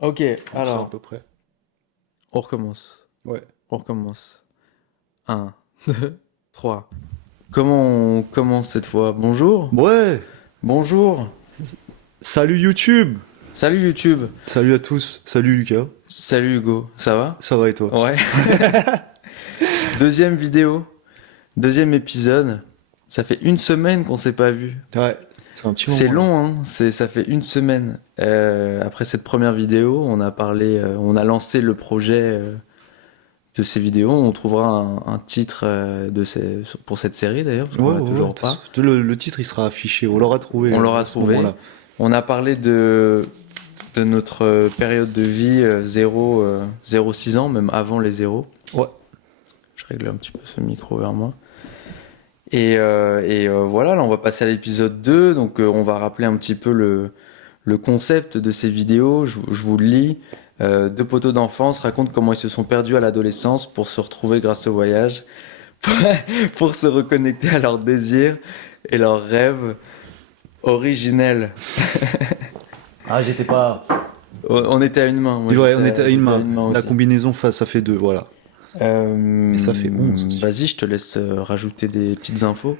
Ok, On sort à alors, peu près. on recommence. Ouais. On recommence. Un, 2, 3. Comment on commence cette fois? Bonjour? Ouais. Bonjour? Salut YouTube. Salut YouTube. Salut à tous. Salut Lucas. Salut Hugo. Ça va? Ça va et toi? Ouais. Deuxième vidéo. Deuxième épisode. Ça fait une semaine qu'on s'est pas vu. Ouais. C'est un petit C'est moment là. long, hein? Ça fait une semaine. Après cette première vidéo, on a parlé, on a lancé le projet de ces vidéos. On trouvera un titre pour cette série d'ailleurs, parce qu'on Ouais, l'a ouais, ouais. toujours pas. Le titre il sera affiché. On l'aura trouvé On l'aura à ce trouvé. moment-là. On a parlé de notre période de vie 0-6 ans, même avant les 0. Ouais. Je règle un petit peu ce micro vers moi. Voilà, là on va passer à l'épisode 2. Donc on va rappeler un petit peu le concept de ces vidéos. Je vous le lis. Deux poteaux d'enfance racontent comment ils se sont perdus à l'adolescence pour se retrouver grâce au voyage, pour se reconnecter à leurs désirs et leurs rêves originels. Ah, j'étais pas. On était à une main. Moi, Ouais, on était à une main. La aussi. combinaison ça fait deux, voilà. Mais ça fait 11 aussi. Vas-y, je te laisse rajouter des petites infos.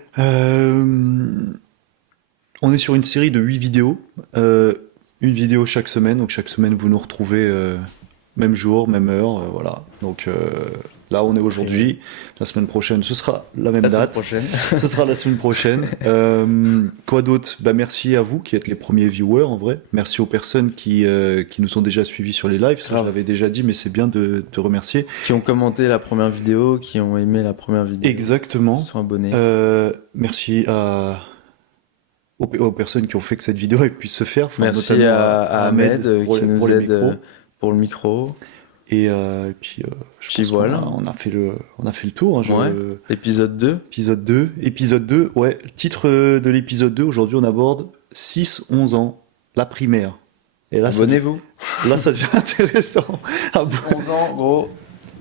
On est sur une série de 8 vidéos. Une vidéo chaque semaine. Donc chaque semaine, vous nous retrouvez même jour, même heure. Voilà. Donc là, on est aujourd'hui. La semaine prochaine, ce sera la même La semaine date. prochaine. Ce sera la semaine prochaine. Quoi d'autre? Bah, merci à vous qui êtes les premiers viewers en vrai. Merci aux personnes qui nous ont déjà suivis sur les lives. Ça, je l'avais déjà dit, mais c'est bien de te remercier. Qui ont commenté la première vidéo, qui ont aimé la première vidéo. Exactement. Qui sont abonnés. Merci aux personnes qui ont fait que cette vidéo puisse se faire. Enfin, Merci notamment à Ahmed qui nous pour les aide micros. pour le micro. Et puis, je Puis pense voilà. on a fait le tour. Hein, Ouais. Épisode 2. Épisode 2. Épisode 2, ouais. Le titre de l'épisode 2, aujourd'hui, on aborde 6-11 ans, la primaire. Et là, Abonnez-vous. là, ça devient intéressant. Ah bon. 11 ans, gros.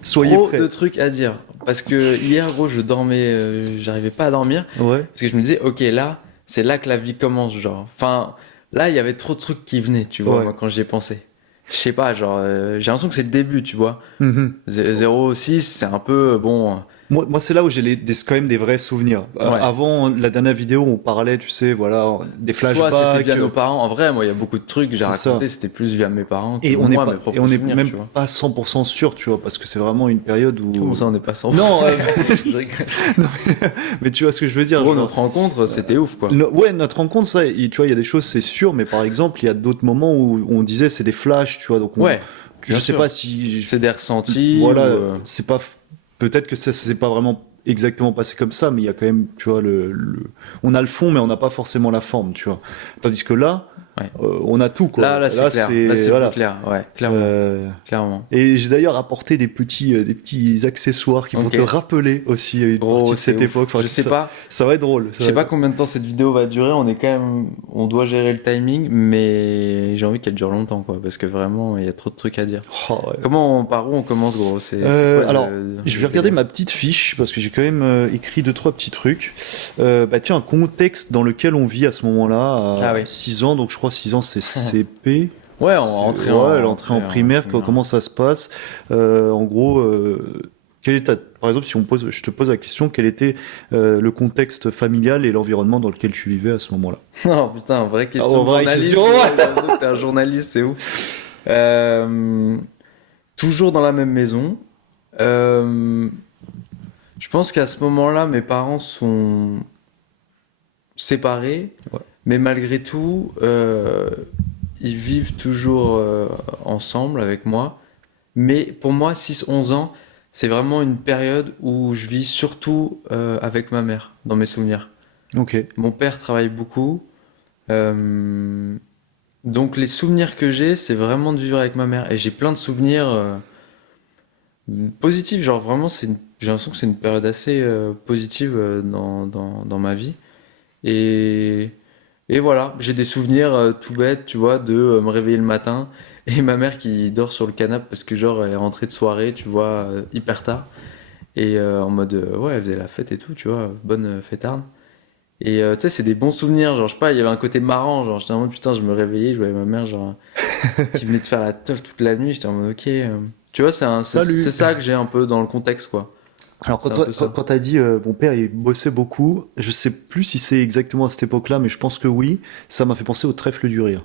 Soyez Trop prêts. de trucs à dire. Parce que hier, gros, je dormais, j'arrivais pas à dormir. Ouais. Parce que je me disais, ok, là, c'est là que la vie commence, genre. Enfin, là, il y avait trop de trucs qui venaient, tu vois, Ouais. moi, quand j'y ai pensé. Je sais pas, genre, j'ai l'impression que c'est le début, tu vois. Mhm. 0-6, c'est un peu, bon. Moi c'est là où j'ai quand même des vrais souvenirs. Ouais. Avant la dernière vidéo, on parlait, tu sais, voilà, des Soit flashbacks. c'était via nos parents. En vrai, moi, il y a beaucoup de trucs que j'ai C'est racontés, ça. c'était plus via mes parents que Et on moi, n'est mes pas, propres et on est souvenirs, même tu vois. pas 100% sûr, tu vois, parce que c'est vraiment une période où. Comment ça, on n'est pas sans Non, Je rigole. mais tu vois ce que je veux dire. Gros, genre, notre rencontre, c'était ouf, quoi. Ouais, notre rencontre, ça, tu vois, il y a des choses, c'est sûr, mais par exemple, il y a d'autres moments où on disait c'est des flashs, tu vois, donc Ouais, je bien sais sûr. pas si, C'est des ressentis. voilà, ou, c'est pas, peut-être que ça s'est pas vraiment exactement passé comme ça, mais il y a quand même, tu vois, on a le fond, mais on n'a pas forcément la forme, tu vois. Tandis que là, Ouais. on a tout, quoi. Là, c'est clair. Là, c'est voilà. plus clair. Ouais, clairement. Clairement. Et j'ai d'ailleurs apporté des petits accessoires qui vont Ok. te rappeler aussi une Gros, partie de c'est cette ouf. époque. Enfin, Je sais ça, pas. ça va être drôle. Je sais pas combien de temps cette vidéo va durer. On doit gérer le timing, mais j'ai envie qu'elle dure longtemps, quoi, parce que vraiment, il y a trop de trucs à dire. Oh, ouais. Par où on commence, gros? C'est quoi Alors, je vais regarder ma petite fiche parce que j'ai quand même écrit 2-3 petits trucs. Bah tiens, un contexte dans lequel on vit à ce moment-là, à Ah ouais. 6 ans, donc je crois 6 ans c'est CP. Ouais, L'entrée en primaire, primaire. comment ça se passe en gros, par exemple, si je te pose la question, quel était le contexte familial et l'environnement dans lequel tu vivais à ce moment-là? Non, putain, vraie question. Ah, vraie Journaliste. question, ouais. J'ai l'impression que t'es un journaliste, c'est ouf. Toujours dans la même maison. Je pense qu'à ce moment-là, mes parents sont séparés, Ouais. mais malgré tout, ils vivent toujours ensemble avec moi. Mais pour moi, 6-11 ans, c'est vraiment une période où je vis surtout avec ma mère, dans mes souvenirs. Ok. Mon père travaille beaucoup. Donc les souvenirs que j'ai, c'est vraiment de vivre avec ma mère. Et j'ai plein de souvenirs positifs. Genre vraiment, j'ai l'impression que c'est une période assez positive dans ma vie. Et, et voilà, j'ai des souvenirs tout bêtes, tu vois, de me réveiller le matin et ma mère qui dort sur le canapé parce que genre elle est rentrée de soirée, tu vois, hyper tard. Et en mode, ouais, elle faisait la fête et tout, tu vois, bonne fêtarde. Et tu sais, c'est des bons souvenirs, genre, je sais pas, il y avait un côté marrant, genre, j'étais en mode, putain, je me réveillais, je voyais ma mère, genre, qui venait de faire la teuf toute la nuit. J'étais en mode, ok. Tu vois, Salut. c'est ça que j'ai un peu dans le contexte, quoi. Alors C'est un peu ça. quand t'as dit mon père il bossait beaucoup, je sais plus si c'est exactement à cette époque-là, mais je pense que oui, ça m'a fait penser au trèfle du rire.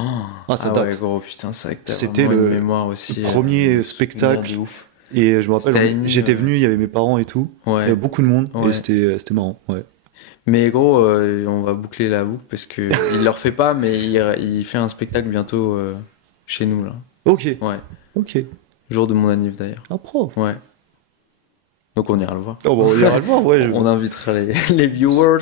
Oh. Ah, ça Ah ouais, date. gros, putain, c'est vrai que t'as C'était vraiment une le mémoire aussi. premier Souvenir spectacle. de ouf. Et je me rappelle, C'était à Igny, j'étais venu, il y avait mes parents et tout, il y Ouais, avait beaucoup de monde, et ouais. c'était marrant. Ouais. Mais gros, on va boucler la boucle parce que il le refait pas, mais il fait un spectacle bientôt chez nous, là. Ok, Ouais. ok. Jour de mon anniv d'ailleurs. Ah, pro. Ouais. Donc on ira le voir. Oh, bah, on ira le voir, ouais. On invitera les viewers.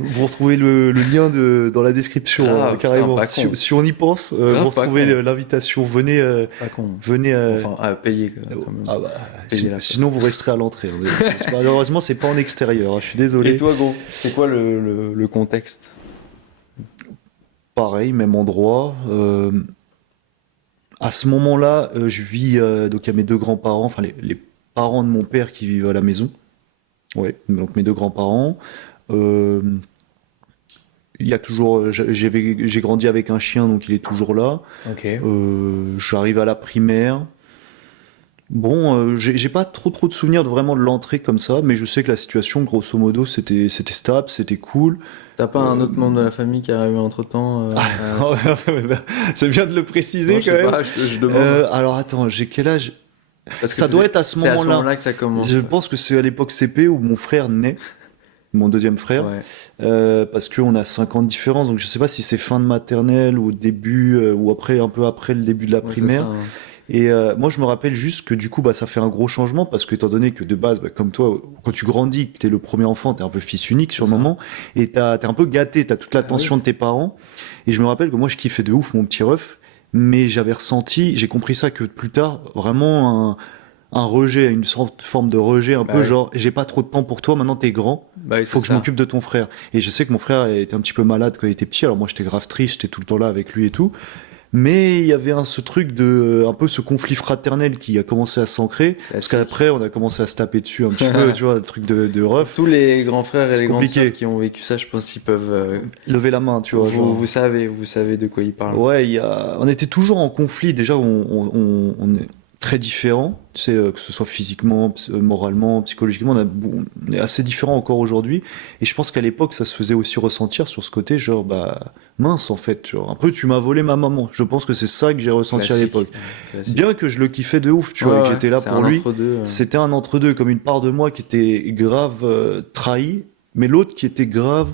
Vous retrouvez le lien dans la description, Grave, carrément. putain, pas con. Si on y pense, Grave vous pas retrouvez con. l'invitation. Venez, Pas con. venez. Enfin, à payer quand même. Ah bah, Payer la sinon vous resterez à l'entrée. Malheureusement, c'est pas en extérieur. Je suis désolé. Et toi, gros, c'est quoi le contexte? Pareil, même endroit. À ce moment-là, je vis donc à mes deux grands-parents, enfin les parents de mon père qui vivent à la maison. Ouais, donc mes deux grands-parents. Euh, il y a toujours, j'ai grandi avec un chien, donc il est toujours là. Ok. J'arrive à la primaire. Bon, j'ai pas trop de souvenirs vraiment de l'entrée comme ça, mais je sais que la situation, grosso modo, c'était stable, c'était cool. T'as pas un autre membre de la famille qui est arrivé entre-temps C'est bien de le préciser Non, je quand sais même. pas, je demande. Alors attends, j'ai quel âge? Parce que Ça doit être à ce c'est à ce moment-là. moment-là que ça commence. Je Ouais. pense que c'est à l'époque CP où mon frère naît, mon deuxième frère, Ouais. parce qu'on a 5 ans de différence, donc je sais pas si c'est fin de maternelle ou début, ou après, un peu après le début de la Ouais, c'est primaire. ça, hein. Et moi, je me rappelle juste que du coup, bah, ça fait un gros changement parce que étant donné que de base, bah, comme toi, quand tu grandis, que t'es le premier enfant, t'es un peu fils unique sur le C'est ça. moment, et t'es un peu gâté, t'as toute l'attention de tes parents. Et je me rappelle que moi, je kiffais de ouf mon petit ref, mais j'avais ressenti, j'ai compris ça que plus tard, vraiment un rejet, une forme de rejet, un Bah peu oui. genre, j'ai pas trop de temps pour toi, maintenant t'es grand, Bah oui, faut c'est que je ça. m'occupe de ton frère. Et je sais que mon frère était un petit peu malade quand il était petit, alors moi j'étais grave triste, j'étais tout le temps là avec lui et tout. Mais il y avait ce truc de, un peu ce conflit fraternel qui a commencé à s'ancrer, parce Classique. qu'après on a commencé à se taper dessus un petit peu, tu vois, le truc de ref. Tous les grands frères et C'est les grandes compliqué. sœurs qui ont vécu ça, je pense qu'ils peuvent. Lever la main, tu vois. genre. Vous savez de quoi ils parlent. Ouais, on était toujours en conflit. Déjà, on est très différents, tu sais, que ce soit physiquement, moralement, psychologiquement, on est assez différents encore aujourd'hui. Et je pense qu'à l'époque, ça se faisait aussi ressentir sur ce côté, genre, bah, mince, en fait, genre, un peu, tu m'as volé ma maman. Je pense que c'est ça que j'ai ressenti à Classique. l'époque. Classique. Bien que je le kiffais de ouf, tu vois, Ouais, et que ouais, j'étais là c'est pour un lui. entre-deux. C'était un entre-deux, comme une part de moi qui était grave trahi, mais l'autre qui était grave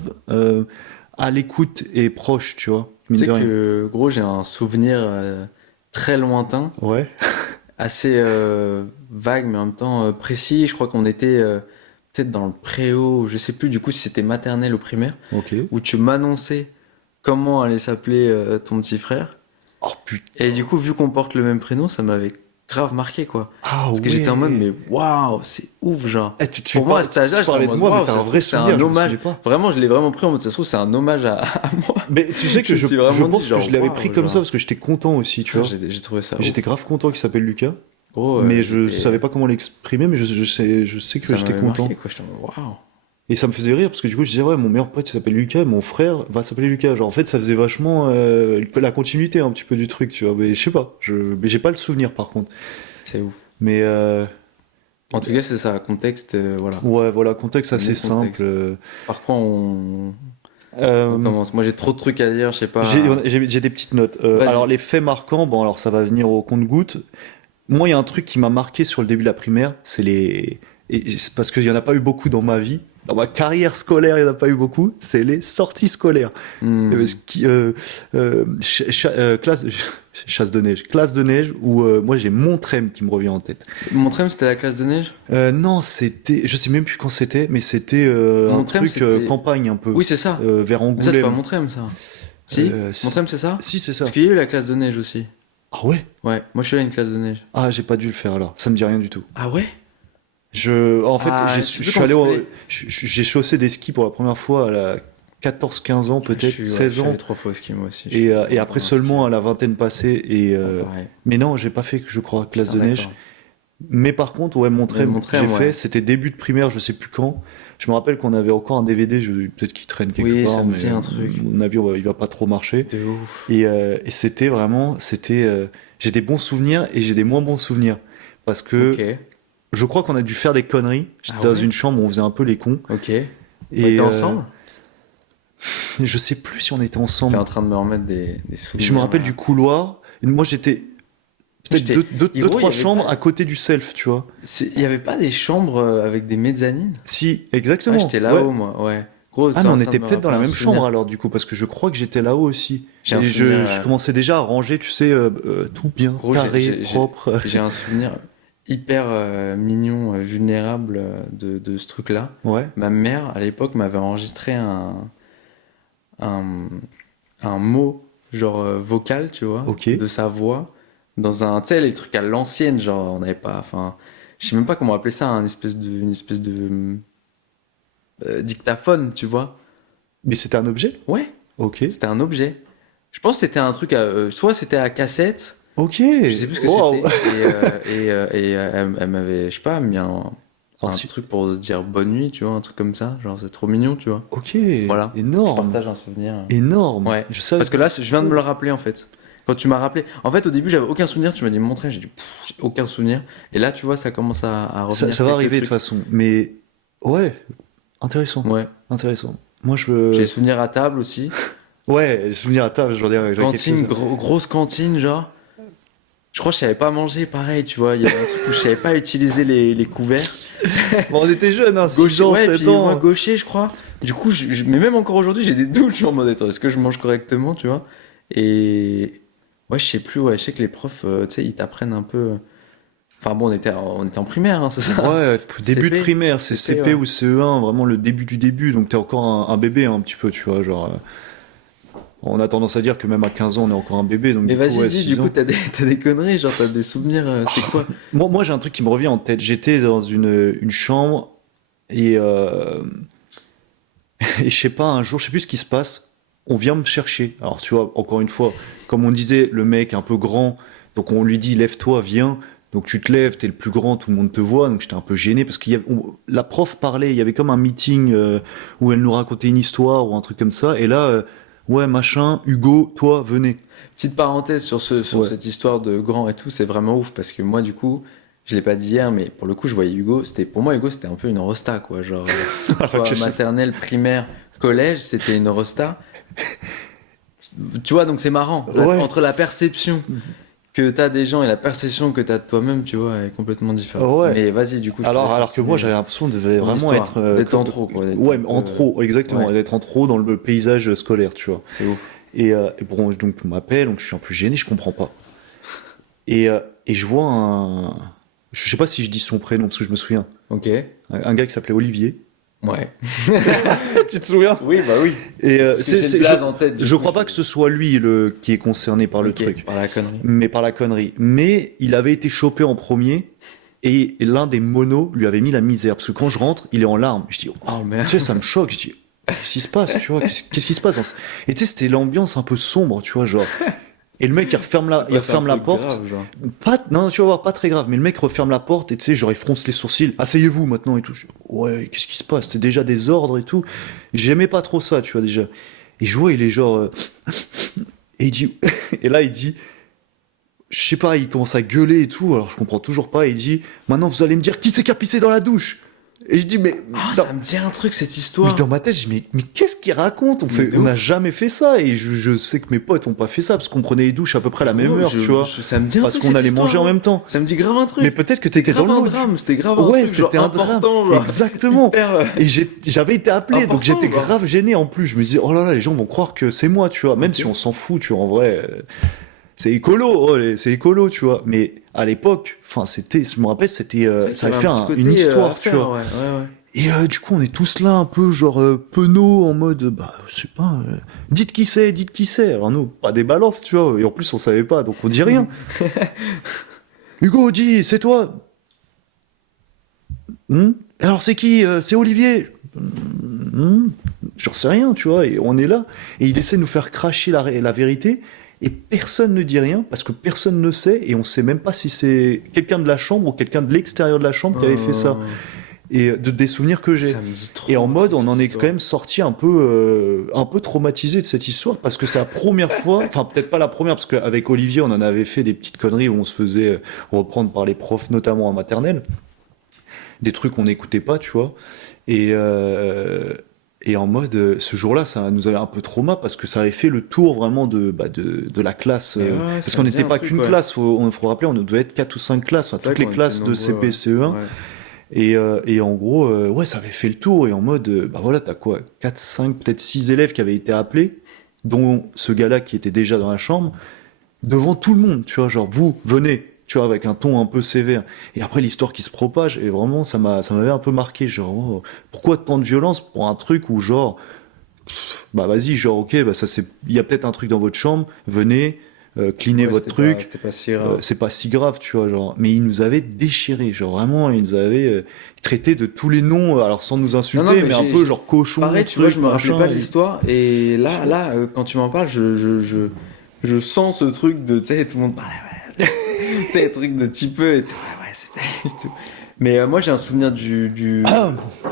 à l'écoute et proche, tu vois. Tu Mine sais de rien. que, gros, j'ai un souvenir très lointain, Ouais. assez vague, mais en même temps précis. Je crois qu'on était peut-être dans le préau, je sais plus du coup si c'était maternelle ou primaire, Ok. où tu m'annonçais comment allait s'appeler ton petit frère. Oh putain. Et du coup, vu qu'on porte le même prénom, ça m'avait grave marqué, quoi. Ah Parce que j'étais en mode, mais waouh, c'est ouf, genre. Eh, tu Pour moi, à cet âge-là, tu parlais j'étais en de mode, moi, mais waouh, t'as ça un se vrai trouve, c'est souvenir, un je me hommage. souviens pas. Vraiment, je l'ai vraiment pris en mode, ça se trouve, c'est un hommage à moi. Mais tu sais que Je me suis vraiment je dit, pense genre, que je l'avais waouh, pris comme genre. ça parce que j'étais content aussi, tu vois. J'ai trouvé ça. J'étais grave content qu'il s'appelle Lucas, Gros, mais je j'étais- savais pas comment l'exprimer, mais je sais que ça j'étais m'avait content. marqué, quoi. J'étais en mode, waouh. Et ça me faisait rire parce que du coup je disais ouais mon meilleur pote il s'appelle Lucas, mon frère va s'appeler Lucas. Genre en fait ça faisait vachement la continuité un petit peu du truc, tu vois. Mais je sais pas, mais j'ai pas le souvenir par contre. C'est ouf. Mais En tout cas, c'est ça, contexte, voilà. ouais voilà contexte assez Le contexte. simple. Par quoi on Euh, commence? Moi, j'ai trop de trucs à dire, je sais pas. j'ai des petites notes. Vas-y. Alors les faits marquants, bon alors ça va venir au compte-gouttes. Moi il y a un truc qui m'a marqué sur le début de la primaire, c'est parce qu'il y en a pas eu beaucoup dans ma vie. Dans ma carrière scolaire, il n'y en a pas eu beaucoup. C'est les sorties scolaires. Hmm. Classe, chasse de neige. Classe de neige où moi j'ai Montrem qui me revient en tête. Montrem, c'était la classe de neige? Non, c'était, je sais même plus quand c'était, mais c'était un Montrem, truc c'était- campagne un peu. Oui, c'est ça. Vers Mais ça, c'est pas Angoulême. Montrem, ça. Si? Si. Montrem, c'est ça? Si, c'est ça. Parce qu'il y a eu la classe de neige aussi. Ah ouais? Ouais, moi je suis allé à une classe de neige. Ah, j'ai pas dû le faire alors. Ça me dit rien du tout. Ah ouais? En fait, Ah, je je sais plus suis comment allé, ça s'appelait. j'ai chaussé des skis pour la première fois à la 14-15 ans, peut-être, 16 Je suis ans. allé 3 fois au ski, moi aussi. Et après seulement à la vingtaine passée. Et, Pareil. mais non, j'ai pas fait, je crois, classe Putain, de neige. d'accord. Mais par contre, ouais, Montrem, j'ai ouais. fait, c'était début de primaire, je sais plus quand. Je me rappelle qu'on avait encore un DVD, peut-être qu'il traîne quelque Oui, part, ça me mais dit un truc. mon avis, il va pas trop marcher. De ouf. Et c'était vraiment, j'ai des bons souvenirs et j'ai des moins bons souvenirs. Parce que Ok. je crois qu'on a dû faire des conneries. J'étais Ah dans ouais? une chambre où on faisait un peu les cons. Ok. On Et était ensemble? je sais plus si on était T'es ensemble. en train de me remettre des souvenirs. Je me rappelle là. du couloir. Et moi, j'étais peut-être J'étais- deux, Gros, il y trois avait chambres pas- à côté du self, tu vois. Il y avait pas des chambres avec des mezzanines? Si, exactement. Ouais, j'étais là-haut, Ouais. moi, ouais. Gros, Ah, t'es mais en on train était de me peut-être dans la rappeler même un souvenir. chambre alors, du coup, parce que je crois que j'étais là-haut aussi. J'ai un Et souvenir, je commençais déjà à ranger, tu sais, tout bien, Gros, carré, propre. j'ai un souvenir hyper mignon, vulnérable de ce truc-là. Ouais, Ma mère, à l'époque, m'avait enregistré un, un mot, genre vocal, tu vois, ok. de sa voix, dans un, tu sais, les trucs à l'ancienne, genre, on n'avait pas, enfin, je sais même pas comment appeler ça, une espèce de dictaphone, tu vois. Mais c'était un objet? Ouais, Ok. c'était un objet. Je pense que c'était un truc soit c'était à cassette, Ok. je sais plus ce que Wow. c'était, elle m'avait, je sais pas, mis un Ensuite- truc pour se dire bonne nuit, tu vois, un truc comme ça, genre c'est trop mignon, tu vois. Ok. Voilà. Je Énorme. partage un souvenir. Énorme. Ouais. Je savais. Parce que là, je viens de me le rappeler en fait. Quand tu m'as rappelé, en fait, au début, j'avais aucun souvenir. Tu m'as dit montrer, j'ai dit pff, j'ai aucun souvenir. Et là, tu vois, ça commence à revenir. Ça va quelques arriver de toute trucs. façon. Mais ouais, intéressant. Ouais. Intéressant. Moi, J'ai des souvenirs à table aussi. Ouais, les souvenirs à table, je veux dire. j'avais Cantine, quelque chose. grosse cantine, genre. Je crois que je savais pas manger, pareil, tu vois. Il y avait un truc où je savais pas utiliser les couverts. Bon, on était jeunes, hein, 6 Gaucher, ans, ouais, 7 puis ans. moi, gaucher, je crois. Du coup, mais même encore aujourd'hui, j'ai des doutes. Je suis en mode, attends, est-ce que je mange correctement, tu vois? Et ouais, je sais plus, ouais, je sais que les profs, tu sais, ils t'apprennent un peu. Enfin bon, on était en primaire, hein, c'est ça? Ouais, début de CP. primaire, c'est CP, CP ouais. ou CE1, vraiment le début du début, donc t'es encore un bébé hein, un petit peu, tu vois, genre... on a tendance à dire que même à 15 ans, on est encore un bébé, donc Mais du coup, vas-y, ouais, dis, 6 du coup, ans. t'as des conneries, genre, t'as des souvenirs, c'est quoi? Moi, j'ai un truc qui me revient en tête. J'étais dans une chambre et, et je sais pas, un jour, je sais plus ce qui se passe, on vient me chercher. Alors, tu vois, encore une fois, comme on disait, le mec un peu grand, donc on lui dit, lève-toi, viens. Donc tu te lèves, t'es le plus grand, tout le monde te voit, donc j'étais un peu gêné parce la prof parlait, il y avait comme un meeting où elle nous racontait une histoire ou un truc comme ça, et là, ouais, machin, Hugo, toi, venez. Petite parenthèse sur Ouais. cette histoire de grand et tout, c'est vraiment ouf parce que moi, du coup, je l'ai pas dit hier, mais pour le coup, je voyais Hugo. Pour moi, Hugo, c'était un peu une rosta, quoi. Genre, soit Je sais. maternelle, primaire, collège, c'était une rosta. Tu vois, donc c'est marrant. Ouais. Entre la perception que t'as des gens et la perception que t'as de toi-même, tu vois, est complètement différente. Ouais. Mais vas-y, du coup, je te laisse Alors que moi, continuer. j'avais l'impression de Ton vraiment histoire, être... d'être en trop, quoi, d'être Ouais, un peu, en trop, exactement, ouais. d'être en trop dans le paysage scolaire, tu vois. C'est ouf. Et bon, donc on m'appelle, donc je suis un peu gêné, je comprends pas. Et je vois un... Je sais pas si je dis son prénom, parce que je me souviens. Ok. Un gars qui s'appelait Olivier. Ouais. Tu te souviens? Oui, bah oui. Et Parce que j'ai le blaze en tête, du je coup, crois pas que ce soit lui qui est concerné par le Ok, truc, par la connerie. mais par la connerie. Mais il avait été chopé en premier, et l'un des monos lui avait mis la misère. Parce que quand je rentre, il est en larmes. Je dis, Oh merde. tu sais, ça me choque. Je dis, qu'est-ce qui se passe, tu vois? Qu'est-ce qui se passe? Et tu sais, c'était l'ambiance un peu sombre, tu vois, genre. Et le mec, il referme C'est un la truc porte. grave, genre. Non, tu vas voir, pas très grave. Mais le mec referme la porte et tu sais, genre, il fronce les sourcils. Asseyez-vous maintenant et tout. Je dis, ouais, qu'est-ce qui se passe? C'est déjà des ordres et tout. J'aimais pas trop ça, tu vois, déjà. Et je vois, il est genre. Et il dit. Et là, il dit. Je sais pas, il commence à gueuler et tout. Alors, je comprends toujours pas. Il dit, maintenant, vous allez me dire qui c'est qui a pissé dans la douche? Et je dis, mais. Ah, dans- ça me dit un truc, cette mais histoire. dans ma tête, je dis, mais qu'est-ce qu'il raconte? de On ouf. n'a jamais fait ça. Et je sais que mes potes ont pas fait ça parce qu'on prenait les douches à peu près à la même Gros, heure, tu vois. ça me dit un Parce truc, qu'on cette allait histoire, manger en hein. même temps. Ça me dit grave un truc. Mais peut-être que t'étais grave dans le un lot. drame, c'était grave un Ouais, truc, genre c'était un drame. important, genre. Exactement. Hyper, Et j'avais été appelé, donc Important, j'étais genre. grave gêné en plus. Je me disais, oh là là, les gens vont croire que c'est moi, tu vois. Même Ok. si on s'en fout, tu vois, en vrai. C'est écolo, c'est écolo, tu vois. Mais à l'époque, enfin, je me rappelle, c'était, ça avait fait une histoire, tu vois. Ouais, ouais, ouais. Et du coup, on est tous là, un peu genre penauds, en mode, bah, je sais pas, dites qui c'est, dites qui c'est. Alors nous, pas des balances, tu vois. Et en plus, on savait pas, donc on dit rien. Hugo, dis, c'est toi. Alors c'est qui? C'est Olivier. J'en sais rien, tu vois. Et on est là. Et il essaie de nous faire cracher la vérité. et personne ne dit rien parce que personne ne sait et on sait même pas si c'est quelqu'un de la chambre ou quelqu'un de l'extérieur de la chambre qui avait fait ça. Et des souvenirs que j'ai. Ça me dit trop. Et en mode, on en est cette quand même sorti un peu traumatisé de cette histoire parce que c'est la première fois, enfin peut-être pas la première parce qu'avec Olivier, on en avait fait des petites conneries où on se faisait reprendre par les profs, notamment en maternelle, des trucs qu'on n'écoutait pas, tu vois. Et et en mode, ce jour-là, ça nous avait un peu trauma parce que ça avait fait le tour vraiment de la classe. Mais ouais, Parce ça qu'on me dit n'était un pas truc, qu'une ouais. classe, faut rappeler, on devait être 4 ou 5 classes, enfin, C'est vrai toutes les qu'on était classes de nombreux, CP, CE1. ouais. Et en gros, ouais, ça avait fait le tour. Et en mode, bah voilà, t'as quoi 4 5 peut-être 6 élèves qui avaient été appelés, dont ce gars-là qui était déjà dans la chambre, devant tout le monde, tu vois, genre, vous, venez, tu vois, avec un ton un peu sévère. Et après, l'histoire qui se propage, et vraiment, ça m'avait un peu marqué, genre, oh, pourquoi tant de violence pour un truc où, genre, bah vas-y, genre, ok, bah ça c'est, il y a peut-être un truc dans votre chambre, venez, cleanez Ouais, votre c'était truc, c'était pas si grave. c'est pas si grave, tu vois, genre. Mais il nous avait déchiré, genre vraiment, il nous avait traité de tous les noms, alors sans nous insulter, Non, non, mais mais un peu genre cochon, pareil, tu vois, truc, je me rappelais machin. pas de l'histoire. Et là, quand tu m'en parles, je sens ce truc de, tu sais, tout le monde parle, ouais. Tu sais, truc de petit peu et tout. Ouais, ouais, c'est et tout. Mais moi, j'ai un souvenir plus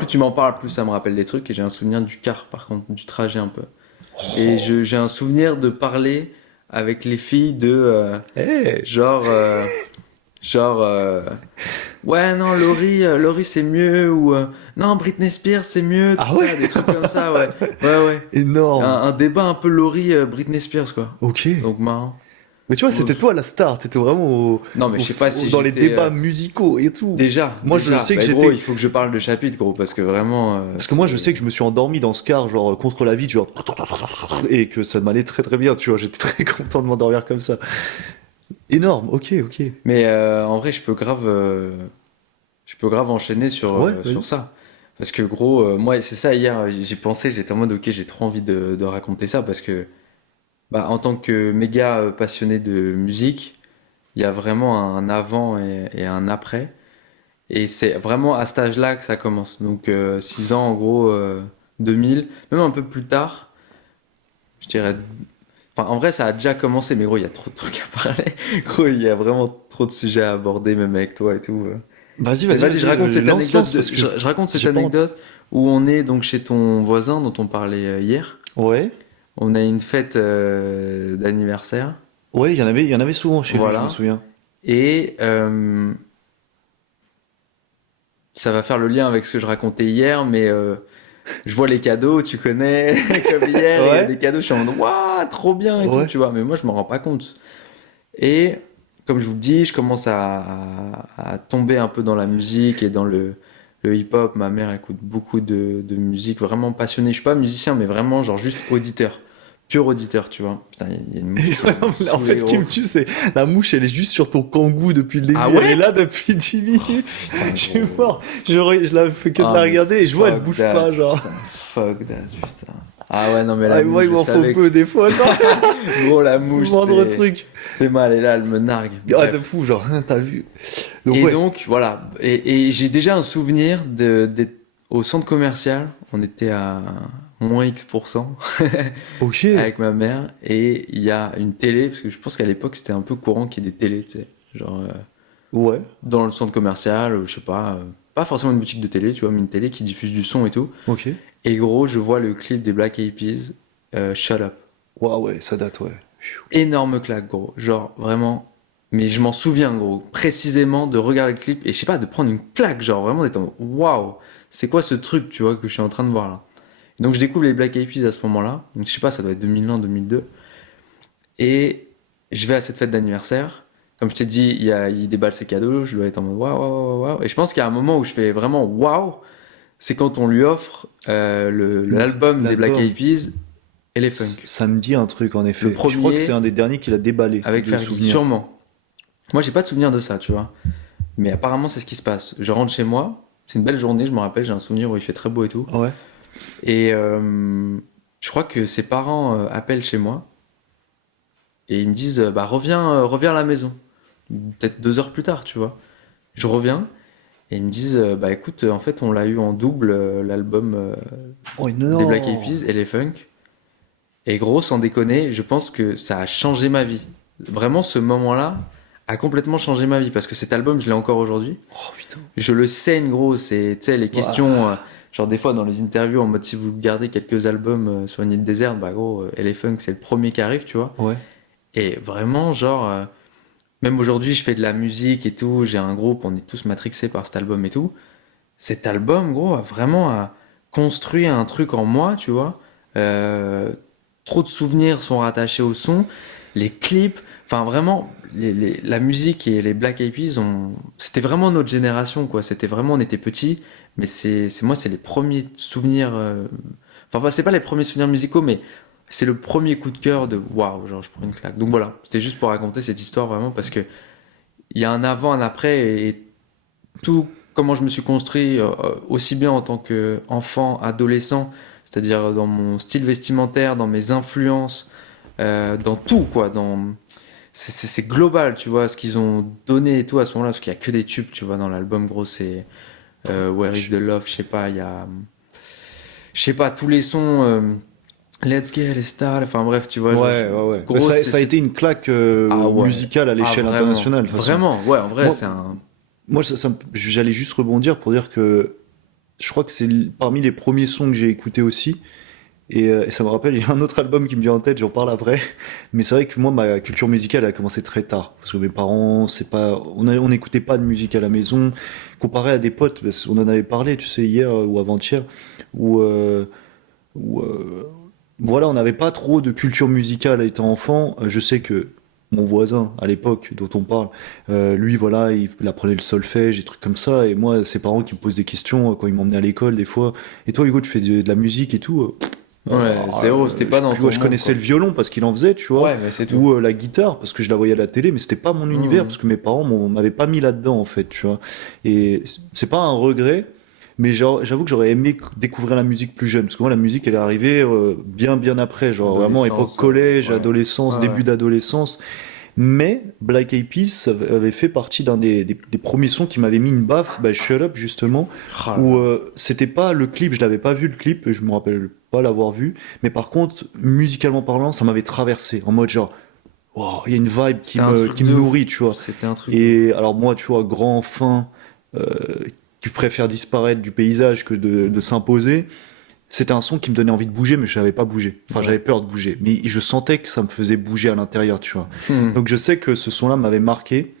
tu m'en parles, plus ça me rappelle des trucs. Et j'ai un souvenir du car, par contre, du trajet un peu. Et j'ai un souvenir de parler avec les filles de Eh, genre genre ouais non Laurie c'est mieux ou non Britney Spears c'est mieux tout ah ça ouais, des trucs comme ça ouais ouais énorme. un débat un peu Laurie Britney Spears quoi Ok. donc marrant. Mais tu vois, c'était toi la star, t'étais vraiment Non mais je sais pas si dans les j'étais débats musicaux et tout. déjà Moi, je sais que gros j'étais. il faut que je parle de chapitre gros parce que vraiment Parce que moi, je sais que je me suis endormi dans ce car, genre contre la vie, genre et que ça m'allait très très bien, tu vois. J'étais très content de m'endormir comme ça. Énorme. Ok, ok. mais en vrai je peux grave enchaîner Ouais, sur vas-y. ça. Parce que gros, moi, c'est ça hier, j'y pensais, j'étais en mode, ok, j'ai trop envie de raconter ça parce que, bah, en tant que méga passionné de musique, il y a vraiment un avant et un après. Et c'est vraiment à cet âge-là que ça commence. Donc, 6 ans, en gros, 2000, même un peu plus tard, je dirais. Enfin, en vrai, ça a déjà commencé, mais gros, il y a trop de trucs à parler. Gros, il y a vraiment trop de sujets à aborder, même avec toi et tout. Vas-y, Mais vas-y, vas-y, je vas-y. raconte cette Lance, anecdote. lance, parce que Je raconte cette j'ai pas. anecdote où on est donc chez ton voisin dont on parlait hier. Ouais. On a une fête d'anniversaire. Ouais, il y en avait souvent chez lui, je me Voilà. souviens. Et ça va faire le lien avec ce que je racontais hier, mais je vois les cadeaux, tu connais, comme hier, il y a Ouais. des cadeaux, je suis en mode, waouh, trop bien et tout, Ouais. tu vois. Mais moi, je m'en rends pas compte. Et comme je vous le dis, je commence à tomber un peu dans la musique et dans le hip-hop. Ma mère écoute beaucoup de musique, vraiment passionnée. Je suis pas musicien, mais vraiment, genre, juste auditeur. Pur auditeur, tu vois. Putain, il y a une mouche qui vient me En saouler, fait, ce qui gros. me tue, c'est la mouche, elle est juste sur ton kangou depuis le début. Ah ouais. Elle est là depuis 10 minutes. Putain, Je suis gros. mort. Je la fais que de Ah, la mais regarder et je vois, elle fuck bouge that, pas, genre. putain, fuck that, putain. Ah ouais, non, mais la Ah, moi, mouche, il je m'en faut savais peu des fois, genre. que... Gros, la mouche, Vendre c'est... truc. C'est mal, et là, elle me nargue. Ah, Bref. de fou, genre, hein, t'as vu. Donc, Et ouais. donc, voilà. Et j'ai déjà un souvenir d'être au centre commercial. On était à moins X% Ok. avec ma mère. Et il y a une télé, parce que je pense qu'à l'époque, c'était un peu courant qu'il y ait des télés, tu sais. Genre, Ouais. dans le centre commercial, je sais pas, pas forcément une boutique de télé, tu vois, mais une télé qui diffuse du son et tout. Ok. Et gros, je vois le clip des Black Eyed Peas, Shut Up. Ouais, ouais, ça date, ouais. Énorme claque, gros. Genre, vraiment. Mais je m'en souviens, gros, précisément de regarder le clip et je sais pas, de prendre une claque, genre vraiment d'être en mode, waouh, c'est quoi ce truc, tu vois, que je suis en train de voir là. Donc je découvre les Black Eyed Peas à ce moment-là. Donc je sais pas, ça doit être 2001, 2002. Et je vais à cette fête d'anniversaire. Comme je t'ai dit, il déballe ses cadeaux, je dois être en mode waouh, waouh, waouh, waouh. Et je pense qu'il y a un moment où je fais vraiment waouh, c'est quand on lui offre l'album des Black Eyed Peas et les Funk. Ça me dit un truc, en effet. Le premier- Je crois que c'est un des derniers qu'il a déballé. Avec de Fergie, souvenir. sûrement. Moi, j'ai pas de souvenir de ça, tu vois. Mais apparemment, c'est ce qui se passe. Je rentre chez moi, c'est une belle journée, je me rappelle, j'ai un souvenir où il fait très beau et tout. Ouais. Et je crois que ses parents appellent chez moi et ils me disent bah reviens à la maison. Peut-être 2 heures plus tard, tu vois. Je reviens et ils me disent bah écoute, en fait, on l'a eu en double l'album Oh des non. Black Eyed Peas et les Funk. Et gros, sans déconner, je pense que ça a changé ma vie. Vraiment, ce moment-là a complètement changé ma vie parce que cet album, je l'ai encore aujourd'hui. Oh putain. Je le saigne, gros. C'est, tu sais, les questions, genre des fois dans les interviews, en mode si vous gardez quelques albums sur une île déserte, bah gros, Elephunk, c'est le premier qui arrive, tu vois. Ouais. Et vraiment, genre, même aujourd'hui, je fais de la musique et tout, j'ai un groupe, on est tous matrixés par cet album et tout. Cet album, gros, a vraiment construit un truc en moi, tu vois. Euh, Trop de souvenirs sont rattachés au son. Les clips, enfin vraiment, la musique et les Black Eyed Peas, c'était vraiment notre génération, quoi. C'était vraiment, on était petits, mais moi, c'est les premiers souvenirs. Enfin, c'est pas les premiers souvenirs musicaux, mais c'est le premier coup de cœur de waouh, genre je prends une claque. Donc voilà, c'était juste pour raconter cette histoire vraiment parce que il y a un avant, un après et tout comment je me suis construit aussi bien en tant qu'enfant, adolescent, c'est-à-dire dans mon style vestimentaire, dans mes influences, dans tout quoi, c'est global, tu vois, ce qu'ils ont donné et tout à ce moment-là, parce qu'il y a que des tubes, tu vois, dans l'album, gros, c'est Where is the Love, je sais pas, il y a, je sais pas, tous les sons, Let's Get It Started, enfin bref, tu vois, Ouais. gros, Ça a été une claque ah ouais, musicale à l'échelle vraiment, internationale. De toute façon. vraiment, ouais, en vrai, Moi, c'est un, moi j'allais juste rebondir pour dire que je crois que c'est parmi les premiers sons que j'ai écoutés aussi. Et ça me rappelle, il y a un autre album qui me vient en tête, j'en parle après. Mais c'est vrai que moi, ma culture musicale a commencé très tard. Parce que mes parents, on n'écoutait pas de musique à la maison. Comparé à des potes, parce qu'on en avait parlé, tu sais, hier ou avant-hier, où, où voilà, on n'avait pas trop de culture musicale étant enfant. Je sais que mon voisin, à l'époque dont on parle, lui, voilà, il apprenait le solfège, des trucs comme ça. Et moi, ses parents qui me posent des questions quand ils m'emmenaient à l'école, des fois. Et toi, Hugo, tu fais de la musique et tout. ouais, zéro, c'était pas dans ton Je monde, connaissais quoi. le violon parce qu'il en faisait, tu vois, Ouais, mais c'est tout. ou la guitare parce que je la voyais à la télé, mais c'était pas mon univers parce que mes parents m'avaient pas mis là-dedans en fait, tu vois. Et c'est pas un regret, mais j'avoue que j'aurais aimé découvrir la musique plus jeune parce que moi la musique elle est arrivée bien après, genre vraiment époque Adolescence, collège, ouais. adolescence, Ouais, début ouais. d'adolescence. Mais Black Eyed Peas avait fait partie d'un des premiers sons qui m'avait mis une baffe, bah, Shut Up justement, Ah là où là. c'était pas le clip, je l'avais pas vu le clip, je me rappelle pas l'avoir vu, mais par contre, musicalement parlant, ça m'avait traversé, en mode genre, wow, il y a une vibe C'était un truc qui me de ouf. nourrit, tu vois. C'était un truc de ouf. Et alors moi, tu vois, grand fan, euh, qui préfère disparaître du paysage que de s'imposer, c'était un son qui me donnait envie de bouger, mais je savais pas bouger. Enfin, Ouais. j'avais peur de bouger, mais je sentais que ça me faisait bouger à l'intérieur, tu vois. Hmm. Donc je sais que ce son-là m'avait marqué,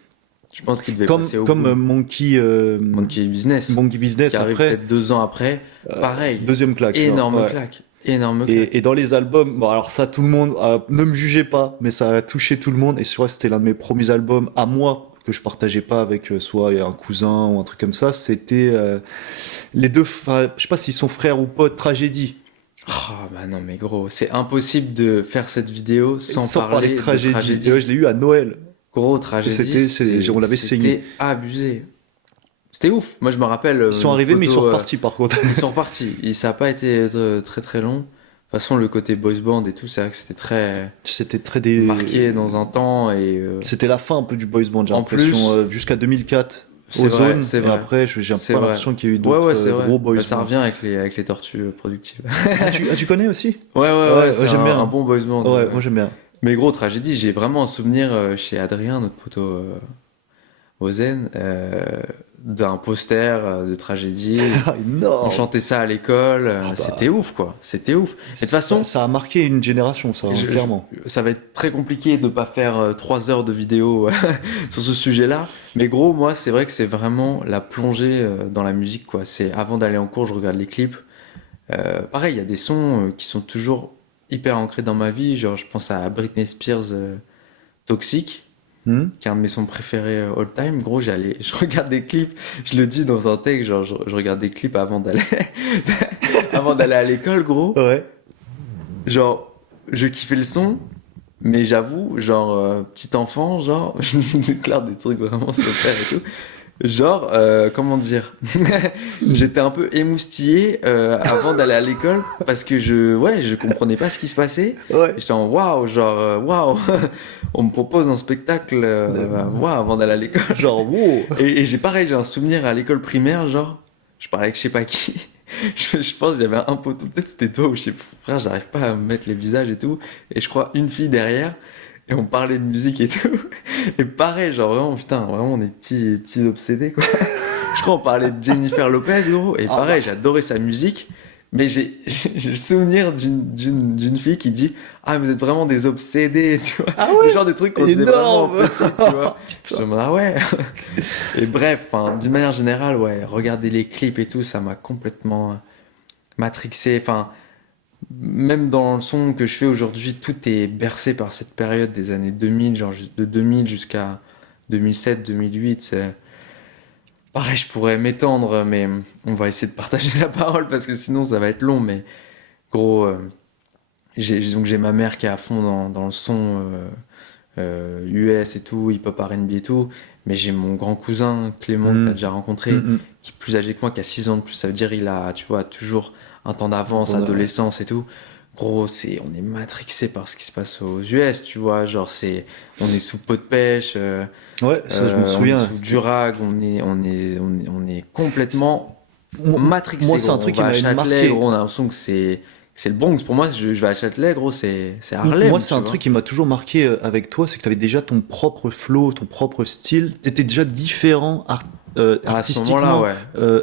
Je pense qu'il devait comme, passer au comme bout. Monkey Monkey Business, Business qui arrive après, peut-être 2 ans après. Pareil. deuxième claque. tu vois, Énorme ouais. claque. Énorme claque. Et dans les albums, bon alors ça tout le monde, ne me jugez pas, mais ça a touché tout le monde. Et c'est vrai que c'était l'un de mes premiers albums à moi que je partageais pas avec soit un cousin ou un truc comme ça. C'était les deux, je sais pas s'ils sont frères ou potes, Tragédie. Oh, bah non, mais gros, c'est impossible de faire cette vidéo sans Parler parler de de Tragédie. tragédie. Et ouais, je l'ai eu à Noël. Gros, tragédie, On l'avait saigné. c'était abusé. C'était ouf. Moi, je me rappelle. Ils sont une arrivés, mais ils photo, sont repartis par contre. ils sont repartis. Et ça n'a pas été très très long. De toute façon, le côté boys band et tout, c'est vrai que c'était très C'était très marqué dans un temps. Et C'était la fin un peu du boys band, j'ai en l'impression, plus, jusqu'à 2004. c'est Aux vrai, zones, c'est et vrai. après, j'ai C'est pas vrai. l'impression qu'il y a eu Ouais, d'autres ouais, c'est vrai. gros boys Bah, ça band. revient avec les tortues productives. Tu connais aussi? Ouais, c'est j'aime bien. un bon boys band. Ouais, moi j'aime bien. Mais gros, tragédie, j'ai vraiment un souvenir chez Adrien, notre poteau au Zen, d'un poster de tragédie. Ah, On énorme! chantait ça à l'école, Ah bah. c'était ouf quoi, c'était ouf. Et de toute façon, ça a marqué une génération, ça, hein, clairement. ça va être très compliqué de pas faire 3 heures de vidéo sur ce sujet-là. Mais gros, moi, c'est vrai que c'est vraiment la plongée dans la musique quoi. C'est avant d'aller en cours, je regarde les clips. Pareil, il y a des sons qui sont toujours hyper ancrés dans ma vie. Genre, je pense à Britney Spears, Toxic, Hmm. qui est un de mes sons préférés all time. Gros, je regarde des clips, je le dis dans un texte, genre, je regarde des clips avant d'aller, avant d'aller à l'école, gros. Ouais. Genre, je kiffais le son, mais j'avoue, genre, petit enfant, genre, je déclare des trucs vraiment super et tout. Genre, comment dire, j'étais un peu émoustillé avant d'aller à l'école parce que je comprenais pas ce qui se passait. Ouais. J'étais en waouh, genre waouh, on me propose un spectacle waouh avant d'aller à l'école. Genre, wow! Et j'ai pareil, j'ai un souvenir à l'école primaire, genre, je parlais avec je sais pas qui. je pense qu'il y avait un poteau, peut-être c'était toi, ou je sais, frère, j'arrive pas à mettre les visages et tout. Et je crois une fille derrière, et on parlait de musique et tout. Et pareil, genre vraiment, putain, vraiment, on est petits obsédés, quoi. Je crois on parlait de Jennifer Lopez, gros, et pareil, j'adorais sa musique. Mais j'ai le souvenir d'une fille qui dit ah, vous êtes vraiment des obsédés, tu vois. Ah ouais. Le genre de trucs qu'on disait vraiment Énorme. petit, tu vois. Je me dis, ah ouais. Et bref, d'une manière générale, ouais, regarder les clips et tout, ça m'a complètement matrixé. Enfin, même dans le son que je fais aujourd'hui, tout est bercé par cette période des années 2000, genre de 2000 jusqu'à 2007, 2008. C'est... Pareil, je pourrais m'étendre, mais on va essayer de partager la parole parce que sinon ça va être long. Mais gros, donc j'ai ma mère qui est à fond dans le son US et tout, hip-hop R&B et tout. Mais j'ai mon grand cousin Clément que t'as déjà rencontré, qui est plus âgé que moi, qui a 6 ans de plus. Ça veut dire il a, tu vois, toujours un temps d'avance, adolescence et tout. Gros, on est matrixé par ce qui se passe aux US, tu vois. Genre, on est sous pot de pêche. Ouais, ça je me souviens. On est sous Durag, on est complètement matrixé. Moi, c'est gros. un truc On qui va à m'avait Châtelet, marqué. gros, on a l'impression que c'est le Bronx. Pour moi, je vais à Châtelet, gros, c'est Harlem. Moi, c'est tu un vois. truc qui m'a toujours marqué avec toi, c'est que tu avais déjà ton propre flow, ton propre style. Tu étais déjà différent À ce artistiquement. moment-là, ouais.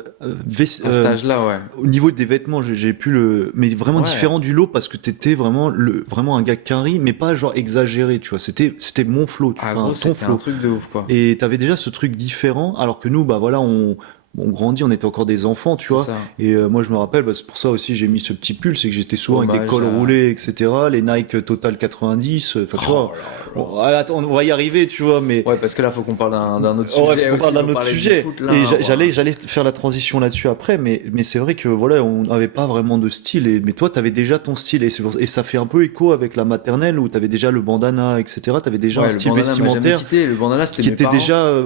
À cet âge-là, ouais. Au niveau des vêtements, j'ai pu mais vraiment Ouais. différent du lot parce que t'étais vraiment vraiment un gars carré, mais pas genre exagéré, tu vois. C'était mon flow, tu Ah, vois, gros, ton c'était un flow. truc de ouf, quoi. Et t'avais déjà ce truc différent, alors que nous, bah voilà, on grandit, on était encore des enfants, tu C'est vois. ça. Et moi, je me rappelle, bah, c'est pour ça aussi j'ai mis ce petit pull, c'est que j'étais souvent avec des Hommage cols à- roulés, etc. Les Nike Total 90, enfin, tu vois. Bon, attends, on va y arriver, tu vois, mais. Ouais, parce que là, faut qu'on parle d'un autre Ouais, sujet. faut qu'on aussi, parle d'un faut autre parler du sujet. foot, là, Et ouais. j'allais faire la transition là-dessus après, mais c'est vrai que voilà, on n'avait pas vraiment de style. Mais toi, t'avais déjà ton style, et ça fait un peu écho avec la maternelle où t'avais déjà le bandana, etc. T'avais déjà Ouais, un le style bandana m'a jamais vestimentaire quitté. Le bandana, c'était qui mes était parents. déjà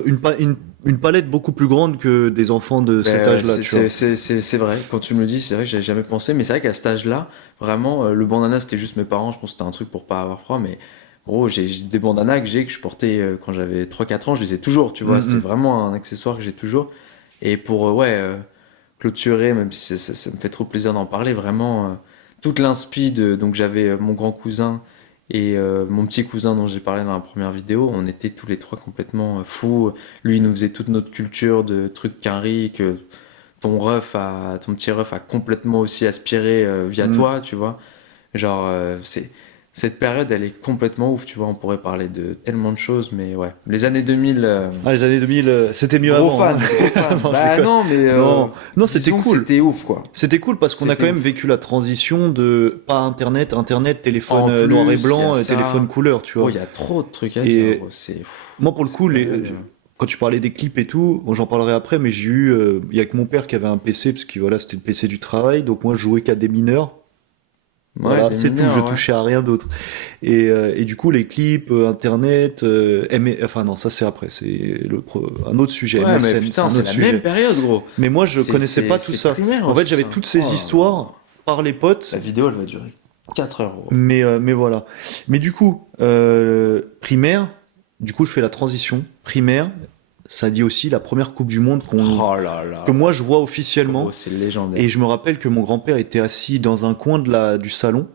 une palette beaucoup plus grande que des enfants de cet Ben, âge-là, tu vois. c'est vrai, quand tu me le dis, c'est vrai que j'avais jamais pensé, mais c'est vrai qu'à cet âge-là, vraiment, le bandana c'était juste mes parents, je pense que c'était un truc pour pas avoir froid, mais gros, j'ai des bandanas que je portais quand j'avais 3-4 ans, je les ai toujours, tu vois, c'est vraiment un accessoire que j'ai toujours. Et pour, clôturer, même si ça me fait trop plaisir d'en parler, vraiment, toute l'inspi donc j'avais mon grand cousin et mon petit cousin dont j'ai parlé dans la première vidéo, on était tous les trois complètement fous. Lui, il nous faisait toute notre culture de trucs quinri que ton petit ref a complètement aussi aspiré via toi, tu vois. Genre, cette période, elle est complètement ouf, tu vois. On pourrait parler de tellement de choses, mais ouais. Les années 2000, Ah, les années 2000, c'était mieux gros avant. fan, Hein. gros fan. Non, je Bah déconne. non, mais Non, c'était disons que cool. c'était ouf, quoi. C'était cool parce qu'on a C'était quand même ouf. vécu la transition de pas internet, téléphone En plus, noir et il y blanc, a ça. téléphone couleur, tu vois. Oh, il y a trop de trucs à Et dire, gros. C'est... moi pour le coup, Ouais, quand tu parlais des clips et tout, bon, j'en parlerai après, mais j'ai eu, il y a que mon père qui avait un PC parce que voilà, c'était le PC du travail, donc moi je jouais qu'à des mineurs. Voilà, des c'est mineurs, tout, je ouais. touchais à rien d'autre. Et du coup, les clips, internet, enfin non, ça c'est après, c'est un autre sujet. Ouais, mais MSN, putain, un c'est autre la sujet. même période, gros. Mais moi, je connaissais pas tout c'est ça. primaire, En fait, aussi, j'avais ça. toutes ces Oh là histoires par les potes. La vidéo, elle va durer 4 heures, gros. Mais voilà. Mais du coup, primaire, du coup, je fais la transition. Primaire, ça dit aussi la première Coupe du Monde Oh là là. que moi je vois officiellement. Gros, c'est légendaire. Et je me rappelle que mon grand-père était assis dans un coin du salon.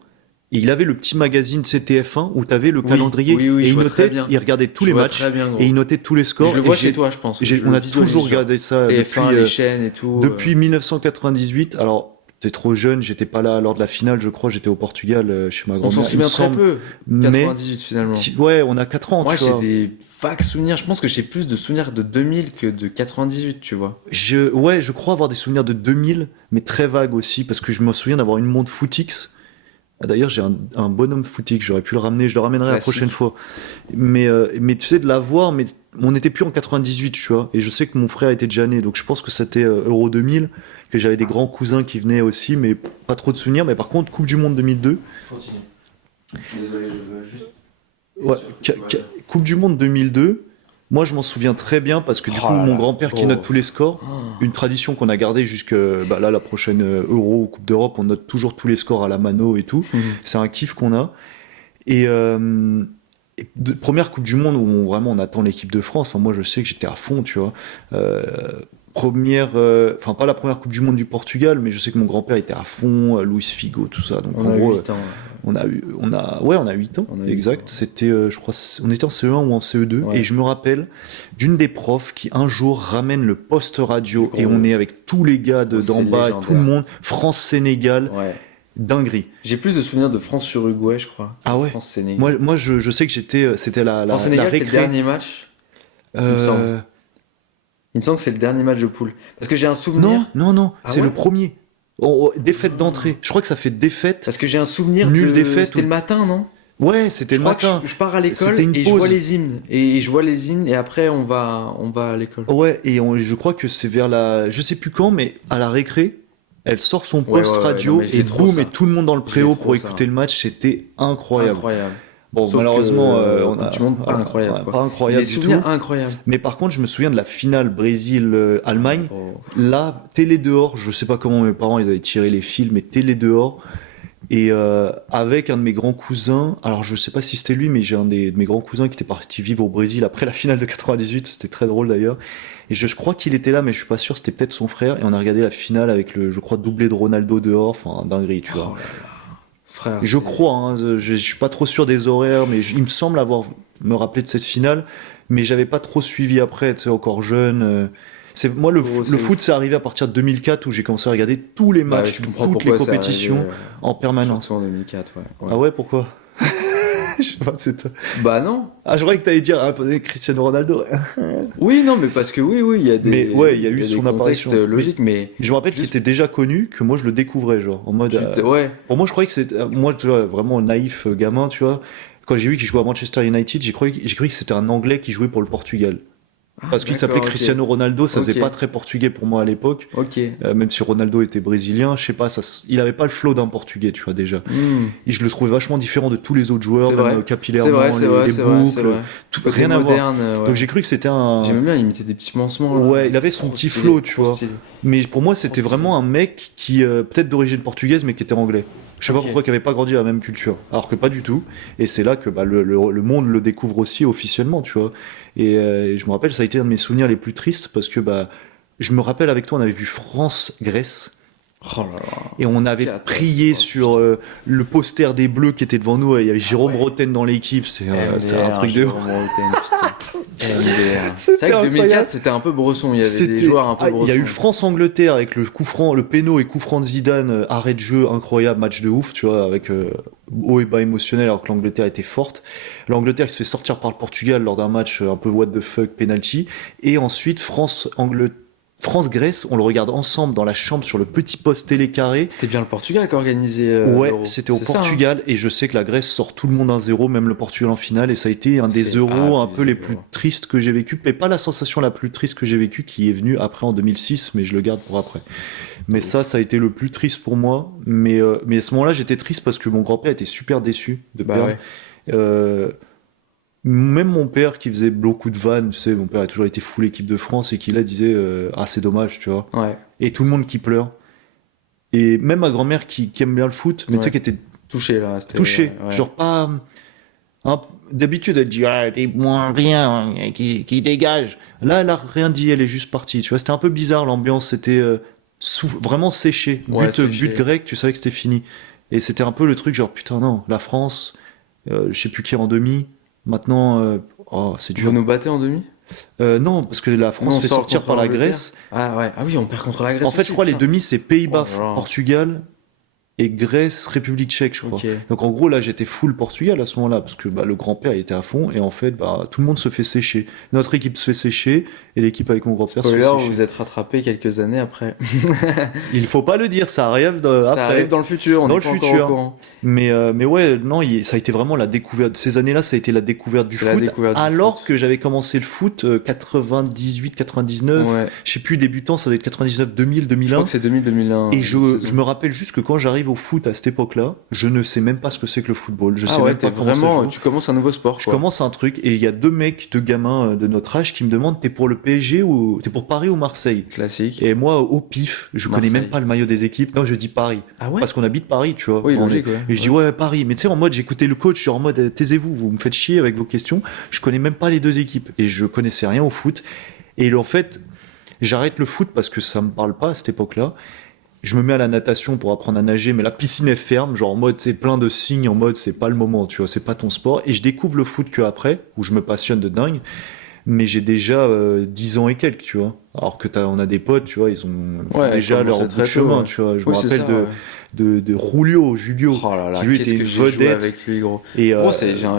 Et il avait le petit magazine CTF1 où tu avais le Oui, calendrier. oui, et je il vois très notait, bien. il regardait tous Je les vois matchs. très bien, gros. Et il notait tous les scores. Je le Et vois chez toi, je pense. Je on le a visualise, toujours genre. regardé ça TF1, depuis, les chaînes et tout. depuis 1998. Alors, t'es trop jeune, j'étais pas là lors de la finale, je crois, j'étais au Portugal chez ma On grand-mère. s'en il me souvient très semble. peu. Mais 98 finalement. ouais, on a 4 ans, Moi, tu j'ai vois. des vagues souvenirs. Je pense que j'ai plus de souvenirs de 2000 que de 98, tu vois. Ouais, je crois avoir des souvenirs de 2000, mais très vagues aussi, parce que je me souviens d'avoir une montre Footix. Ah, d'ailleurs, j'ai un bonhomme Footix, j'aurais pu le ramener, je le ramènerai la Classique. prochaine fois. Mais tu sais, de l'avoir, mais on n'était plus en 98, tu vois. Et je sais que mon frère était déjà né, donc je pense que c'était Euro 2000, que j'avais des grands cousins qui venaient aussi, mais pas trop de souvenirs. Mais par contre, Coupe du Monde 2002, Continue. Je suis désolé, je veux juste. ouais, Coupe du Monde 2002, moi je m'en souviens très bien parce que du Oh coup, là mon là. grand-père qui Oh. note tous les scores, une tradition qu'on a gardée jusque bah là, la prochaine Euro ou Coupe d'Europe, on note toujours tous les scores à la mano et tout. C'est un kiff qu'on a. Et première Coupe du Monde où vraiment on attend l'équipe de France. Enfin, moi, je sais que j'étais à fond, tu vois. enfin pas la première Coupe du Monde du Portugal, mais je sais que mon grand-père était à fond, Luis Figo, tout ça. Donc On en a gros, 8 ans. on a 8 ans, On a 8 exact. ans. C'était, je crois, on était en CE1 ou en CE2, Ouais. et je me rappelle d'une des profs qui un jour ramène le poste radio, Du et gros. on est avec tous les gars Oh, d'en c'est bas, légendaire. tout le monde, France-Sénégal, Ouais. dinguerie. J'ai plus de souvenirs de France-Uruguay, je crois. Ah ouais. France-Sénégal. Moi je sais que c'était la France-Sénégal, c'est le récré. dernier match. me semble. Il me semble que c'est le dernier match de poule. Parce que j'ai un souvenir. Non, Ah c'est ouais le premier. Défaite d'entrée. Je crois que ça fait défaite. Parce que j'ai un souvenir Nul de. défaite C'était ou- le matin, non? Ouais, c'était Je le crois que matin. je pars à l'école C'était une et je pause. vois les hymnes. Et je vois les hymnes et après on va à l'école. Ouais, et je crois que c'est vers je sais plus quand, mais à la récré, elle sort son Ouais, poste ouais, ouais, radio non, mais je l'ai et trop, boum, ça. et tout le monde dans le Je l'ai préau trop, pour ça. écouter le match. C'était incroyable. Incroyable. Bon, Sauf malheureusement, que, on a Coupe du Monde, pas voilà, incroyable, ouais, quoi. pas incroyable Des du souvenirs tout. incroyables. Mais par contre, je me souviens de la finale Brésil-Allemagne. Oh. Là, télé dehors, je sais pas comment mes parents ils avaient tiré les fils, mais télé dehors. Et avec un de mes grands cousins, alors je sais pas si c'était lui, mais j'ai un de mes grands cousins qui était parti vivre au Brésil après la finale de 98, c'était très drôle d'ailleurs. Et je crois qu'il était là, mais je suis pas sûr, c'était peut-être son frère. Et on a regardé la finale avec je crois, doublé de Ronaldo dehors, enfin dinguerie, tu vois. Oh là là. Frère. Je c'est- crois, hein, je suis pas trop sûr des horaires, mais il me semble me rappeler de cette finale, mais j'avais pas trop suivi après, tu sais, encore jeune. C'est moi le Oh, c'est foot, ouf. c'est arrivé à partir de 2004 où j'ai commencé à regarder tous les Bah, matchs, je comprends toutes les pourquoi c'est compétitions arrivé, en permanence. surtout en 2004, ouais. Ah ouais, pourquoi? Je sais pas, c'est Bah non. Ah, je croyais que t'allais dire Cristiano Ronaldo. Oui, non, mais parce que oui, il y a des. Mais ouais, il y a eu des son contextes apparition. logiques, mais. Je me rappelle qu'il Juste- était déjà connu, que moi je le découvrais, genre, en mode. Ouais. Pour moi, je croyais que c'était. Moi, tu vois, vraiment naïf gamin, tu vois. Quand j'ai vu qu'il jouait à Manchester United, j'ai cru que c'était un Anglais qui jouait pour le Portugal. Parce qu'il s'appelait d'accord, ok. Cristiano Ronaldo, ça faisait Ok. pas très portugais pour moi à l'époque. Ok. Même si Ronaldo était brésilien, je sais pas, il avait pas le flow d'un portugais, tu vois, déjà. Hmm. Et je le trouvais vachement différent de tous les autres joueurs, C'est même vrai. capillairement, C'est vrai, les c'est vrai, c'est boucles, vrai. tout, Côté rien à voir. moderne, ouais. Donc j'ai cru que c'était un. J'aimais bien imiter des petits pansements. là. Ouais, il avait C'était son trop petit stylé, flow, tu trop vois. stylé. Mais pour moi, c'était Trop vraiment un mec qui, peut-être d'origine portugaise, mais qui était anglais. Je sais pas Ok. pourquoi, qui avait pas grandi dans la même culture. Alors que pas du tout. Et c'est là que bah, le monde le découvre aussi officiellement, tu vois. Et je me rappelle, ça a été un de mes souvenirs les plus tristes parce que bah, je me rappelle avec toi, on avait vu France-Grèce. Oh là là. Et on avait Catastrophe, prié sur le poster des Bleus qui était devant nous. Et il y avait Jérôme ouais. Roten dans l'équipe. C'est un MDR, truc de ouf. Jérôme Roten, putain. MDR. C'était C'est vrai que 2004, incroyable. c'était un peu Bresson. Il y avait des joueurs un peu Bresson. Il y a eu France-Angleterre avec le coup franc, le péno et coup franc de Zidane, arrêt de jeu incroyable, match de ouf, tu vois, avec haut et bas émotionnel alors que l'Angleterre était forte. L'Angleterre qui se fait sortir par le Portugal lors d'un match un peu what the fuck penalty. Et ensuite France-Grèce, on le regarde ensemble dans la chambre sur le petit poste télé carré. C'était bien le Portugal qui organisait Ouais, l'Euro. c'était au C'est ça, hein. Portugal et je sais que la Grèce sort tout le monde 1-0, même le Portugal en finale et ça a été un des C'est euros un abusé, peu les plus ouais. tristes que j'ai vécu, mais pas la sensation la plus triste que j'ai vécue qui est venue après en 2006, mais je le garde pour après. Mais ça a été le plus triste pour moi, mais à ce moment-là j'étais triste parce que mon grand-père était super déçu de Bah perdre. ouais. Même mon père qui faisait beaucoup de vannes, tu sais, mon père a toujours été full équipe de France et qui là disait ah c'est dommage, tu vois. Ouais. Et tout le monde qui pleure. Et même ma grand-mère qui aime bien le foot, mais tu sais Ouais. qui était Touché là. C'était, touché, ouais. genre pas d'habitude elle dit ah t'es moins rien qui dégage, là elle a rien dit, elle est juste partie, tu vois, c'était un peu bizarre, l'ambiance c'était vraiment séché, Ouais, but séché. grec, tu savais que c'était fini et c'était un peu le truc genre putain non, la France, je sais plus qui est en demi maintenant, oh c'est dur. Vous nous battez en demi? Non parce que la France Non, on fait sort sortir contre par la l'Angleterre. Grèce. Ah ouais. Ah oui, on perd contre la Grèce. En fait aussi, je crois les putain. demi c'est Pays-Bas, Oh là là. Portugal et Grèce, République tchèque, je crois. Ok. Donc en gros là j'étais full Portugal à ce moment-là parce que bah, le grand-père il était à fond et en fait bah, tout le monde se fait sécher. Notre équipe se fait sécher et l'équipe avec mon grand-père se fait Spoiler, sécher. vous êtes rattrapé quelques années après. Il faut pas le dire, ça arrive Ça après. arrive dans le futur, on Dans n'est le pas encore futur. au courant. Mais ouais, non, ça a été vraiment la découverte. Ces années-là, ça a été la découverte du C'est la foot. découverte du Alors foot. que j'avais commencé le foot 98, 99, Ouais. je sais plus débutant, ça doit être 99, 2000, Je 2001. crois que c'est 2000-2001. Et je me rappelle juste que quand j'arrive au foot à cette époque-là, je ne sais même pas ce que c'est que le football. Je sais Ah ouais, même pas t'es comment ça vraiment, joue. tu commences un nouveau sport. Je Quoi. commence un truc et il y a deux gamins de notre âge qui me demandent t'es pour le PSG ou t'es pour Paris ou Marseille? Classique. Et moi au pif, je connais Marseille. même pas le maillot des équipes. Non, je dis Paris Ah ouais. parce qu'on habite Paris, tu vois. Oui, On logique, est- ouais. Et je dis ouais Paris, mais tu sais en mode j'écoutais le coach, genre en mode taisez-vous, vous me faites chier avec vos questions. Je connais même pas les deux équipes et je connaissais rien au foot. Et en fait, J'arrête le foot parce que ça me parle pas à cette époque-là. Je me mets à la natation pour apprendre à nager, mais la piscine est ferme, genre en mode c'est plein de signes, en mode c'est pas le moment, tu vois, c'est pas ton sport. Et je découvre le foot que après, où je me passionne de dingue, mais j'ai déjà 10 ans et quelques, tu vois. Alors que on a des potes, tu vois, ils font Ouais, déjà leur commencer bout de très tôt, chemin, ouais. tu vois. Je Oui, me c'est rappelle ça, ouais. de Julio, Oh là là, qui lui qu'est-ce était que une j'ai joué vedette. avec lui, gros. Et Gros,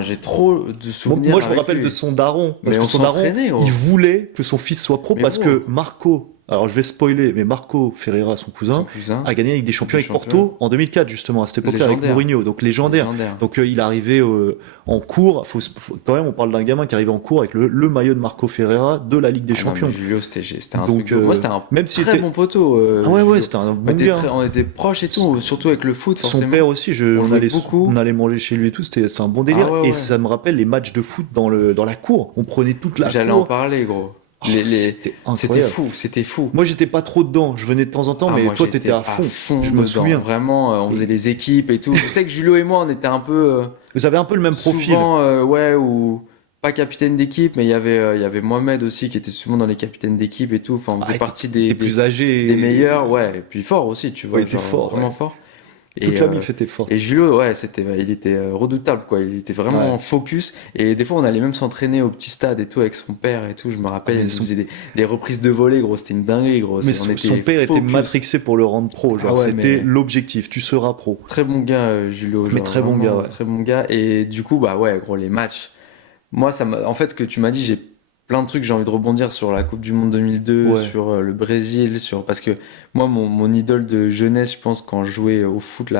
j'ai trop de souvenirs moi, je me avec rappelle lui. de son daron, parce Mais que on son daron, s'entraînait, gros. il voulait que son fils soit pro, Mais parce gros. que Marco, alors je vais spoiler, mais Marco Ferreira, son Son cousin, cousin, a gagné avec des champions avec Porto en 2004, justement, à cette époque-là, avec légendaire. Mourinho, donc légendaire. Légendaire. Donc il arrivait en cours, quand même, on parle d'un gamin qui arrivait en cours avec le maillot de Marco Ferreira de la Ligue des Ah non, Champions. mais Julio, c'était un Donc, truc de... Moi, c'était un même s'il très était- bon poteau. Ah ouais, Julio. c'était un On bon était, gars. on était proches et tout, surtout avec le foot, Son forcément. père aussi, On jouait beaucoup. on allait manger chez lui et tout, c'est un bon délire. Ah ouais, Et ouais. ça me rappelle les matchs de foot dans la cour. On prenait toute la J'allais en cour. parler, gros. Oh, c'était incroyable. C'était fou. Moi, j'étais pas trop dedans. Je venais de temps en temps, Ah, mais moi, toi, j'étais t'étais à fond. Je me dedans. souviens. Vraiment, on faisait des équipes et tout. Je sais que Julio et moi, on était un peu Vous avez un peu le même profil. souvent, ouais, ou pas capitaine d'équipe, mais il y avait Mohamed aussi qui était souvent dans les capitaines d'équipe et tout. Enfin, on faisait Ah, partie des plus âgés. des meilleurs, ouais. Et puis fort aussi, tu vois. Ouais, il était genre, fort, vraiment ouais. fort. Toute la MIF était forte. Et Julio, ouais, il était redoutable, quoi. Il était vraiment Ouais. focus. Et des fois, on allait même s'entraîner au petit stade et tout avec son père et tout. Je me rappelle, Ah, mais il faisait des reprises de volée, gros. C'était une dinguerie, gros. Mais On son père était focus. matrixé pour le rendre pro. Genre, Ah ouais, c'était mais- l'objectif. Tu seras pro. Très bon gars, Julio. Mais genre, très bon vraiment, gars, ouais. Très bon gars. Et du coup, bah ouais, gros, les matchs. Moi, en fait, ce que tu m'as dit, j'ai plein de trucs, j'ai envie de rebondir sur la Coupe du Monde 2002, Ouais. sur le Brésil, parce que moi, mon idole de jeunesse, je pense, quand je jouais au foot,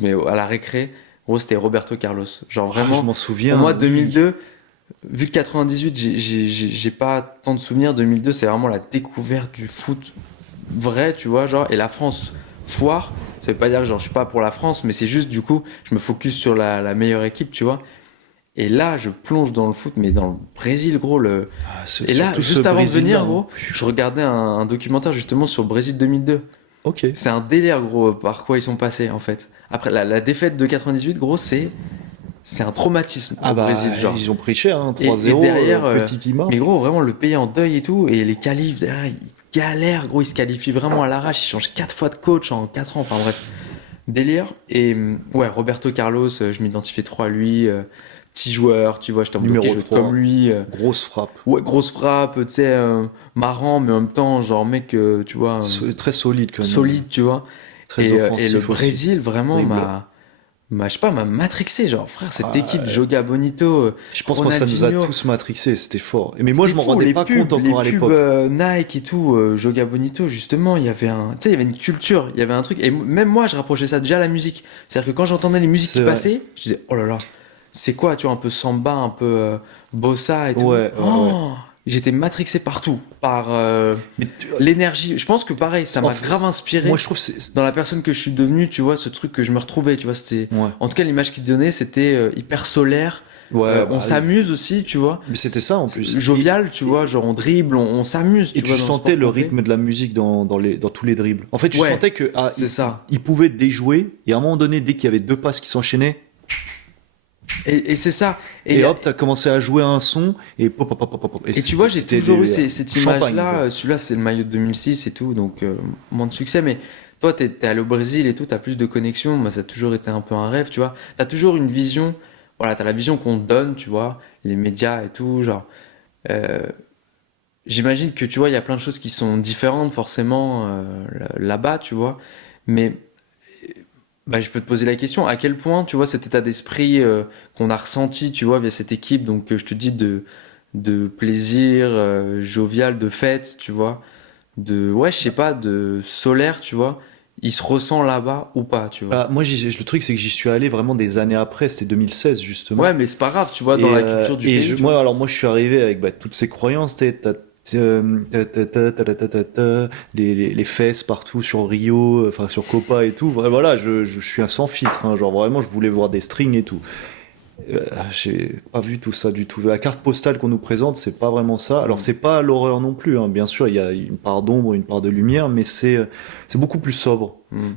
mais à la récré, gros, c'était Roberto Carlos. Genre Ah, vraiment, je m'en souviens. pour moi, oui. 2002, vu que 98, j'ai pas tant de souvenirs. 2002, c'est vraiment la découverte du foot vrai, tu vois, genre, et la France foire. Ça veut pas dire que genre, je suis pas pour la France, mais c'est juste, du coup, je me focus sur la meilleure équipe, tu vois. Et là, je plonge dans le foot, mais dans le Brésil, gros. Ah, Et là, surtout juste ce avant de Brésil-là, venir, hein. gros, je regardais un documentaire justement sur le Brésil 2002. Ok. C'est un délire, gros, par quoi ils sont passés, en fait. Après, la défaite de 98, gros, c'est un traumatisme Ah au bah, Brésil, genre. ils ont pris cher, hein, Et 3-0, derrière, petit Guimard. Mais gros, vraiment, le pays en deuil et tout, et les qualifs, derrière, ils galèrent, gros, ils se qualifient vraiment à l'arrache, ils changent 4 fois de coach en 4 ans, enfin bref. Délire. Et ouais, Roberto Carlos, je m'identifiais trop à lui. Petit joueur, tu vois, j'étais en mode, Numéro ok, je veux être 3. comme lui. Grosse frappe. Ouais, grosse frappe, tu sais, marrant, mais en même temps, genre, mec, tu vois, Très solide quand même. solide, tu vois. Très Et offensif le aussi. Brésil, vraiment, Dribbler. je sais pas, m'a matrixé, genre, frère, cette Ah, équipe, Joga Bonito, Je pense que ça nous a Ronaldinho. tous matrixés, c'était fort. Mais moi, je m'en C'était fou, rendais les pas pubs, compte encore à les l'époque. pubs Nike et tout, Joga Bonito, justement, il y avait tu sais, il y avait une culture, il y avait un truc, et même moi, je rapprochais ça déjà à la musique. C'est-à-dire que quand j'entendais les musiques C'est qui vrai. passaient, je disais, oh là là, c'est quoi, tu vois, un peu samba, un peu bossa et tout. Ouais, ouais, Oh, j'étais matrixé partout, par Mais l'énergie. Je pense que pareil, ça En m'a fait, grave inspiré moi, je trouve que c'est. dans la personne que je suis devenu, tu vois, ce truc que je me retrouvais, tu vois, c'était. Ouais. En tout cas, l'image qu'il donnait, c'était hyper solaire. Ouais, On bah, s'amuse aussi, tu vois. Mais c'était ça en plus. Jovial, tu vois, genre on dribble, on s'amuse. Et vois, tu dans sentais sport le qu'on fait. rythme de la musique dans tous les dribbles. En fait, tu Ouais, sentais que c'est ça. il pouvait déjouer et à un moment donné, dès qu'il y avait deux passes qui s'enchaînaient, Et c'est ça. et hop, t'as commencé à jouer un son et pop, pop, pop, pop, pop. Et tu vois, j'ai c'était toujours eu des- cette champagne, image-là. quoi. Celui-là, c'est le maillot de 2006 et tout, donc moins de succès. Mais toi, t'es allé au Brésil et tout, t'as plus de connexions. Moi, ça a toujours été un peu un rêve, tu vois. T'as toujours une vision. Voilà, t'as la vision qu'on te donne, tu vois, les médias et tout, genre. J'imagine que tu vois, il y a plein de choses qui sont différentes forcément là-bas, tu vois. Mais bah, je peux te poser la question, à quel point, tu vois, cet état d'esprit qu'on a ressenti, tu vois, via cette équipe, donc je te dis de plaisir, jovial, de fête, tu vois, ouais, je sais pas, de solaire, tu vois, il se ressent là-bas ou pas, tu vois. Bah, moi, le truc, c'est que j'y suis allé vraiment des années après. C'était 2016 justement. Ouais, mais c'est pas grave, tu vois, dans Et, la culture du et pays. tu vois. moi, alors moi, je suis arrivé avec toutes ces croyances, les fesses partout sur Rio, enfin sur Copa et tout. Voilà, je suis un sans filtre, hein, genre vraiment, je voulais voir des strings et tout. J'ai pas vu tout ça du tout. La carte postale qu'on nous présente, c'est pas vraiment ça. Alors c'est pas l'horreur non plus, hein. Bien sûr, il y a une part d'ombre, une part de lumière, mais c'est beaucoup plus sobre.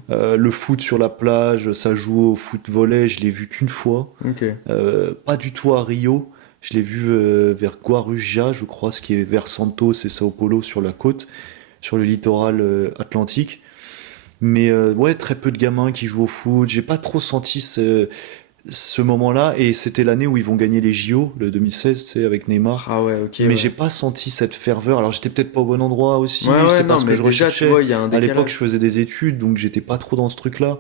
Le foot sur la plage, ça joue au foot volley, je l'ai vu qu'une fois. Ok. Pas du tout à Rio. Je l'ai vu vers Guarujá, je crois, ce qui est vers Santos et Sao Paulo sur la côte, sur le littoral atlantique. Mais ouais, très peu de gamins qui jouent au foot. J'ai pas trop senti ce moment-là. Et c'était l'année où ils vont gagner les JO, le 2016, tu sais, avec Neymar. Ah ouais, ok, Mais ouais. j'ai pas senti cette ferveur. Alors j'étais peut-être pas au bon endroit aussi. Ouais, ouais, C'est non, parce que mais je déjà, tu recherchais. vois, il y a un À l'époque, décalage. je faisais des études, donc j'étais pas trop dans ce truc-là.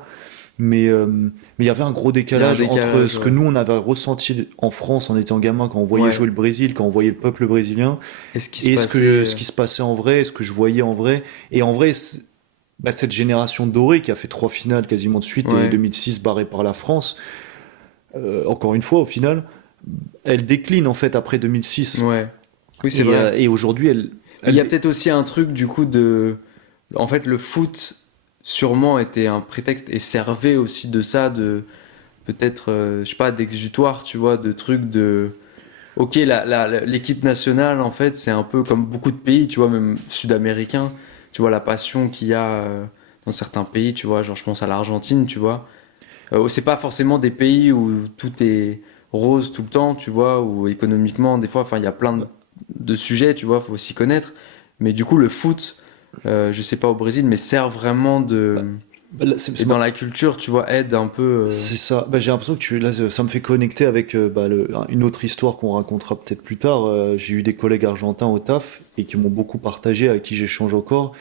Mais il y avait un gros Il y a un décalage entre décalage, ce que ouais. nous on avait ressenti en France en étant gamin quand on voyait Ouais. jouer le Brésil, quand on voyait le peuple brésilien, Et ce qui se et passait. ce qui se passait en vrai, ce que je voyais en vrai. Et en vrai, bah, cette génération dorée qui a fait 3 finales quasiment de suite et Ouais. 2006 barrée par la France, encore une fois au final, elle décline en fait après 2006. Ouais. Oui, c'est vrai. Et aujourd'hui, Mais il y a elle, peut-être aussi un truc, du coup, de. En fait, le foot, sûrement, était un prétexte et servait aussi de ça, de. Peut-être, je sais pas, d'exutoire, tu vois, de trucs de. Ok, l'équipe nationale, en fait, c'est un peu comme beaucoup de pays, tu vois, même sud-américains, tu vois, la passion qu'il y a dans certains pays, tu vois, genre je pense à l'Argentine, tu vois. C'est pas forcément des pays où tout est rose tout le temps, tu vois, ou économiquement, des fois, enfin, il y a plein de sujets, tu vois, faut s'y connaître. Mais du coup, le foot, je sais pas au Brésil, mais sert vraiment de. bah, là, Et dans la culture, tu vois, aide un peu. c'est ça. Bah, j'ai l'impression que là, ça me fait connecter avec bah, une autre histoire qu'on racontera peut-être plus tard. J'ai eu des collègues argentins au taf et qui m'ont beaucoup partagé, avec qui j'échange encore.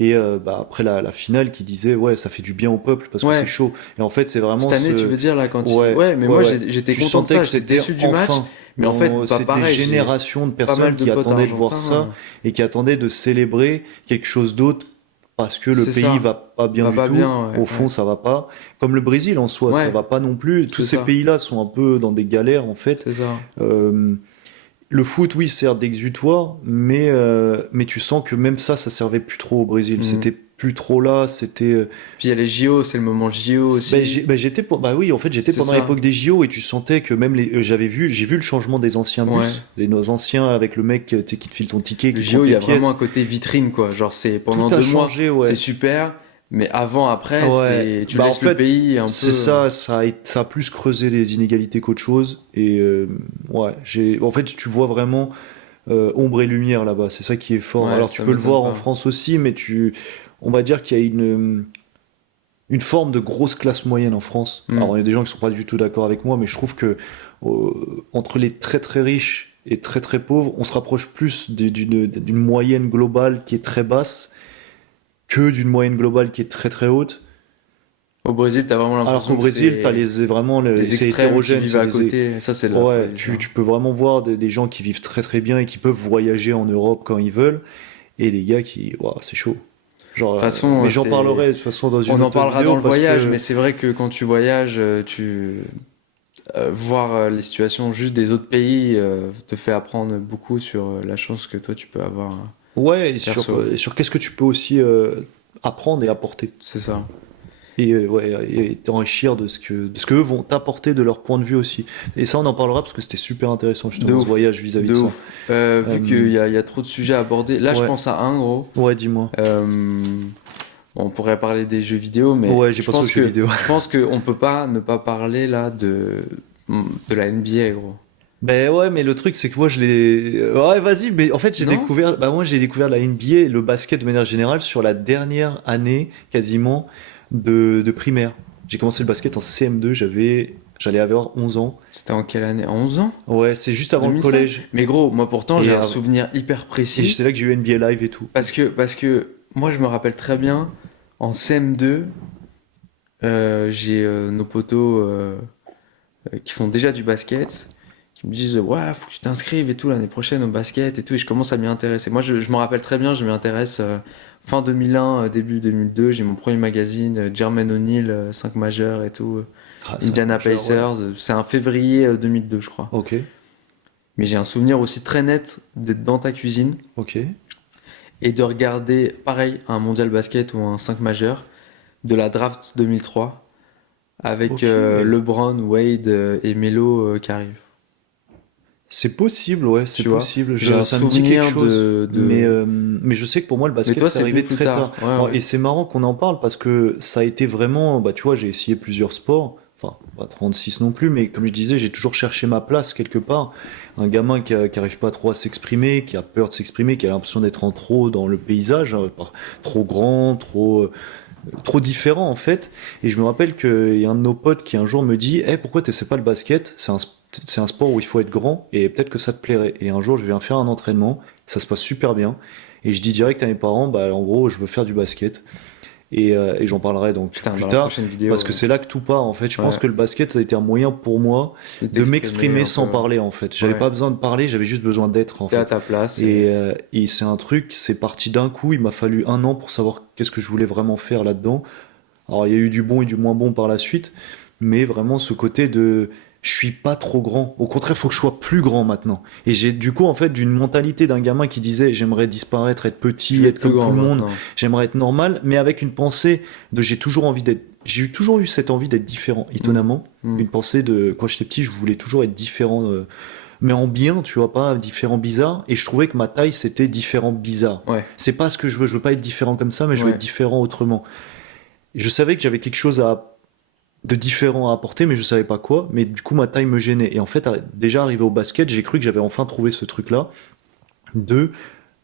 Et bah, après la finale, qui disaient ouais, ça fait du bien au peuple parce que c'est Ouais, chaud. Et en fait, c'est vraiment cette année, tu veux dire, là, quand il. ouais, Ouais, mais ouais, moi, ouais. j'étais Tu content de sentais ça, que j'étais c'était déçu du match. enfin. Mais en fait, pas C'est des pareil, j'ai générations de pas personnes mal de qui potes attendaient de voir argentins. ça et qui attendaient de célébrer quelque chose d'autre parce que le C'est pays ça. va pas bien Va du pas tout. bien, ouais, Au fond, ouais. ça va pas. Comme le Brésil en soi, ça Ouais, va pas non plus. Tous c'est ces ça. pays-là sont un peu dans des galères en fait. C'est ça. Euh, le foot, oui, sert d'exutoire, mais tu sens que même ça servait plus trop au Brésil. Mhm. C'était plus trop là. C'était Puis il y a les JO, c'est le moment JO aussi. bah oui, en fait, j'étais C'est pendant ça. l'époque des JO et tu sentais que même j'ai vu le changement des anciens Ouais. bus, nos anciens avec le mec, tu sais, qui te file ton ticket, Le qui JO, compte il y les a vraiment un pièces. côté vitrine, quoi. Genre, c'est Tout pendant a 2 mois, changé, c'est ouais. super. Mais avant, après, Ouais, c'est tu bah en laisses le fait, pays un peu. c'est ça, ça a plus creusé les inégalités qu'autre chose. Et ouais, en fait, tu vois vraiment ombre et lumière là-bas. C'est ça qui est fort. Ouais, Alors tu ça peux le m'étonne voir en pas. France aussi, mais on va dire qu'il y a une forme de grosse classe moyenne en France. Hmm. Alors il y a des gens qui sont pas du tout d'accord avec moi, mais je trouve que entre les très très riches et très très pauvres, on se rapproche plus d'une moyenne globale qui est très basse que d'une moyenne globale qui est très très haute. Au Brésil, t'as vraiment Alors qu'au l'impression que Brésil, c'est vraiment les c'est extrêmes qui hétérogène, vivent à côté. Ça, c'est de la ouais, folie, ça. tu peux vraiment voir des gens qui vivent très très bien et qui peuvent voyager en Europe quand ils veulent, et des gars qui, waouh, c'est chaud. Genre, De toute façon, mais j'en c'est. parlerai de toute façon dans On une en autre parlera dans vidéo le parce voyage, que mais c'est vrai que quand tu voyages, tu voir les situations juste des autres pays te fait apprendre beaucoup sur la chance que toi tu peux avoir ouais, perso. et sur qu'est-ce que tu peux aussi apprendre et apporter. C'est ça. Et ouais, et t'enrichir de ce que eux vont t'apporter de leur point de vue aussi. Et ça, on en parlera parce que c'était super intéressant De justement ce ouf. voyage vis-à-vis De de ça. ouf. Vu Euh, qu'il y a trop de sujets à aborder, là je ouais, pense à un gros. ouais, dis-moi. Euh, on pourrait parler des jeux vidéo, mais Ouais, j'ai pensé aux jeux vidéo. je pense qu'on peut pas ne pas parler là de la NBA, gros. Ben ouais, mais le truc c'est que moi je l'ai. Ouais, vas-y, mais en fait j'ai Non? découvert. Bah moi j'ai découvert la NBA et le basket de manière générale sur la dernière année quasiment de primaire. J'ai commencé le basket en CM2, j'allais avoir 11 ans. C'était en quelle année? En 11 ans? Ouais, c'est juste avant le 2005? collège. Mais gros, moi pourtant j'ai Et, un souvenir hyper et précis. c'est là que j'ai eu NBA Live et tout. Parce que moi, je me rappelle très bien, en CM2, j'ai nos potos qui font déjà du basket, qui me disent ouais, faut que tu t'inscrives et tout l'année prochaine au basket et tout, et je commence à m'y intéresser. Moi, je me rappelle très bien, je m'y intéresse fin 2001, début 2002, j'ai mon premier magazine, Jermaine O'Neal, 5 majeurs et tout, Ah, ça, Indiana genre, ouais. Pacers, c'est un février 2002, je crois. Ok, Mais j'ai un souvenir aussi très net d'être dans ta cuisine ok. et de regarder, pareil, un mondial basket ou un 5 majeur de la draft 2003 avec Ok. LeBron, Wade et Melo qui arrivent. C'est possible, ouais, c'est Tu vois, possible. j'ai un Ça me dit quelque souvenir chose. de. Mais je sais que pour moi, le Mais basket, toi, c'est c'est arrivé beaucoup plus très tard. tard. Ouais, Bon, ouais. et c'est marrant qu'on en parle parce que ça a été vraiment, bah, tu vois, j'ai essayé plusieurs sports. enfin pas 36 non plus, mais comme je disais, j'ai toujours cherché ma place quelque part. Un gamin qui arrive pas trop à s'exprimer, qui a peur de s'exprimer, qui a l'impression d'être en trop dans le paysage, trop grand, trop différent en fait. Et je me rappelle qu'il y a un de nos potes qui un jour me dit pourquoi t'essaies pas le basket? C'est un sport où il faut être grand et peut-être que ça te plairait. Et un jour, je viens faire un entraînement, ça se passe super bien. Et je dis direct à mes parents, en gros, je veux faire du basket. Et j'en parlerai donc Putain, plus dans la tard, prochaine vidéo. parce que c'est là que tout part en fait. Je pense Ouais. que le basket, ça a été un moyen pour moi de T'exprimer m'exprimer un sans peu. parler en fait. J'avais Ouais. pas besoin de parler, j'avais juste besoin d'être en T'es à fait. ta place. Et c'est un truc, c'est parti d'un coup. Il m'a fallu 1 an pour savoir qu'est-ce que je voulais vraiment faire là-dedans. Alors il y a eu du bon et du moins bon par la suite, mais vraiment ce côté de je suis pas trop grand. Au contraire, il faut que je sois plus grand maintenant. Et j'ai du coup en fait d'une mentalité d'un gamin qui disait j'aimerais disparaître, être Je petit, veux être être plus comme tout grand le monde, maintenant. j'aimerais être normal, mais avec une pensée de j'ai toujours eu cette envie d'être différent, étonnamment. Mm. Une pensée de quand j'étais petit, je voulais toujours être différent, mais en bien, tu vois, pas différent bizarre. Et je trouvais que ma taille c'était différent bizarre. Ouais. C'est pas ce que je veux pas être différent comme ça, mais je veux Ouais. être différent autrement. Je savais que j'avais quelque chose de différent à apporter, mais je savais pas quoi. Mais du coup, ma taille me gênait. Et en fait, déjà arrivé au basket, j'ai cru que j'avais enfin trouvé ce truc-là.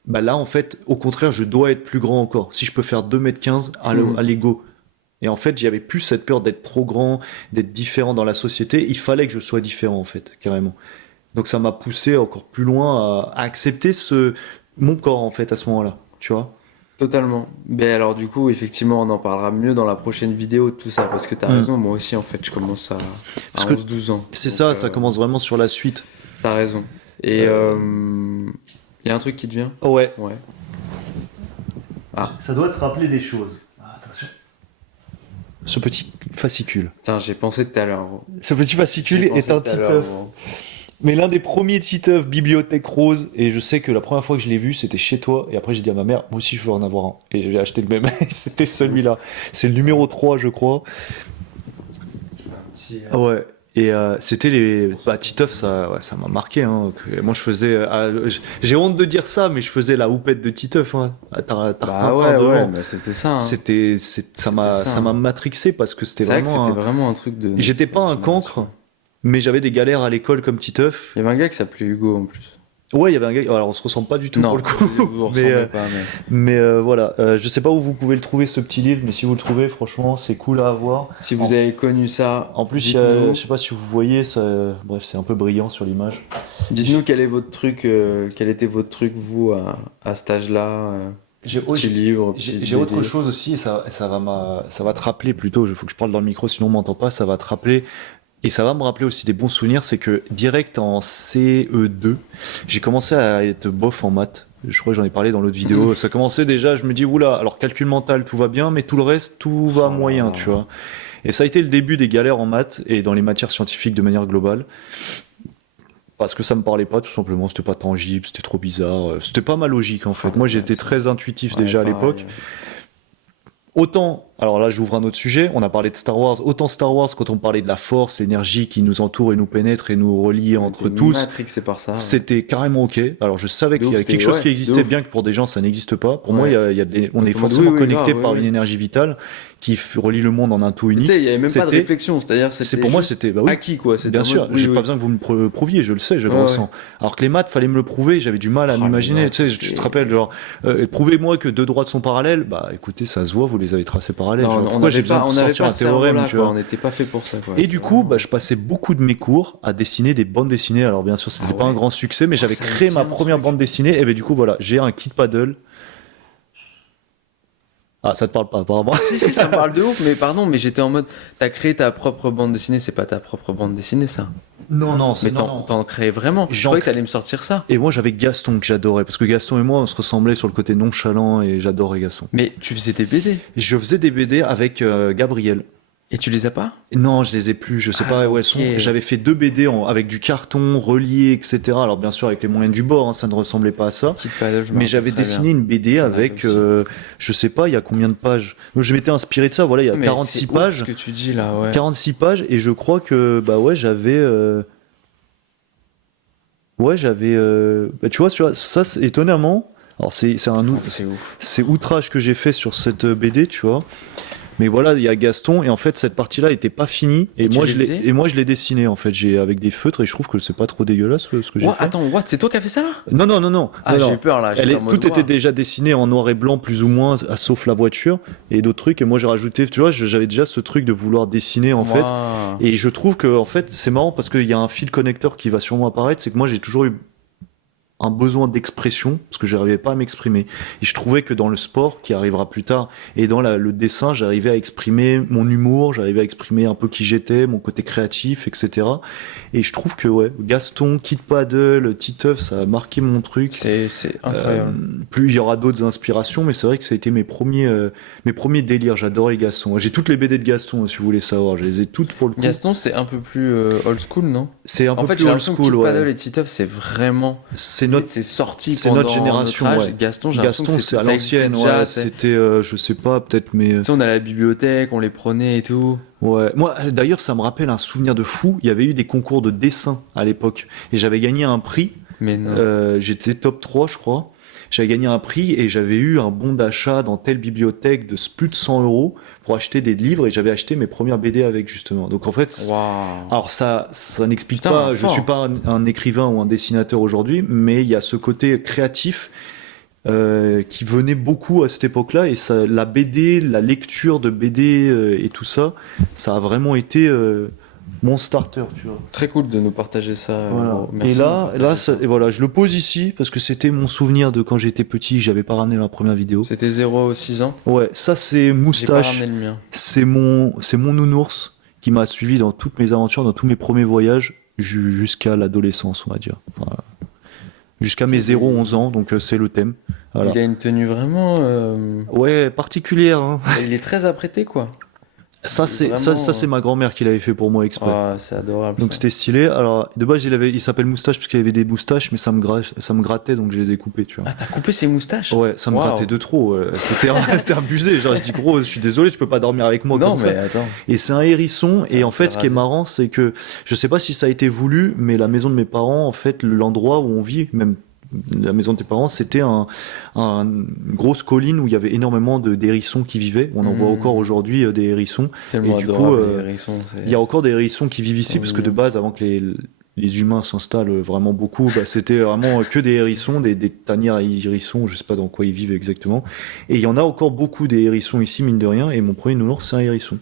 Là, en fait, au contraire, je dois être plus grand encore. Si je peux faire 2,15 m à l'ego. Et en fait, j'avais plus cette peur d'être trop grand, d'être différent dans la société. Il fallait que je sois différent, en fait, carrément. Donc ça m'a poussé encore plus loin à accepter mon corps, en fait, à ce moment-là. Tu vois? Totalement. Mais alors du coup, effectivement, on en parlera mieux dans la prochaine vidéo de tout ça, parce que t'as raison, moi aussi en fait, je commence à Parce que 11-12 ans. C'est Donc, ça, ça commence vraiment sur la suite. T'as raison. Et y a un truc qui te vient? Ouais. Ouais. Ça doit te rappeler des choses. Attention. Ce petit fascicule. Putain, j'ai pensé tout à l'heure, gros. Ce petit fascicule J'ai pensé est un tout à l'heure, Titeuf. gros. Mais l'un des premiers Titeuf Bibliothèque Rose. Et je sais que la première fois que je l'ai vu, c'était chez toi. Et après, j'ai dit à ma mère, moi aussi, je veux en avoir un. Et j'ai acheté le même. C'était celui-là. C'est le numéro 3, je crois. Ouais. Et c'était Titeuf, ça m'a marqué. Hein. Moi, je faisais. J'ai honte de dire ça, mais je faisais la houppette de Titeuf. Hein. Bah ouais, ouais, mais c'était ça. Hein. Ça m'a matrixé parce que c'était C'est vrai que vraiment. c'était vraiment un truc de. J'étais pas un génération. cancre, mais j'avais des galères à l'école comme Titeuf. Il y avait un gars qui s'appelait Hugo en plus. Ouais, il y avait un gars. Alors, on se ressemble pas du tout Non, pour le coup. vous ressemblez pas, mais. Mais voilà, je sais pas où vous pouvez le trouver ce petit livre, mais si vous le trouvez, franchement, c'est cool à avoir. Si vous avez connu ça, En plus, dites-nous. je sais pas si vous voyez, bref, c'est un peu brillant sur l'image. Dites-nous quel est votre truc, quel était votre truc vous à cet âge-là. Petit livre, petit J'ai autre BD. chose aussi, et ça va te rappeler plutôt. Il faut que je parle dans le micro, sinon on m'entend pas. Ça va te rappeler. Et ça va me rappeler aussi des bons souvenirs, c'est que direct en CE2, j'ai commencé à être bof en maths. Je crois que j'en ai parlé dans l'autre vidéo. Ça commençait déjà, je me dis, oula, alors calcul mental, tout va bien, mais tout le reste, tout va moyen, tu vois. Et ça a été le début des galères en maths et dans les matières scientifiques de manière globale. Parce que ça me parlait pas, tout simplement, c'était pas tangible, c'était trop bizarre, c'était pas ma logique en fait. Moi j'étais très intuitif Ouais, déjà à pareil. l'époque. Autant, alors là j'ouvre un autre sujet, on a parlé de Star Wars, autant Star Wars quand on parlait de la force, l'énergie qui nous entoure et nous pénètre et nous relie entre T'es tous, matrixé par ça. Ouais. c'était carrément ok. Alors je savais qu'il y ouf, avait quelque c'était- chose ouais, qui de existait ouf. bien que pour des gens ça n'existe pas. Pour Ouais. moi on est Autrement, forcément oui, connecté grave, par oui, une oui. énergie vitale qui relie le monde en un tout Tu unique. sais, il y avait même pas de C'était- réflexion, c'est-à-dire c'était Pour moi juste c'était bah oui. acquis quoi. C'était Bien en sûr, mode, oui, j'ai oui. pas besoin que vous me prouviez, je le sais, je le Ouais, ressens. Alors que les maths, fallait me le prouver, j'avais du mal à Oh, m'imaginer. les maths, Tu sais, tu te rappelles, genre, prouvez-moi que deux droites sont parallèles. Bah écoutez, ça se voit, vous les avez tracées parallèles. Non, tu vois. on Pourquoi j'ai n'avait besoin pas, de on n'avait sortir pas un ce cerveau-là, théorème, tu quoi. vois. On n'était pas fait pour ça, quoi. Et C'est du coup, vraiment- bah, je passais beaucoup de mes cours à dessiner des bandes dessinées. Alors bien sûr, c'était Ah pas ouais. un grand succès, mais j'avais ça me créé dit ma un première truc. bande dessinée. Et ben du coup, voilà, j'ai un kit paddle. Ah, ça te parle pas, apparemment. Si, si, ça me parle de ouf, mais pardon, mais j'étais en mode, t'as créé ta propre bande dessinée, c'est pas ta propre bande dessinée, ça. Non, Mais t'en crées vraiment. Je J'en croyais que crée- t'allais me sortir ça. Et moi, j'avais Gaston que j'adorais, parce que Gaston et moi, on se ressemblait sur le côté nonchalant, et j'adorais Gaston. Mais tu faisais des BD. Je faisais des BD avec Gabriel. Et tu les as pas? Non, je les ai plus, je sais pas où elles sont. ok. J'avais fait 2 BD avec du carton relié, etc. Alors bien sûr avec les moyens du bord, hein, ça ne ressemblait pas à ça. Petite paddle, je me Mais rappelle j'avais très dessiné bien. une BD J'en avais avec, aussi. je sais pas, il y a combien de pages. Je m'étais inspiré de ça, voilà, il y a Mais 46 c'est ouf pages. ce que tu dis là, ouais. 46 pages, et je crois que, bah ouais, j'avais... Ouais, j'avais... Bah, tu vois, ça, étonnamment... Alors c'est Putain, c'est ouf. c'est outrage que j'ai fait sur cette BD, tu vois. Mais voilà, il y a Gaston, et en fait, cette partie-là était pas finie, Et tu les faisais? et moi, je l'ai dessiné, en fait, avec des feutres, et je trouve que c'est pas trop dégueulasse, ce que j'ai What? fait. Attends, what? C'est toi qui as fait ça là? Non, non, non, non. Ah, non, j'ai non. eu peur là. J'étais en mode, Tout était ouah. déjà dessiné en noir et blanc, plus ou moins, sauf la voiture, et d'autres trucs, et moi, j'ai rajouté, tu vois, j'avais déjà ce truc de vouloir dessiner, en fait. Ouah. Et je trouve que, en fait, c'est marrant parce qu'il y a un fil connecteur qui va sûrement apparaître, c'est que moi, j'ai toujours eu un besoin d'expression parce que j'arrivais pas à m'exprimer et je trouvais que dans le sport qui arrivera plus tard et dans le dessin j'arrivais à exprimer mon humour, j'arrivais à exprimer un peu qui j'étais, mon côté créatif, etc. Et je trouve que ouais, Gaston, Kid Paddle, Titeuf, ça a marqué mon truc. C'est incroyable. Plus il y aura d'autres inspirations, mais c'est vrai que ça a été mes premiers délires. J'adorais Gaston, j'ai toutes les BD de Gaston si vous voulez savoir, je les ai toutes pour le coup. Gaston, c'est un peu plus old school, non? C'est un En peu fait, plus j'ai old l'impression que school, Kid ouais. Paddle et Titeuf, c'est vraiment. C'est sorti c'est pendant notre génération, notre âge. ouais. Gaston, j'ai l'impression Gaston, que c'est à ça existait l'ancienne, déjà, ouais. tu sais. C'était, je sais pas, peut-être, mais Tu sais, on allait à la bibliothèque, on les prenait et tout. ouais. Moi, d'ailleurs, ça me rappelle un souvenir de fou. Il y avait eu des concours de dessin à l'époque, et j'avais gagné un prix. Mais non. J'étais top 3, je crois. J'avais gagné un prix et j'avais eu un bon d'achat dans telle bibliothèque de plus de 100 euros pour acheter des livres et j'avais acheté mes premières BD avec justement. Donc en fait, Waouh. alors ça n'explique Putain, pas. Je fort. suis pas un écrivain ou un dessinateur aujourd'hui, mais il y a ce côté créatif qui venait beaucoup à cette époque-là et ça, la BD, la lecture de BD et tout ça, ça a vraiment été mon starter, tu vois. Très cool de nous partager ça. Voilà. Bon, merci Et de nous là, partager ça. et voilà, je le pose ici parce que c'était mon souvenir de quand j'étais petit. J'avais pas ramené la première vidéo. C'était 0 à 6 ans. Ouais, ça c'est J'ai pas Moustache. ramené le mien. C'est mon nounours qui m'a suivi dans toutes mes aventures, dans tous mes premiers voyages jusqu'à l'adolescence, on va dire. Enfin, jusqu'à mes 0-11 ans, donc c'est le thème. Voilà. Il a une tenue vraiment. Ouais, particulière. Hein. Il est très apprêté, quoi. Ça c'est Vraiment, ça c'est ma grand-mère qui l'avait fait pour moi exprès. Ah, c'est adorable. Donc ça. c'était stylé. Alors de base il s'appelle Moustache parce qu'il avait des moustaches, mais ça me grattait donc je les ai coupés, tu vois. Ah, t'as coupé ses moustaches? Ouais, ça me Waouh. grattait de trop. C'était abusé. Genre je dis gros, je suis désolé, je peux pas dormir avec moi Non, comme mais ça. attends. Et c'est un hérisson. Et Ah, en fait, tu ce l'as qui est rasé. marrant, c'est que je sais pas si ça a été voulu, mais la maison de mes parents, en fait, l'endroit où on vit, même la maison de tes parents, c'était une grosse colline où il y avait énormément d'hérissons qui vivaient. On en voit encore aujourd'hui des hérissons. Tellement Et du adorable, coup, les hérissons. Il y a encore des hérissons qui vivent ici Oh, parce que de mignon. base, avant que les humains s'installent vraiment beaucoup, bah, c'était vraiment que des hérissons, des tanières à hérissons, je sais pas dans quoi ils vivent exactement. Et il y en a encore beaucoup des hérissons ici, mine de rien, et mon premier nounours, c'est un hérisson.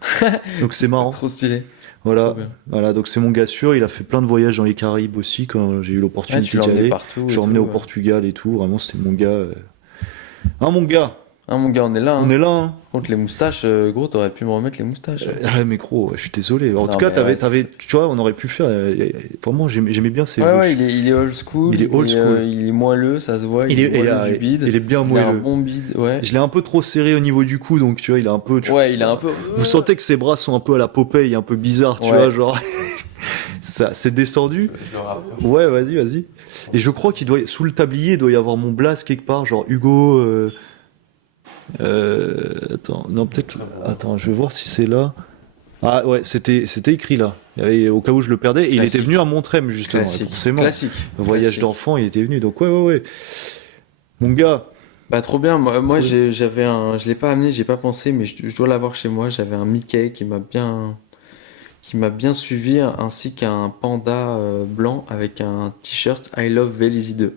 Donc c'est marrant. Trop stylé. Voilà, Trop bien. voilà, donc c'est mon gars sûr, il a fait plein de voyages dans les Caraïbes aussi quand j'ai eu Ouais, l'opportunité tu d'y l'emmenais aller. partout. Je et l'ai emmené tout, au ouais. Portugal et tout, vraiment c'était mon gars. Hein mon gars, Ah, mon gars, on est là. Hein. on est là, hein. Contre les moustaches, gros, t'aurais pu me remettre les moustaches. Ah mais gros, je suis désolé. En Non, tout cas, mais ouais, tu vois, on aurait pu faire. Vraiment, j'aimais bien ces. Ouais, ouais, il est old school. Il est old school. Il est moelleux, ça se voit. Il est- moelleux il a- du bide. il est bien Il a un moelleux. bon bide, ouais. Je l'ai un peu trop serré au niveau du cou, donc tu vois, il a un peu. Ouais, il est un peu. Vous sentez que ses bras sont un peu à la Popeye, un peu bizarre, tu Ouais. vois, genre. Ça, c'est descendu. Je le rapproche. Ouais, vas-y. Et je crois sous le tablier, il doit y avoir mon blaze quelque part, genre Hugo. Attends, non, peut-être. Attends, je vais voir si c'est là. Ah ouais, c'était écrit là. Au cas où je le perdais, et il Classique. était venu à Montrem justement, Classique. forcément. Classique. Le voyage Classique. d'enfant, il était venu, donc ouais. Mon gars, Bah, trop bien. Moi, Trop bien. j'avais un. Je l'ai pas amené, j'ai pas pensé, mais je dois l'avoir chez moi. J'avais un Mickey qui m'a bien suivi, ainsi qu'un panda blanc avec un t-shirt I Love Vélizy 2.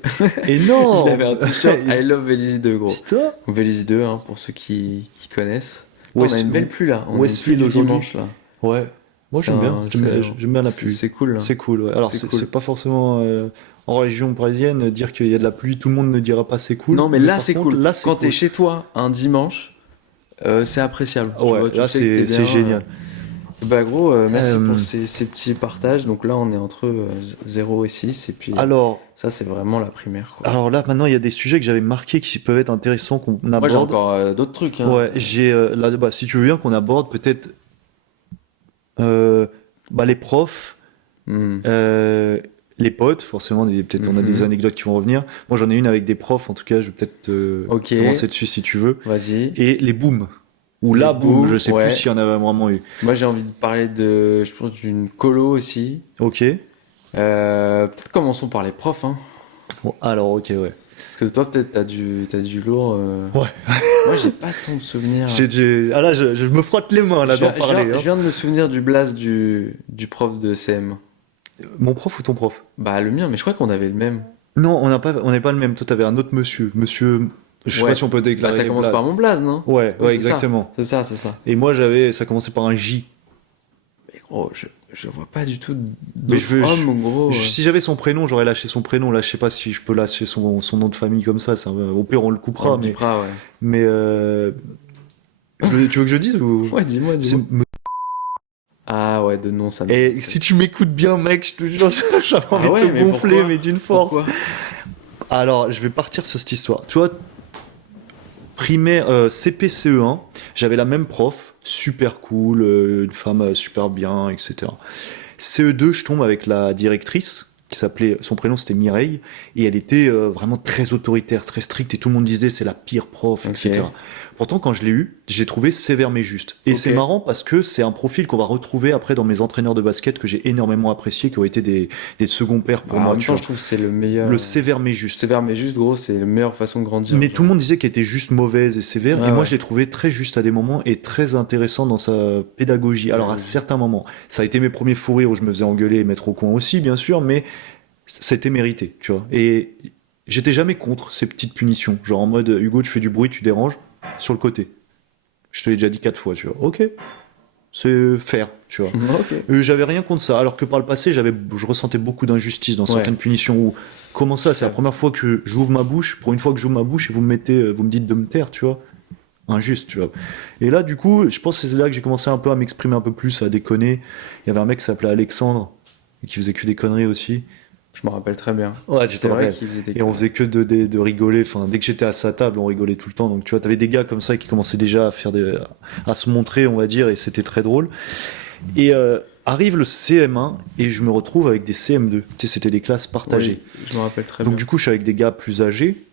énorme. Il avait un t-shirt I Love Vélizy 2, gros. Putain. Vélizy 2, hein, pour ceux qui connaissent. On West- a une belle pluie là. On a une Westfield pluie du aujourd'hui. dimanche là. Ouais. Moi C'est j'aime bien. un- J'aime bien la c'est- pluie. C'est cool là. C'est cool. Ouais. Alors C'est cool. c'est pas forcément en région parisienne dire qu'il y a de la pluie, tout le monde ne dira pas c'est cool. Non, mais là par c'est contre, cool. Là c'est Quand cool. t'es chez toi un dimanche, c'est appréciable. Tu Ouais, vois, tu là sais que t'es c'est bien, génial. Bah gros, merci Euh, pour ces petits partages. Donc là, on est entre 0 et 6. Et puis Alors, ça, c'est vraiment la primaire, quoi. alors là maintenant il y a des sujets que j'avais marqués qui peuvent être intéressants qu'on Moi, j'ai aborde. encore d'autres trucs. Hein. Ouais, j'ai là bah, si tu veux bien qu'on aborde peut-être les profs, Hmm. les potes, forcément peut-être on a Mhm. des anecdotes qui vont revenir. Moi j'en ai une avec des profs en tout cas, je vais peut-être Ok. commencer dessus si tu veux. Vas-y. Et les booms. Ou Les la boom, booms, je sais ouais. plus s'il y en avait vraiment eu. Moi, j'ai envie de parler je pense, d'une colo aussi. Ok. Peut-être commençons par les profs, hein. Bon, alors ok, ouais. Parce que toi, peut-être, t'as du lourd. Ouais. Moi, j'ai pas tant de souvenirs. Ah là, je me frotte les mains là Je d'en viens, parler. je viens de me souvenir du blaze du prof de CM. Mon prof ou ton prof? Bah, le mien, mais je crois qu'on avait le même. Non, on n'est pas le même. Toi, t'avais un autre monsieur. Monsieur, je sais Ouais. pas si on peut Bah, déclarer ça les commence blagues. par mon blaze, non? Ouais, Oui, ouais, c'est ça. exactement. C'est ça, c'est ça. Et moi, ça commençait par un J. Mais gros, je vois pas du tout Mais d'autres hommes, gros. si j'avais son prénom, j'aurais lâché son prénom. Là, je sais pas si je peux lâcher son nom de famille comme ça. Au pire, on le coupera. On le bipera, ouais. Mais tu veux que je dise ou... Ouais, dis-moi, C'est- dis-moi. Ah ouais, de nom, ça me... Et si tu m'écoutes bien, mec, je te jure, j'avais envie ouais, de te mais gonfler, pourquoi mais d'une force. Pourquoi? Alors, je vais partir sur cette histoire. Tu vois, primaire, CP, CE1, j'avais la même prof, super cool, une femme super bien, etc. CE2, je tombe avec la directrice, qui s'appelait, son prénom c'était Mireille, et elle était vraiment très autoritaire, très stricte, et tout le monde disait c'est la pire prof, etc. Ok. Pourtant, quand je l'ai eu, j'ai trouvé sévère mais juste. Et Ok. c'est marrant parce que c'est un profil qu'on va retrouver après dans mes entraîneurs de basket que j'ai énormément apprécié, qui ont été des seconds pères pour Bah, en moi. même Tu temps, vois. je trouve que c'est le meilleur. Le sévère mais juste. Sévère, mais juste, gros, c'est la meilleure façon de grandir. Mais genre. tout le monde disait qu'elle était juste mauvaise et sévère, Ouais, et moi ouais. je l'ai trouvé très juste à des moments et très intéressant dans sa pédagogie. Alors à Ouais. certains moments, ça a été mes premiers fous rires où je me faisais engueuler et mettre au coin aussi, bien sûr, mais c'était mérité, tu vois. Et j'étais jamais contre ces petites punitions, genre en mode Hugo, tu fais du bruit, tu déranges, sur le côté. Je te l'ai déjà dit 4 fois, tu vois. Ok, c'est fair, tu vois. Ok. J'avais rien contre ça, alors que par le passé, je ressentais beaucoup d'injustice dans certaines punitions où, comment ça, c'est la première fois que j'ouvre ma bouche, pour une fois que j'ouvre ma bouche et vous me dites de me taire, tu vois. Injuste, tu vois. Et là, du coup, je pense que c'est là que j'ai commencé un peu à m'exprimer un peu plus, à déconner. Il y avait un mec qui s'appelait Alexandre, et qui faisait que des conneries aussi. Je me rappelle très bien. Ouais, tu te C'est vrai rappelles. qu'il faisait des Et on faisait que de rigoler. Enfin, dès que j'étais à sa table, on rigolait tout le temps. Donc, tu vois, t'avais des gars comme ça qui commençaient déjà à se montrer, on va dire, et c'était très drôle. Et arrive le CM1 et je me retrouve avec des CM2. Tu sais, c'était des classes partagées. Oui, je me rappelle très Donc, bien. du coup, je suis avec des gars plus âgés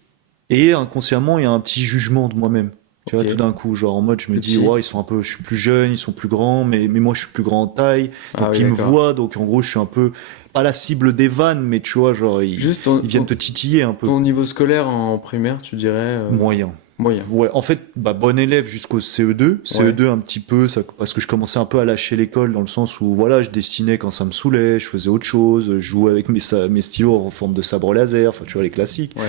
et inconsciemment, il y a un petit jugement de moi-même. Tu vois, Ok. tout d'un coup, genre en mode, je me Plus dis, petit. ouais, ils sont un peu, je suis plus jeune, ils sont plus grands, mais moi, je suis plus grand en taille. Donc, Ah oui, ils me d'accord. voient, donc en gros, je suis un peu, pas la cible des vannes, mais tu vois, genre, Juste ils viennent te titiller un peu. ton niveau scolaire en primaire, tu dirais Moyen. moyen. Ouais, en fait, bon élève jusqu'au CE2. CE2 un petit peu, parce que je commençais un peu à lâcher l'école dans le sens où, voilà, je dessinais quand ça me saoulait, je faisais autre chose, je jouais avec mes stylos en forme de sabre laser, enfin, tu vois, les classiques. Ouais.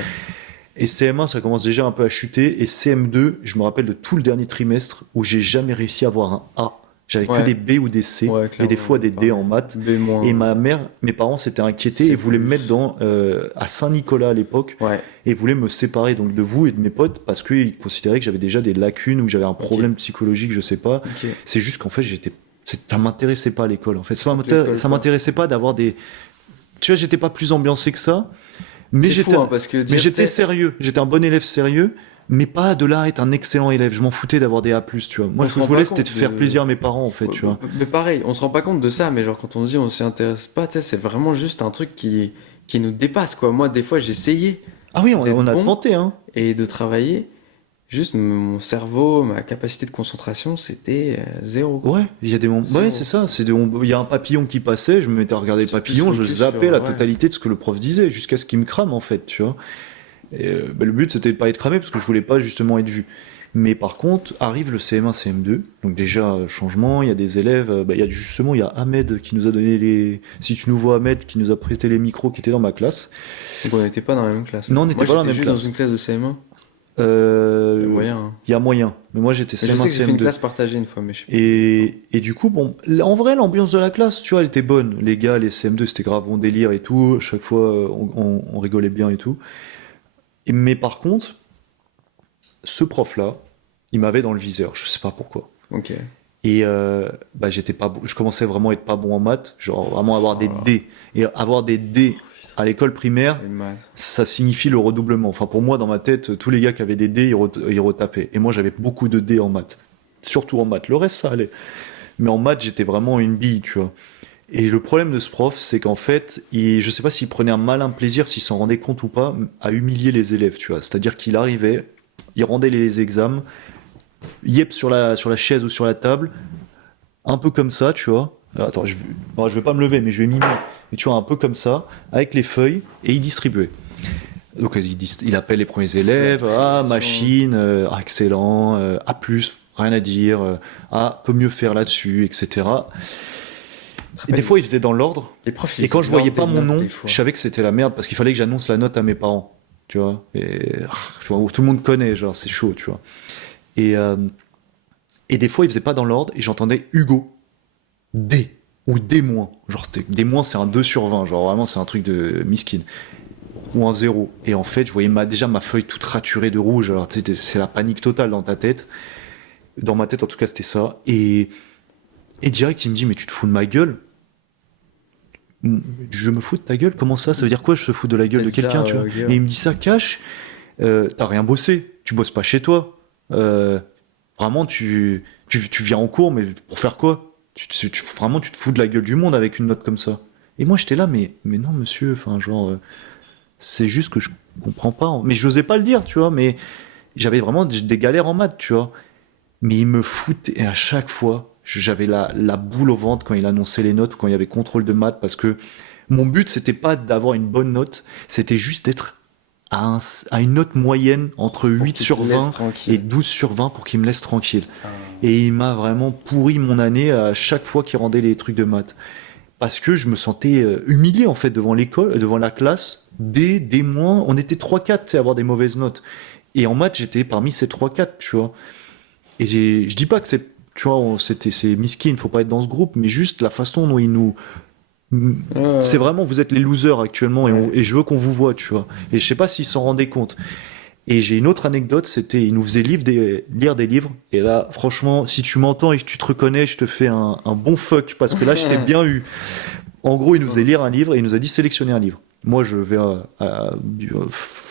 Et CM1, ça commence déjà un peu à chuter. Et CM2, je me rappelle de tout le dernier trimestre où j'ai jamais réussi à avoir un A. J'avais que Ouais. des B ou des C, Ouais, et clairement, des fois des D pareil. en maths. B-. Et mes parents s'étaient inquiétés C'est et voulaient me plus. mettre à Saint-Nicolas à l'époque, Ouais. et voulaient me séparer donc de vous et de mes potes parce qu'ils considéraient que j'avais déjà des lacunes ou que j'avais un problème psychologique, je sais pas. Ok. C'est juste qu'en fait, ça m'intéressait pas à l'école. En fait, ça L'école, quoi. m'intéressait pas d'avoir des. Tu vois, j'étais pas plus ambiancé que ça, mais C'est fou, j'étais, hein, parce que mais dire, j'étais tu sais, sérieux. J'étais un bon élève sérieux, mais pas de là à être un excellent élève. Je m'en foutais d'avoir des A+, tu vois. Moi, On ce se que rend je voulais, pas c'était de compte faire de- plaisir à mes parents, en fait, tu vois. Mais pareil, on se rend pas compte de ça, mais genre quand on dit on s'y intéresse pas, tu sais, c'est vraiment juste un truc qui nous dépasse, quoi. Moi, des fois, j'essayais Ah oui, on a bon. tenté, hein. et de travailler, juste mon cerveau, ma capacité de concentration, c'était zéro. Ouais, il y a des moments. Zéro. Ouais, c'est ça. Il y a un papillon qui passait, je me mettais à regarder le Tu te papillon, je focus zappais sur- la ouais. totalité de ce que le prof disait, jusqu'à ce qu'il me crame, en fait, tu vois. Et, le but, c'était de pas être cramé, parce que je voulais pas justement être vu. Mais par contre, arrive le CM1, CM2, donc déjà, changement, il y a des élèves, il y a Ahmed qui nous a donné les... Si tu nous vois, Ahmed, qui nous a prêté les micros, qui était dans ma classe. Donc on n'était pas dans la même classe. Non, on Moi, n'était pas dans la j'étais même juste classe. dans une classe de CM1. Euh, Moyen. Hein. Il y a moyen, mais moi j'étais Mais je CM1, sais que j'ai fait une CM2. classe partagée une fois, mais je sais pas. Et du coup, bon, en vrai, l'ambiance de la classe, tu vois, elle était bonne. Les gars, les CM2, c'était grave bon délire et tout. Chaque fois, on rigolait bien et tout. Mais par contre, ce prof-là, il m'avait dans le viseur. Je sais pas pourquoi. Ok. Et j'étais pas, je commençais vraiment à être pas bon en maths, genre vraiment avoir des D. Et avoir des D à l'école primaire, Les maths. ça signifie le redoublement. Enfin, pour moi, dans ma tête, tous les gars qui avaient des D, ils retapaient. Et moi, j'avais beaucoup de D en maths. Surtout en maths. Le reste, ça allait. Mais en maths, j'étais vraiment une bille, tu vois. Et le problème de ce prof, c'est qu'en fait, je sais pas s'il prenait un malin plaisir, s'il s'en rendait compte ou pas, à humilier les élèves, tu vois. C'est-à-dire qu'il arrivait, il rendait les examens, yep sur la chaise ou sur la table, un peu comme ça, tu vois. Attends, je vais pas me lever, mais je vais mimer. Mais tu vois, un peu comme ça, avec les feuilles, et il distribuait. Donc il appelle les premiers élèves, ah, machine, excellent, A+, rien à dire, peut mieux faire là-dessus, etc. Et des fois, il faisait dans l'ordre. Les profs, Et quand je voyais pas mon nom, des fois. je savais que c'était la merde parce qu'il fallait que j'annonce la note à mes parents. Tu vois, tu vois, tout le monde connaît, genre, c'est chaud, tu vois. Et, euh, et des fois, il faisait pas dans l'ordre et j'entendais Hugo, D ou D-. Genre, D-, c'est un 2 sur 20, genre vraiment, c'est un truc de miskin. Ou un 0. Et en fait, je voyais déjà ma feuille toute raturée de rouge. Alors, tu sais, c'est la panique totale dans ta tête. Dans ma tête, en tout cas, c'était ça. Et direct, il me dit, mais tu te fous de ma gueule? Je me fous de ta gueule? Comment ça? Ça veut dire quoi, je te fous de la gueule de quelqu'un, tu vois? Et il me dit ça, cash. T'as rien bossé. Tu bosses pas chez toi. Vraiment, tu viens en cours, mais pour faire quoi? Vraiment, tu te fous de la gueule du monde avec une note comme ça. Et moi, j'étais là, mais non, monsieur, enfin, genre, c'est juste que je comprends pas. Mais je n'osais pas le dire, tu vois, mais j'avais vraiment des galères en maths, tu vois. Mais il me foutait, et à chaque fois, j'avais la boule au ventre quand il annonçait les notes ou quand il y avait contrôle de maths, parce que mon but, c'était pas d'avoir une bonne note, c'était juste d'être à une note moyenne entre 8 sur 20 et 12 sur 20 pour qu'il me laisse tranquille. Et il m'a vraiment pourri mon année à chaque fois qu'il rendait les trucs de maths. Parce que je me sentais humilié en fait devant l'école, devant la classe, des moins. On était 3-4 à avoir des mauvaises notes. Et en maths, j'étais parmi ces 3-4, tu vois. Et je dis pas que c'est, tu vois, c'est miskin, faut pas être dans ce groupe, mais juste la façon dont ils nous. C'est vraiment, vous êtes les losers actuellement et je veux qu'on vous voit, tu vois. Et je sais pas s'ils s'en rendaient compte. Et j'ai une autre anecdote, c'était, ils nous faisaient lire des livres. Et là, franchement, si tu m'entends et que tu te reconnais, je te fais un bon fuck, parce que là, je t'ai bien eu. En gros, il nous faisait lire un livre et il nous a dit sélectionner un livre. Moi, je vais à la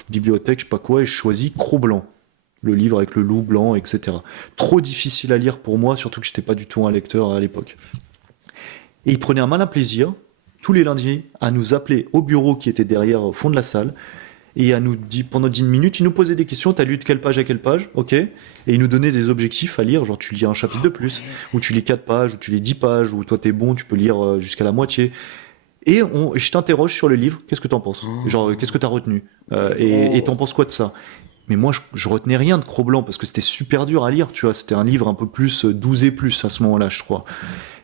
bibliothèque, je sais pas quoi, et je choisis Cro-Blanc. Le livre avec le loup blanc, etc. Trop difficile à lire pour moi, surtout que j'étais pas du tout un lecteur à l'époque. Et il prenait un malin plaisir, tous les lundis, à nous appeler au bureau qui était derrière, au fond de la salle, et à nous dire, pendant 10 minutes, il nous posait des questions, t'as lu de quelle page à quelle page, ok, et il nous donnait des objectifs à lire, genre tu lis un chapitre de plus, ou tu lis 4 pages, ou tu lis 10 pages, ou toi t'es bon, tu peux lire jusqu'à la moitié. Et je t'interroge sur le livre, qu'est-ce que t'en penses? Genre, qu'est-ce que t'as retenu? Et t'en penses quoi de ça? Mais moi, je retenais rien de Cro-Blanc parce que c'était super dur à lire, tu vois. C'était un livre un peu plus 12 et plus à ce moment-là, je crois.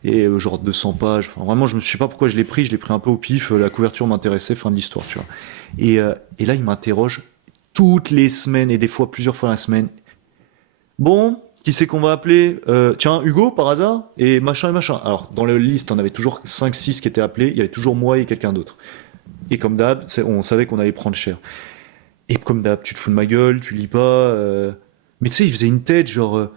Et genre 200 pages. Enfin, vraiment, je ne sais pas pourquoi je l'ai pris un peu au pif. La couverture m'intéressait, fin de l'histoire, tu vois. Et là, il m'interroge toutes les semaines et des fois plusieurs fois la semaine. Bon, qui c'est qu'on va appeler? Tiens, Hugo, par hasard? Et machin et machin. Alors, dans la liste, on avait toujours 5-6 qui étaient appelés. Il y avait toujours moi et quelqu'un d'autre. Et comme d'hab, on savait qu'on allait prendre cher. Et comme d'hab, tu te fous de ma gueule, tu lis pas. Mais tu sais, il faisait une tête genre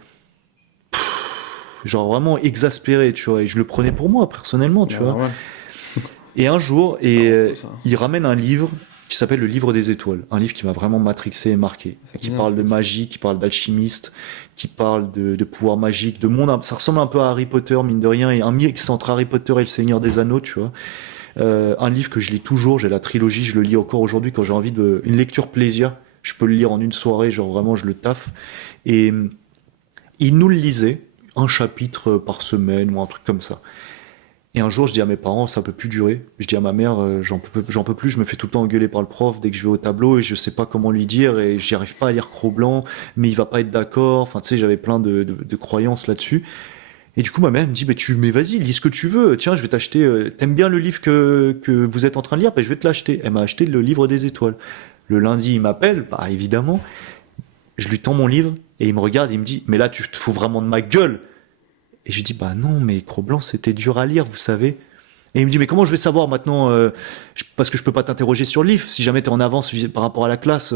vraiment exaspéré, tu vois. Et je le prenais pour moi, personnellement, tu vois. Ouais. Et un jour, il ramène un livre qui s'appelle Le Livre des Étoiles. Un livre qui m'a vraiment matrixé et marqué. Qui parle de magie, qui parle d'alchimiste, qui parle de pouvoir magique, de monde. Ça ressemble un peu à Harry Potter, mine de rien, et un mix entre Harry Potter et le Seigneur des Anneaux, tu vois. Un livre que je lis toujours, j'ai la trilogie, je le lis encore aujourd'hui quand j'ai envie une lecture plaisir. Je peux le lire en une soirée, genre vraiment je le taffe. Et il nous le lisait, un chapitre par semaine ou un truc comme ça. Et un jour, je dis à mes parents, ça peut plus durer. Je dis à ma mère, j'en peux plus, je me fais tout le temps engueuler par le prof dès que je vais au tableau et je sais pas comment lui dire et j'y arrive pas à lire Cro-Blanc, mais il va pas être d'accord. Enfin, tu sais, j'avais plein de croyances là-dessus. Et du coup, ma mère me dit, mais vas-y, lis ce que tu veux. Tiens, je vais t'acheter. T'aimes bien le livre que vous êtes en train de lire? Je vais te l'acheter. Elle m'a acheté le livre des étoiles. Le lundi, il m'appelle, bah évidemment. Je lui tends mon livre et il me regarde et il me dit, mais là, tu te fous vraiment de ma gueule. Et je lui dis, bah non, mais Cro-Blanc, c'était dur à lire, vous savez. Et il me dit, mais comment je vais savoir maintenant parce que je peux pas t'interroger sur le livre. Si jamais t'es en avance par rapport à la classe,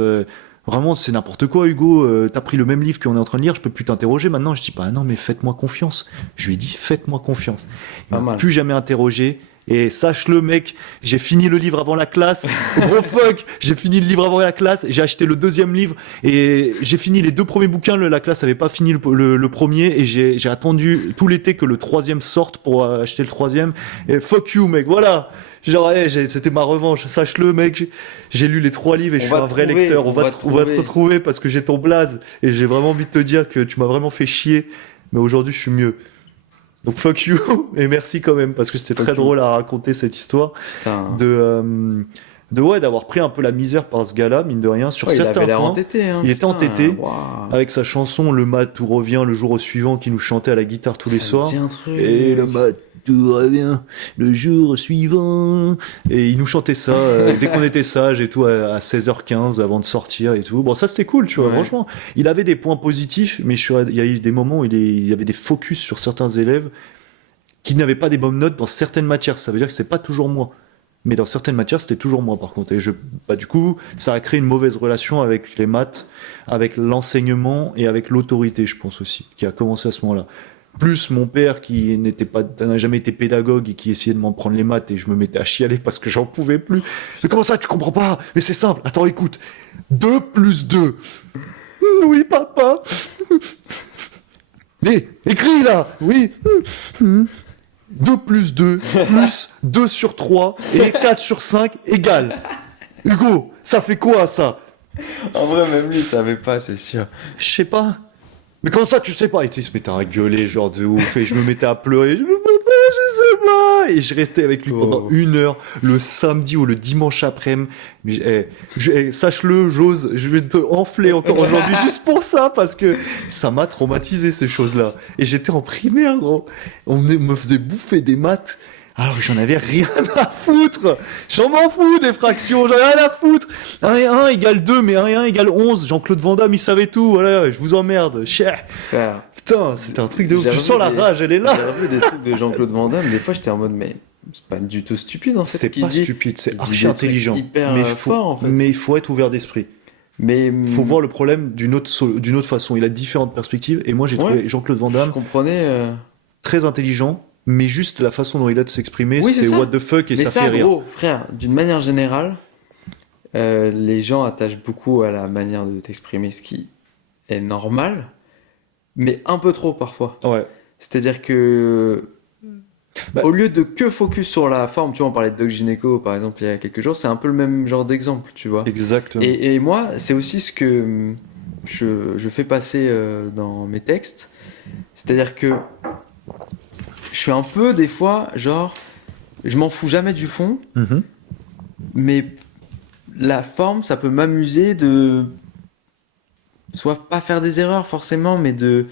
vraiment, c'est n'importe quoi, Hugo. T'as pris le même livre qu'on est en train de lire, je peux plus t'interroger maintenant. Je dis, bah non, mais faites-moi confiance. Je lui ai dit, faites-moi confiance. Il m'a plus jamais interrogé. Et sache-le, mec, j'ai fini le livre avant la classe. Gros fuck, j'ai fini le livre avant la classe. J'ai acheté le deuxième livre et j'ai fini les 2 premiers bouquins. La classe avait pas fini le premier et j'ai attendu tout l'été que le 3e sorte pour acheter le 3e. Et fuck you, mec. Voilà. Genre, c'était ma revanche. Sache-le, mec. J'ai lu les 3 livres et je suis un vrai lecteur. On va te retrouver parce que j'ai ton blaze et j'ai vraiment envie de te dire que tu m'as vraiment fait chier. Mais aujourd'hui, je suis mieux. Donc fuck you et merci quand même parce que c'était très drôle à raconter cette histoire d'avoir pris un peu la misère par ce gars-là, mine de rien, sur Ouais, il certains avait l'air points. entêté, hein, Il était putain, entêté. waouh. Avec sa chanson Le mat tout revient le jour au suivant qui nous chantait à la guitare tous les Ça me soirs. dit un truc. Et le mat tout revient le jour suivant. Et il nous chantait ça dès qu'on était sage et tout à 16h15 avant de sortir et tout. Bon, ça c'était cool, tu vois, Ouais. franchement. Il avait des points positifs, mais il y a eu des moments où il y avait des focus sur certains élèves qui n'avaient pas des bonnes notes dans certaines matières. Ça veut dire que c'est pas toujours moi. Mais dans certaines matières, c'était toujours moi, par contre. Et du coup, ça a créé une mauvaise relation avec les maths, avec l'enseignement et avec l'autorité, je pense aussi, qui a commencé à ce moment-là. Plus mon père qui n'a jamais été pédagogue et qui essayait de m'en prendre les maths et je me mettais à chialer parce que j'en pouvais plus. Mais comment ça, tu comprends pas? Mais c'est simple. Attends, écoute. 2 plus 2. Oui, papa. Mais, écris là. Oui. 2 plus 2 plus 2 sur 3 et 4 sur 5 égale. Hugo, ça fait quoi ça? En vrai, même lui, il savait pas, c'est sûr. Je sais pas. Mais comment ça tu sais pas? Et tu sais, il se mettait à gueuler genre de ouf et je me mettais à pleurer. Je sais pas. Et je restais avec lui pendant 1 heure le samedi ou le dimanche après-midi. Mais, sache-le, j'ose, je vais te enfler encore aujourd'hui juste pour ça parce que ça m'a traumatisé ces choses-là. Et j'étais en primaire, gros. Me faisait bouffer des maths. Alors que j'en avais rien à foutre. J'en m'en fous des fractions, j'en ai rien à foutre. 1 et 1 égale 2, mais 1 et 1 égale 11. Jean-Claude Van Damme, il savait tout. Voilà, je vous emmerde. Cher. Frère, Putain, c'était un truc de ouf. j'ai Tu revu sens la des- rage, elle est j'ai là. revu des trucs de Jean-Claude Van Damme, des fois j'étais en mode, mais c'est pas du tout stupide en fait. C'est ce qu'il pas dit. stupide, c'est Il dit archi des trucs intelligent. hyper mais fort en fait. mais il faut être ouvert d'esprit. Mais Il faut voir le problème d'une autre façon. Il a différentes perspectives. Et moi, j'ai Ouais. trouvé Jean-Claude Van je Damme comprenais. très intelligent, mais juste la façon dont il a de s'exprimer, Oui, c'est c'est ça. what the fuck et Mais ça ça, fait rire. gros, frère, d'une manière générale, les gens attachent beaucoup à la manière de t'exprimer, ce qui est normal, mais un peu trop parfois. Ouais. C'est-à-dire que Bah- au lieu de que focus sur la forme, tu vois, on parlait de Doc Gynéco par exemple il y a quelques jours, c'est un peu le même genre d'exemple, tu vois. Exactement. Et moi, c'est aussi ce que je fais passer dans mes textes. C'est-à-dire que je suis un peu, des fois, genre, je m'en fous jamais du fond, Mhm. mais la forme, ça peut m'amuser de soit pas faire des erreurs forcément, mais de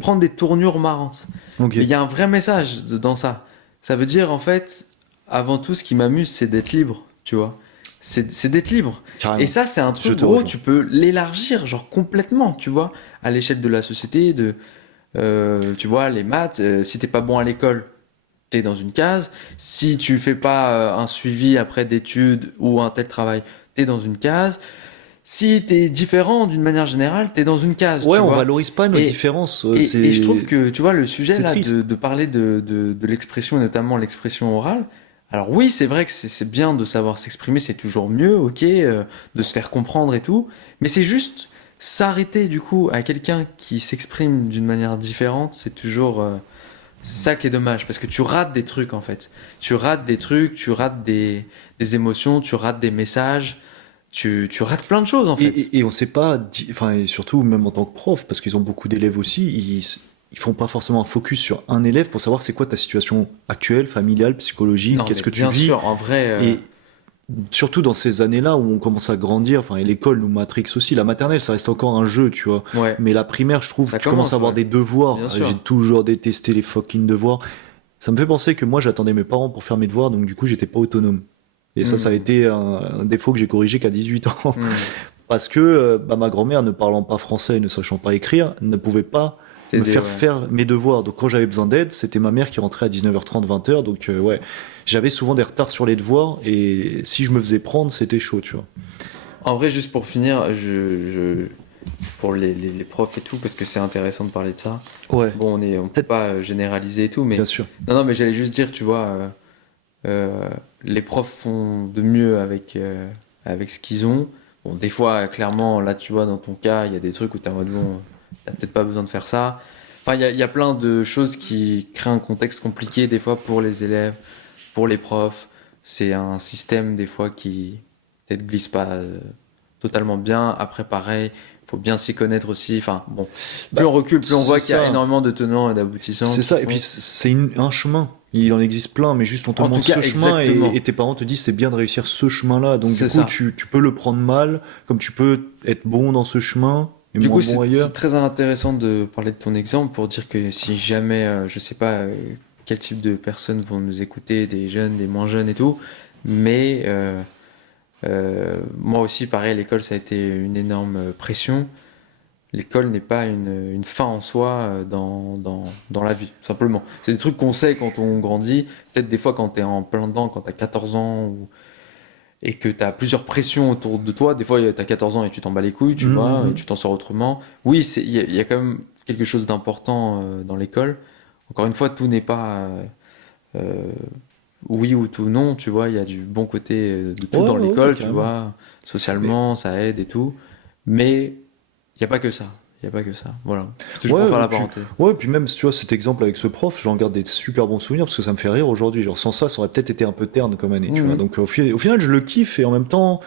prendre des tournures marrantes. Ok. Mais il y a un vrai message dans ça. Ça veut dire, en fait, avant tout, ce qui m'amuse, c'est d'être libre, tu vois. C'est d'être libre. Carrément. Et ça, c'est un Je truc, te gros, rejoins. tu peux l'élargir, genre complètement, tu vois, à l'échelle de la société, tu vois, les maths, si t'es pas bon à l'école, t'es dans une case. Si tu fais pas un suivi après d'études ou un tel travail, t'es dans une case. Si t'es différent d'une manière générale, t'es dans une case. Ouais, tu on vois. valorise pas nos Et- différences. Et je trouve que, tu vois, le sujet c'est là triste. de parler de l'expression, et notamment l'expression orale, alors oui, c'est vrai que c'est bien de savoir s'exprimer, c'est toujours mieux, ok, de se faire comprendre et tout, mais c'est juste s'arrêter du coup à quelqu'un qui s'exprime d'une manière différente, c'est toujours ça qui est dommage, parce que tu rates des trucs en fait. Tu rates des trucs, tu rates des émotions, tu rates des messages, tu rates plein de choses en fait. Et on sait pas, enfin, et surtout même en tant que prof, parce qu'ils ont beaucoup d'élèves aussi, ils font pas forcément un focus sur un élève pour savoir c'est quoi ta situation actuelle, familiale, psychologique, Non, qu'est-ce mais que tu bien vis. sûr, en vrai. Et surtout dans ces années-là où on commence à grandir, enfin, et l'école nous matrix aussi, la maternelle, ça reste encore un jeu, tu vois. Ouais. Mais la primaire, je trouve, Ça tu commences commence, à avoir ouais. des devoirs. Bien sûr. J'ai toujours détesté les fucking devoirs. Ça me fait penser que moi, j'attendais mes parents pour faire mes devoirs, donc du coup, j'étais pas autonome. Et ça a été un défaut que j'ai corrigé qu'à 18 ans. Hmm. Parce que ma grand-mère, ne parlant pas français et ne sachant pas écrire, ne pouvait pas me T'aider, faire ouais. faire mes devoirs. Donc quand j'avais besoin d'aide, c'était ma mère qui rentrait à 19h30, 20h. Donc ouais, j'avais souvent des retards sur les devoirs et si je me faisais prendre, c'était chaud, tu vois. En vrai, juste pour finir, pour les profs et tout, parce que c'est intéressant de parler de ça. Ouais, Bon, on peut pas généraliser et tout, mais bien sûr. non, mais j'allais juste dire, tu vois, les profs font de mieux avec ce qu'ils ont. Bon, des fois, clairement, là, tu vois, dans ton cas, il y a des trucs où t'es en mode bon, t'as peut-être pas besoin de faire ça. Enfin, il y a plein de choses qui créent un contexte compliqué des fois pour les élèves, pour les profs. C'est un système des fois qui peut-être glisse pas totalement bien. Après, pareil, faut bien s'y connaître aussi. Enfin, bon, plus on recule, plus on c'est voit qu'il y a ça. énormément de tenants et d'aboutissants. C'est qui ça. Et font- puis c'est un chemin. Il en existe plein, mais juste on te En montre tout cas, ce chemin exactement. et tes parents te disent c'est bien de réussir ce chemin-là. Donc du C'est coup, ça. tu peux le prendre mal, comme tu peux être bon dans ce chemin et Du moins coup, bon c'est ailleurs. très intéressant de parler de ton exemple pour dire que si jamais, je sais pas quel type de personnes vont nous écouter, des jeunes, des moins jeunes et tout, mais moi aussi, pareil, l'école, ça a été une énorme pression. L'école n'est pas une fin en soi dans la vie, simplement. C'est des trucs qu'on sait quand on grandit, peut-être des fois quand t'es en plein dedans, quand t'as 14 ans, et que t'as plusieurs pressions autour de toi, des fois t'as 14 ans et tu t'en bats les couilles, tu vois, et Mhm. tu t'en sors autrement. Oui, il y a quand même quelque chose d'important dans l'école. Encore une fois, tout n'est pas euh, oui ou tout non, tu vois, il y a du bon côté de tout Ouais, dans ouais, ouais, l'école, tu carrément. vois, Mais socialement, ça aide et tout, mais il n'y a pas que ça, il n'y a pas que ça, voilà. C'était juste pour ouais, faire et la puis, parenthèse. ouais, puis même si tu vois cet exemple avec ce prof, j'en garde des super bons souvenirs parce que ça me fait rire aujourd'hui. Genre sans ça, ça aurait peut-être été un peu terne comme année, tu vois. Mhm. Donc au final, je le kiffe et en même temps,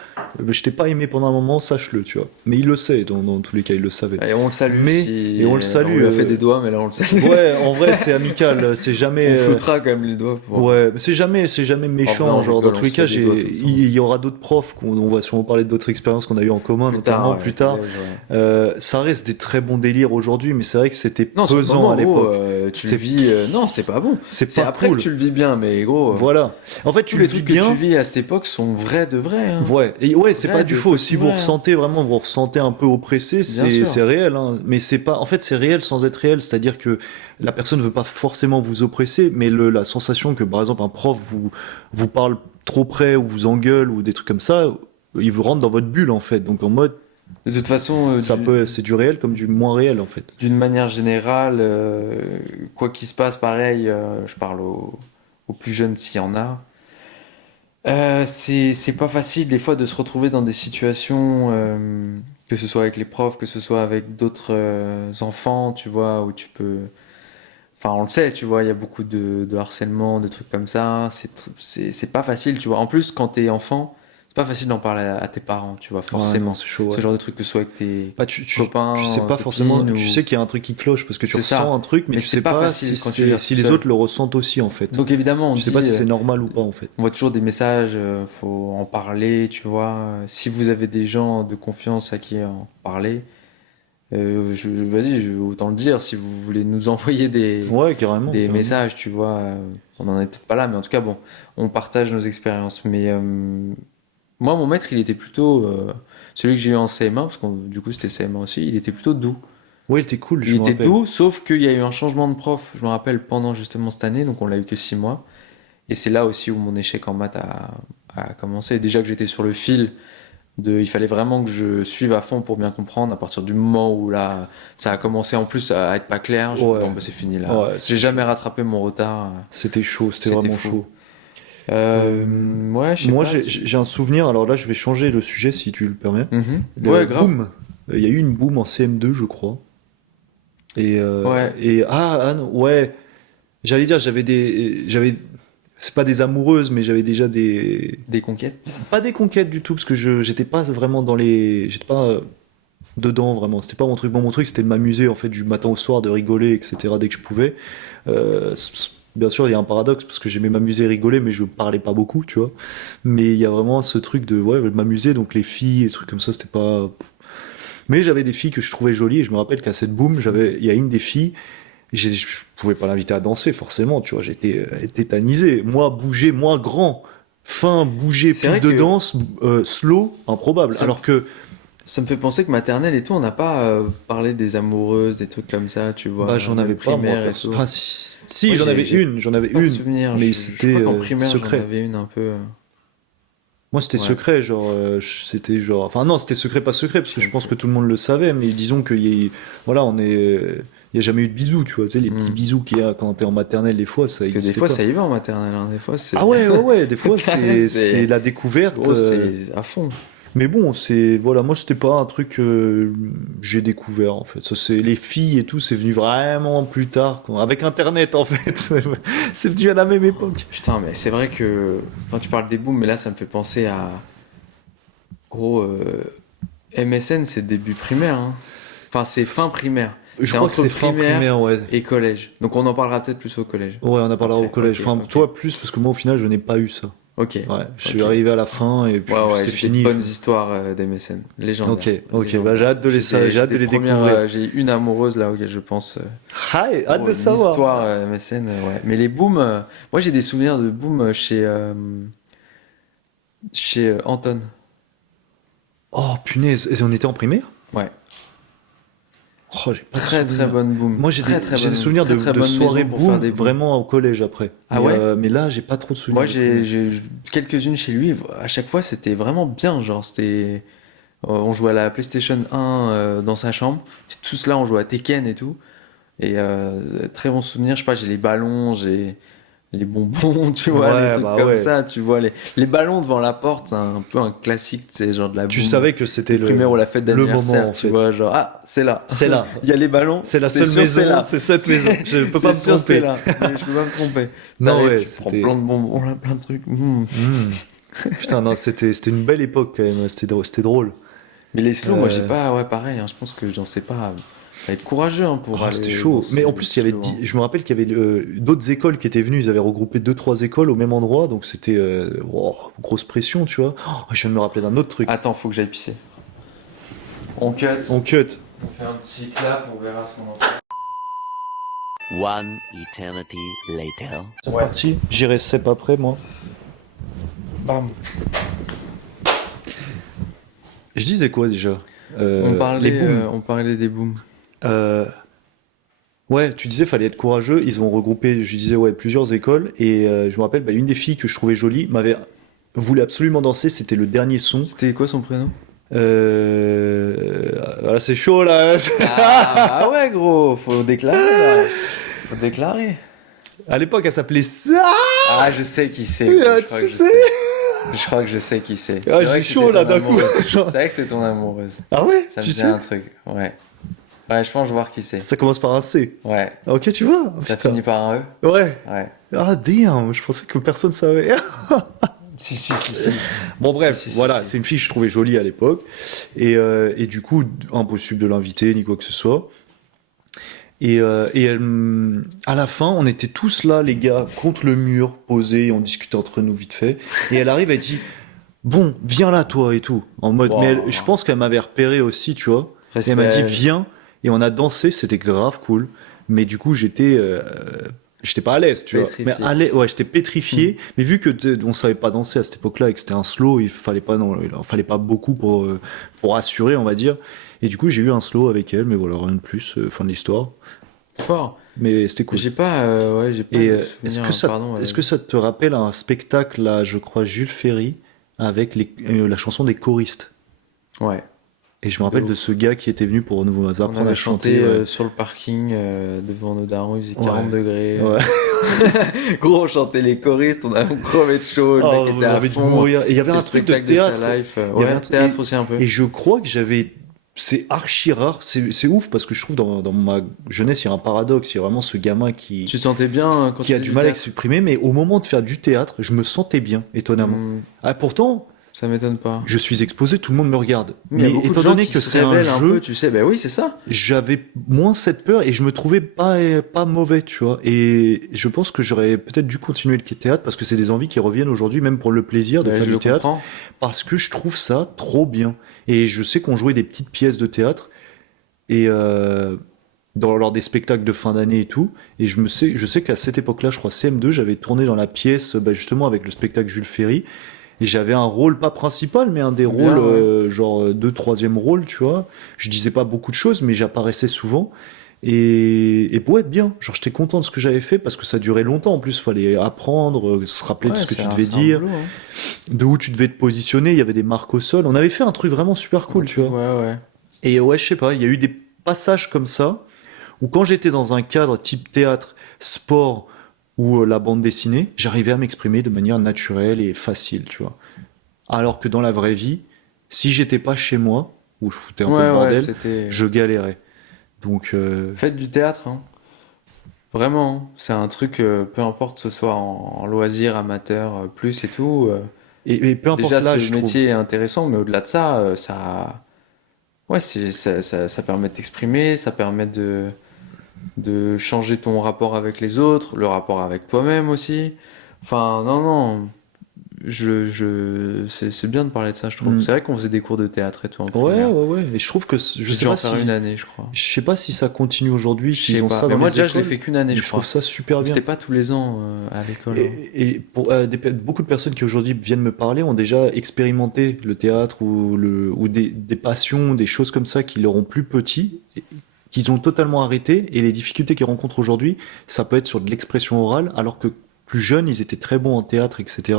je t'ai pas aimé pendant un moment, sache-le, tu vois. Mais il le sait, dans tous les cas, il le savait. Et on le salue Mais, si et on le on salue. lui a fait des doigts, mais là on le salue. Ouais, en vrai, c'est amical, c'est jamais. On floutera quand même les doigts pour. Ouais, mais c'est jamais En vrai, méchant. on Genre, dans rigole, tous on les se fait cas, des doigts tout le temps. il y aura d'autres profs, on va sûrement parler d'autres expériences qu'on a eues en commun, Plus tard, notamment ouais, plus au tard. collège, ouais. Ça reste des très bons délires aujourd'hui, mais c'est vrai que c'était Non, sur le pesant moment, à gros, l'époque. tu le C'est, vis. Non, c'est pas bon. c'est C'est pas après que cool. tu le vis bien, mais gros, Voilà. En fait, tu tous le les vis trucs que tu bien. vis à cette époque sont vrais de vrais, hein. Ouais, et ouais, c'est pas Vrai du de faux. Si fucking vous vrai, hein. ressentez vraiment, vous ressentez un peu oppressé, Bien c'est sûr. réel, hein. Mais c'est pas, en fait, c'est réel sans être réel. C'est-à-dire que la personne veut pas forcément vous oppresser, mais la sensation que, par exemple, un prof vous parle trop près ou vous engueule ou des trucs comme ça, il vous rentre dans votre bulle, en fait. Donc, en mode, De toute façon, c'est du réel comme du moins réel, en fait. d'une manière générale, quoi qu'il se passe, pareil, je parle aux plus jeunes s'il y en a. C'est pas facile des fois de se retrouver dans des situations, que ce soit avec les profs, que ce soit avec d'autres enfants, tu vois, où tu peux. Enfin, on le sait, tu vois, il y a beaucoup de harcèlement, de trucs comme ça. C'est pas facile, tu vois. En plus, quand t'es enfant, c'est pas facile d'en parler à tes parents, tu vois, Ouais, non, forcément. c'est chaud, Ce ouais. genre de trucs, que ce soit avec tes Bah, tu sais copains, pas forcément, copines, tu ou. sais qu'il y a un truc qui cloche parce que tu C'est ressens ça. un truc, mais Mais tu c'est sais pas pas facile quand tu gères si tout les seul. autres le ressentent aussi, en fait. Donc évidemment, on Tu sais pas dit, si c'est normal ou pas, en fait. on voit toujours des messages, faut en parler, tu vois. Si vous avez des gens de confiance à qui en parler, vas-y, autant le dire. Si vous voulez nous envoyer Ouais, carrément, des carrément. messages, tu vois, on en est peut-être pas là, mais en tout cas, bon, on partage nos expériences. Mais moi, mon maître, il était plutôt celui que j'ai eu en CM1, parce que du coup, c'était CM1 aussi. Il était plutôt doux. Ouais, il était cool, Il je me était rappelle. doux, sauf qu'il y a eu un changement de prof. Je me rappelle pendant justement cette année, donc on l'a eu que 6 mois. Et c'est là aussi où mon échec en maths a commencé. Déjà que j'étais sur le fil il fallait vraiment que je suive à fond pour bien comprendre. À partir du moment où là, ça a commencé en plus à être pas clair, je me Ouais, non, bah, c'est fini là. ouais, J'ai c'était jamais chaud. rattrapé mon retard. C'était chaud, c'était C'était vraiment fou. chaud. Euh, Ouais, je sais Moi, pas. j'ai un souvenir, alors là, je vais changer le sujet si tu le permets. Mhm. Le Ouais, grave. boom. Il y a eu une boom en CM2, je crois. Ouais, Ah non, ouais. J'allais dire, c'est pas des amoureuses, mais j'avais déjà des conquêtes. pas des conquêtes du tout, parce que j'étais pas vraiment j'étais pas dedans vraiment. C'était pas mon truc. Bon, mon truc, c'était de m'amuser en fait du matin au soir, de rigoler, etc. dès que je pouvais. Bien sûr, il y a un paradoxe parce que j'aimais m'amuser et rigoler, mais je parlais pas beaucoup, tu vois. Mais il y a vraiment ce truc de ouais, m'amuser. Donc les filles et des trucs comme ça, c'était pas. Mais j'avais des filles que je trouvais jolies et je me rappelle qu'à cette boom, il y a une des filles. Je pouvais pas l'inviter à danser, forcément, tu vois, j'étais tétanisé. Moi, bouger, moi, grand, fin, bouger, C'est vrai piste de que danse, slow, improbable. ça me, Alors que, ça me fait penser que maternelle et tout, on n'a pas parlé des amoureuses, des trucs comme ça, tu vois, bah, j'en avais même pas, moi, primaire et perso. tout. Enfin, si, Moi, j'en avais une, pas de souvenir. mais Je c'était crois qu'en primaire, j'en secret. avais une un peu. Moi, c'était Ouais. secret, genre, c'était genre, enfin, non, c'était secret, pas secret, parce que je pense que tout le monde le savait, mais disons voilà, il y a jamais eu de bisous, tu vois, tu sais, les petits Hmm. bisous qu'il y a quand t'es en maternelle, des fois, ça Parce que des existait fois, pas. ça y va en maternelle, hein. Des fois, c'est. Ah ouais, ouais, ouais, des fois, c'est C'est- la découverte. Gros, c'est à fond. Mais bon, voilà, moi c'était pas un truc que j'ai découvert en fait. Ça, c'est les filles et tout, c'est venu vraiment plus tard, avec Internet en fait. C'est venu à la même époque. Putain, mais c'est vrai que. Quand tu parles des booms, mais là, ça me fait penser à. Gros, MSN, c'est début primaire, hein. Enfin, c'est fin primaire. Je C'est crois que entre c'est fin primaire primaire, ouais. et collège. Donc on en parlera peut-être plus au collège. Ouais, on en parlera au Après, collège. ok, Enfin, ok. toi plus, parce que moi, au final, je n'ai pas eu ça. Ok. Ouais, je suis Ok. arrivé à la fin et puis Ouais, ouais, c'est j'ai fini. des bonnes histoires des mécènes. Légendaires. Ok, bah Légendaires. j'ai hâte de les, J'ai j'ai hâte de des les premières, découvrir. j'ai une amoureuse là auquel je pense. Hi, hâte de Une savoir. histoire mécène, ouais. Mais les booms, moi j'ai des souvenirs de booms chez Anton. Oh punaise, et on était en primaire? Ouais. Oh, j'ai pas de Très très souvenir. bonne boom. Moi j'ai Très des, très j'ai des bonne, souvenirs très, très de bonne soirées maison pour faire boom des booms. vraiment au collège après. Ah ouais? Mais là j'ai pas trop de souvenirs. Moi j'ai quelques-unes chez lui. À chaque fois c'était vraiment bien. Genre c'était, on jouait à la PlayStation 1 dans sa chambre. Tous là on jouait à Tekken et tout. Et très bon souvenir. Je sais pas, j'ai les ballons, j'ai les bonbons, tu vois, les Ouais, trucs bah comme ouais. ça, tu vois, les ballons devant la porte, c'est un peu un classique, c'est genre de la Tu boum. savais que c'était Le primaire ou la fête le d'anniversaire, moment en tu fait. vois, genre, ah, c'est là. C'est là. Il y a les ballons. C'est la seule sûr, c'est maison, là. c'est cette maison. Je peux pas me C'est sûr, c'est tromper. là. Je peux pas me tromper. Non, T'arrives, ouais, tu prends c'était. plein de bonbons, là, plein de trucs. Putain, non, c'était une belle époque quand même. C'était drôle. Mais les slows, moi, j'ai Euh, pas, ouais, pareil, hein, je pense que j'en sais pas. Faut être courageux hein, pour Ah, aller. c'était chaud. Mais en dans plus, les il y avait, slows, hein. je me rappelle qu'il y avait d'autres écoles qui étaient venues. Ils avaient regroupé 2-3 écoles au même endroit. Donc c'était grosse pression, tu vois. Oh, je viens de me rappeler d'un autre truc. Attends, faut que j'aille pisser. On cut. On cut. On fait un petit clap, on verra ce qu'on en fait. One eternity later. C'est parti. J'irai cep après, moi. Bam. Je disais quoi déjà On Les parlait, booms. on parlait des booms. Ouais, tu disais fallait être courageux. Ils ont regroupé, je disais ouais, plusieurs écoles et je me rappelle, une des filles que je trouvais jolie voulait absolument danser. C'était le dernier son. C'était quoi son prénom? Voilà, c'est chaud là. Ah bah ouais gros, faut déclarer là. Faut déclarer. À l'époque, elle s'appelait ça. Ah je sais qui c'est. Ah, Je crois tu que je sais. sais. Je crois que je sais qui c'est. Ah, C'est vrai j'ai que chaud c'était là ton d'un coup. amoureuse. C'est vrai que c'était ton amoureuse. Ah ouais, Ça me tu disait sais. un truc. Ouais. Ouais, je pense que je vais voir qui c'est. Ça commence par un C. Ouais. Ok, tu vois. Ça Putain. finit par un E. Ouais. Ouais. Ah damn, je pensais que personne savait. Si. Bon bref, Si, voilà, si. c'est une fille que je trouvais jolie à l'époque. Et du coup, impossible de l'inviter ni quoi que ce soit. Et elle, à la fin, on était tous là, les gars, contre le mur, posés, et on discutait entre nous vite fait. Et elle arrive, elle dit, bon, viens là, toi, et tout. En mode, Wow. mais je pense qu'elle m'avait repéré aussi, tu vois. Et elle m'a dit, viens. Et on a dansé, c'était grave cool. Mais du coup, j'étais pas à l'aise, tu vois. Pétrifié. Mais ouais, j'étais pétrifié. Mais vu que on savait pas danser à cette époque-là et que c'était un slow, il fallait pas beaucoup pour assurer, on va dire. Et du coup, j'ai eu un slow avec elle, mais voilà, rien de plus, fin de l'histoire. Fort. Mais c'était cool. J'ai pas. Ouais, j'ai pas. Et de souvenir, pardon, est-ce que ça te rappelle un spectacle, là, je crois, Jules Ferry, avec la chanson des choristes? Ouais. Et je me rappelle de ce gars qui était venu pour nous On apprendre avait à chanté chanter. Ouais. sur le parking devant nos darons, il faisait Ouais. 40 degrés. Ouais. Gros, on chantait les choristes, on a crevé de chaud, le Oh, mec on était à avait dû fond. mourir. Et il y avait C'est un le truc de spectacle sa théâtre. life. Il y avait Ouais, un truc- théâtre aussi un peu. Et je crois que c'est archi rare, c'est ouf parce que je trouve dans ma jeunesse il y a un paradoxe, il y a vraiment ce gamin Tu te sentais bien quand qui a tu du faisais mal à théâtre s'exprimer, mais au moment de faire du théâtre, je me sentais bien, étonnamment. Ah, pourtant, Ça m'étonne pas. je suis exposé, tout le monde me regarde. Mais il y a beaucoup de étant gens donné qui que se c'est un révèlent un jeu, peu, tu sais, ben oui, c'est ça. j'avais moins cette peur et je me trouvais pas mauvais, tu vois. Et je pense que j'aurais peut-être dû continuer le théâtre parce que c'est des envies qui reviennent aujourd'hui, même pour le plaisir de Ben, faire je du le théâtre. comprends. Parce que je trouve ça trop bien. Et je sais qu'on jouait des petites pièces de théâtre et lors des spectacles de fin d'année et tout. Et je sais qu'à cette époque-là, je crois CM2, j'avais tourné dans la pièce justement avec le spectacle Jules Ferry. Et j'avais un rôle, pas principal, mais un des Bien, rôles, ouais. genre 2-3e rôle, tu vois. Je disais pas beaucoup de choses, mais j'apparaissais souvent. Et ouais, bien. Genre, j'étais content de ce que j'avais fait parce que ça durait longtemps. En plus, fallait apprendre, se rappeler de Ouais, ce que c'est tu un- devais c'est un dire, boulot, hein. de où tu devais te positionner. Il y avait des marques au sol. On avait fait un truc vraiment super cool, tu vois. Ouais. Et ouais, je sais pas, il y a eu des passages comme ça où quand j'étais dans un cadre type théâtre, sport ou la bande dessinée, j'arrivais à m'exprimer de manière naturelle et facile, tu vois. Alors que dans la vraie vie, si j'étais pas chez moi, où je foutais un peu le Ouais, bordel, c'était. je galérais. Donc, Faites du théâtre, hein. Vraiment, hein. C'est un truc, peu importe que ce soit en loisir, amateur, plus et tout. et peu importe Déjà, l'âge, ce je trouve. métier est intéressant, mais au-delà de ça, ça. Ouais, ça permet de t'exprimer, ça permet de changer ton rapport avec les autres, le rapport avec toi-même aussi. Enfin, non, non, c'est bien de parler de ça, je trouve. Mm. C'est vrai qu'on faisait des cours de théâtre et tout en Ouais, primaire. ouais, ouais. Et je trouve que je J'ai sais dû en pas faire si, une année, je crois. je sais pas si ça continue aujourd'hui, Je s'ils sais ont pas. ça Mais dans moi, les déjà, je l'ai écoles. fait qu'une année, Mais je je trouve crois. ça super bien. C'était pas tous les ans à l'école, hein. Et pour beaucoup de personnes qui aujourd'hui viennent me parler ont déjà expérimenté le théâtre ou des passions, des choses comme ça qui leur ont plus petit, qu'ils ont totalement arrêté. Et les difficultés qu'ils rencontrent aujourd'hui, ça peut être sur de l'expression orale, alors que plus jeunes, ils étaient très bons en théâtre, etc.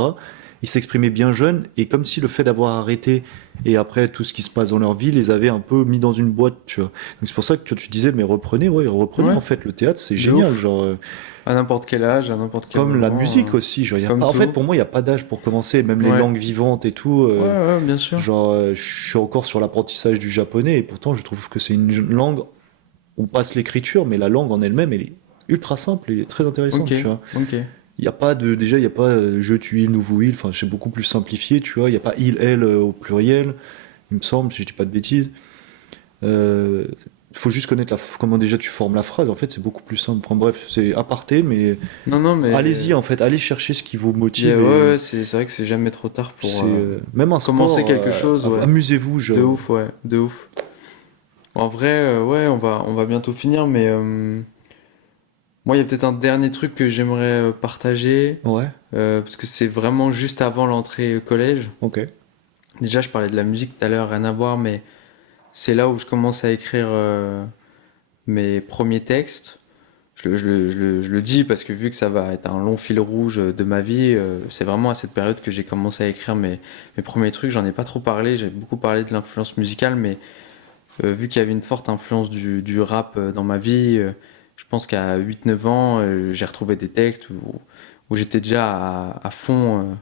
Ils s'exprimaient bien jeunes, et comme si le fait d'avoir arrêté et après tout ce qui se passe dans leur vie les avait un peu mis dans une boîte, tu vois. Donc c'est pour ça que tu disais, mais reprenez, ouais, reprenez Ouais, en fait le théâtre, c'est de génial, ouf. genre. À n'importe quel âge, à n'importe quel Comme la moment. musique aussi, genre, Comme en fait, tout. pour moi, il n'y a pas d'âge pour commencer, même les Ouais. langues vivantes et tout. Ouais, ouais, bien sûr. Genre, je suis encore sur l'apprentissage du japonais, et pourtant, je trouve que c'est une langue, on passe l'écriture, mais la langue en elle-même, elle est ultra simple et très intéressante, Ok, tu vois. ok. Il n'y a pas de, déjà, il n'y a pas je, tu, il, nous, vous, il, enfin, c'est beaucoup plus simplifié, tu vois. Il n'y a pas il, elle au pluriel, il me semble, si je dis pas de bêtises. Il faut juste connaître comment déjà tu formes la phrase, en fait, c'est beaucoup plus simple. Enfin bref, c'est aparté, mais Non, non, mais. allez-y, en fait, allez chercher ce qui vous motive. Ouais, Et ouais, c'est vrai que c'est jamais trop tard pour c'est même un commencer sport, quelque chose, ouais. amusez-vous, De genre. ouf, ouais, de ouf. En vrai, ouais, on va bientôt finir, mais moi, il y a peut-être un dernier truc que j'aimerais partager, Ouais, parce que c'est vraiment juste avant l'entrée au collège. ok. Déjà, je parlais de la musique tout à l'heure, rien à voir, mais c'est là où je commence à écrire mes premiers textes. Je le dis parce que vu que ça va être un long fil rouge de ma vie, c'est vraiment à cette période que j'ai commencé à écrire mes premiers trucs. J'en ai pas trop parlé, j'ai beaucoup parlé de l'influence musicale, mais vu qu'il y avait une forte influence du rap dans ma vie, je pense qu'à 8-9 ans, j'ai retrouvé des textes où j'étais déjà à fond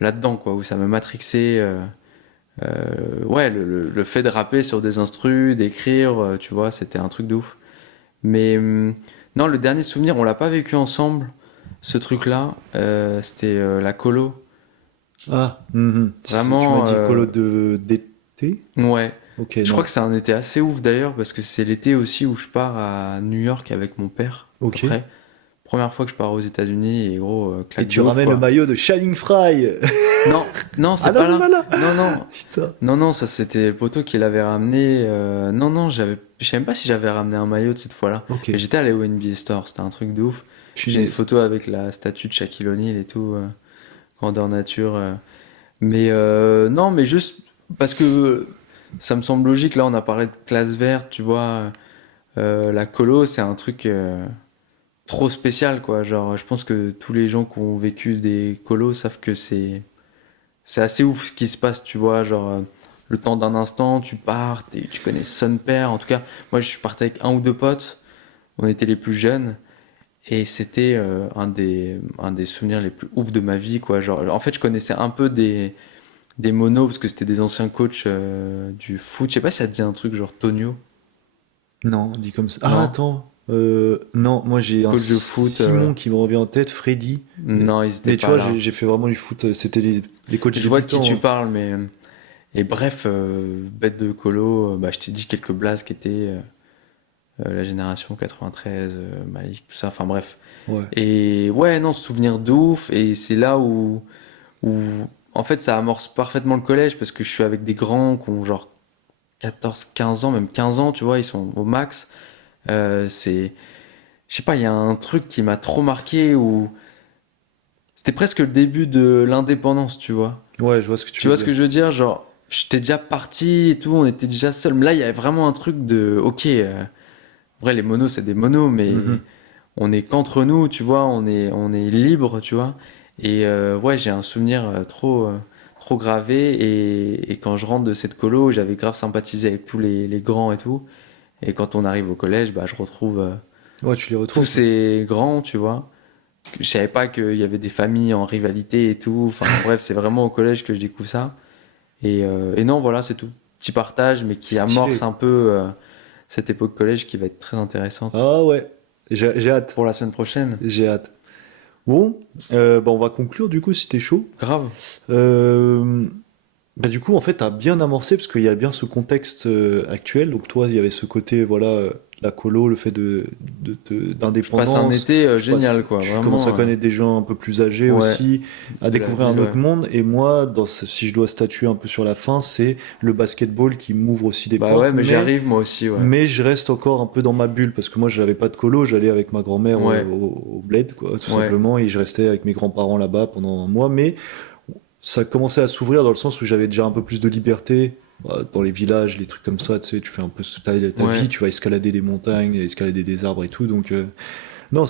là-dedans, quoi, où ça me matrixait. Ouais, le fait de rapper sur des instrus, d'écrire, tu vois, c'était un truc de ouf. Mais non, le dernier souvenir, on l'a pas vécu ensemble, ce truc-là. C'était la colo. Ah, mhm. Tu m'as Vraiment, dit colo d'été? ouais. Ok, Je non. crois que c'est un été assez ouf d'ailleurs, parce que c'est l'été aussi où je pars à New York avec mon père. Ok. Après, première fois que je pars aux États-Unis et gros, Et claque tu de ouf, ramènes le quoi. maillot de Shining Fry. Non, non, c'est Ah pas non, là. non, non, non. Non, non, Putain. non, non, ça c'était le poteau qui l'avait ramené. Non, non, je sais même pas si j'avais ramené un maillot de cette fois-là. Ok. Mais j'étais allé au NBA Store, c'était un truc de ouf. J'ai une Punaise. photo avec la statue de Shaquille O'Neal et tout, grandeur nature. Mais non, mais juste parce que ça me semble logique. Là, on a parlé de classe verte, tu vois. La colo, c'est un truc trop spécial, quoi. Genre, je pense que tous les gens qui ont vécu des colos savent que c'est assez ouf ce qui se passe, tu vois. Genre, le temps d'un instant, tu pars, tu connais son père. En tout cas, moi, je suis parti avec un ou deux potes. On était les plus jeunes. Et c'était un des souvenirs les plus ouf de ma vie, quoi. Genre, en fait, je connaissais un peu des monos parce que c'était des anciens coachs du foot. Je sais pas si ça te dit un truc genre Tonio. Non, dit comme ça. Non. Ah, attends. Non, moi j'ai un Coach de foot, Simon qui me revient en tête, Freddy. Non, ils étaient Mais tu pas vois, là. j'ai fait vraiment du foot. C'était les coachs Je vois de qui débutants, tu hein. parles, mais et bref, bête de colo. Bah, je t'ai dit quelques blagues qui étaient la génération 93, Malik, tout ça. Enfin bref. Ouais. Et ouais, non, souvenir de ouf. Et c'est là où en fait, ça amorce parfaitement le collège parce que je suis avec des grands qui ont genre 14, 15 ans, même 15 ans, tu vois, ils sont au max. C'est, je sais pas, il y a un truc qui m'a trop marqué où c'était presque le début de l'indépendance, tu vois. Ouais, je vois ce que tu Tu veux vois ce dire. que je veux dire? Genre, j'étais déjà parti et tout, on était déjà seuls. Mais là, il y avait vraiment un truc de, ok, vrai, les monos, c'est des monos, mais Mhm. on est qu'entre nous, tu vois, on est libre, tu vois. Et ouais, j'ai un souvenir trop gravé. Et quand je rentre de cette colo, j'avais grave sympathisé avec tous les grands et tout. Et quand on arrive au collège, bah, je retrouve Ouais, tu les tous retrouves. ces grands, tu vois. Je savais pas qu'il y avait des familles en rivalité et tout. Enfin bref, c'est vraiment au collège que je découvre ça. Et non, voilà, c'est tout. Petit partage, mais qui Stylé. amorce un peu cette époque collège qui va être très intéressante Ah ouais, j'ai hâte. pour la semaine prochaine. J'ai hâte. Bon, bah on va conclure du coup si t'es chaud. Grave. Euh, Bah, du coup, en fait, t'as bien amorcé parce qu'il y a bien ce contexte actuel. Donc, toi, il y avait ce côté, voilà, la colo, le fait Je passe un d'indépendance. été Tu passes, génial, quoi. tu commences à Vraiment, connaître des gens un peu plus âgés ouais, aussi, à de la découvrir un ville, autre ouais. monde. Et moi, si je dois statuer un peu sur la fin, c'est le basketball qui m'ouvre aussi des Bah portes. ouais, mais j'y arrive moi aussi, ouais. Mais je reste encore un peu dans ma bulle parce que moi, j'avais pas de colo. J'allais avec ma grand-mère Ouais, au bled, quoi, tout ouais. simplement. Et je restais avec mes grands-parents là-bas pendant un mois. Mais ça commençait à s'ouvrir dans le sens où j'avais déjà un peu plus de liberté. Dans les villages, les trucs comme ça, tu sais, tu fais un peu ta Ouais, vie, tu vas escalader des montagnes, escalader des arbres et tout. Donc, non,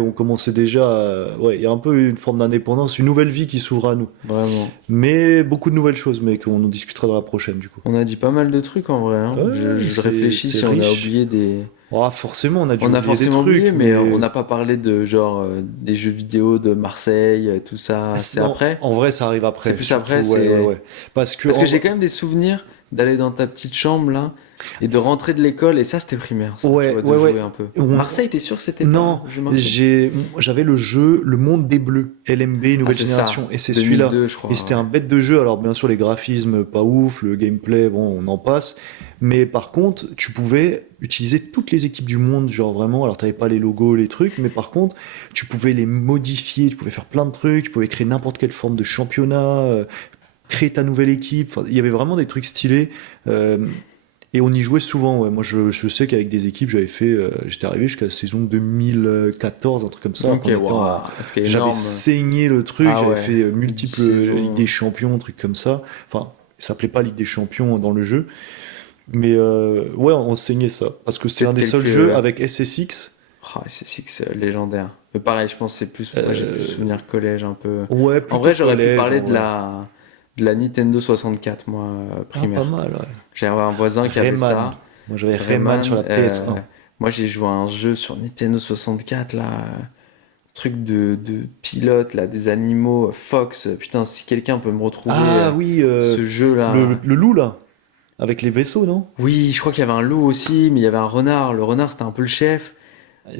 on commençait déjà, ouais, il y a un peu une forme d'indépendance, une nouvelle vie qui s'ouvre à nous. vraiment. Mais beaucoup de nouvelles choses, mais qu'on en discutera dans la prochaine, du coup. On a dit pas mal de trucs en vrai, hein. Ouais, Je réfléchis c'est si on a riche. oublié des. Ah, forcément, on a dû On a oublier des forcément oublié, trucs, mais on mais n'a pas parlé de genre des jeux vidéo de Marseille, tout ça. C'est non, après? en vrai, ça arrive C'est après, plus surtout, après, ouais, ouais, c'est. ouais. Parce que, Parce que j'ai quand même des souvenirs d'aller dans ta petite chambre là et de rentrer de l'école, et ça c'était primaire, ça, tu ouais, vois, de ouais, jouer ouais. un peu. On- Marseille, t'es sûr que c'était Non, pas le jeu Marseille? j'avais le jeu Le Monde des Bleus, LMB, Ah, nouvelle c'est génération, ça, et c'est celui-là. 2002, je crois. Et c'était Ouais. un bête de jeu. Alors bien sûr, les graphismes pas ouf, le gameplay, bon, on en passe. Mais par contre, tu pouvais utiliser toutes les équipes du monde, genre vraiment. Alors t'avais pas les logos, les trucs, mais par contre, tu pouvais les modifier, tu pouvais faire plein de trucs, tu pouvais créer n'importe quelle forme de championnat, créer ta nouvelle équipe. Enfin, il y avait vraiment des trucs stylés. euh, et on y jouait souvent, ouais. Moi, je sais qu'avec des équipes, j'étais arrivé jusqu'à la saison 2014, un truc comme ça. Ok, En étant, waouh, ce qui est j'avais énorme. saigné le truc, Ah j'avais ouais, fait 10 multiples Ligue saisons. des Champions, trucs comme ça. Enfin, ça s'appelait pas Ligue des Champions dans le jeu. Mais ouais, on saignait ça. Parce que c'était un Peut-être des seuls quelques. jeux avec SSX. Oh, SSX, légendaire. Mais pareil, je pense que c'est plus. Moi, j'ai plus Euh, souvenir collège un peu. ouais, En plutôt vrai, j'aurais pu collège, parler en vrai. de la Nintendo 64, moi, Ah, pas primaire. mal, ouais. J'avais un voisin qui avait Rayman. ça. Moi, j'avais Rayman sur Rayman. la PS1. Moi, j'ai joué à un jeu sur Nintendo 64, là. Truc de pilote, là, des animaux. Fox. Putain, si quelqu'un peut me retrouver Ah oui, ce jeu-là. le loup, là. Avec les vaisseaux, non? Oui, je crois qu'il y avait un loup aussi, mais il y avait un renard. Le renard, c'était un peu le chef.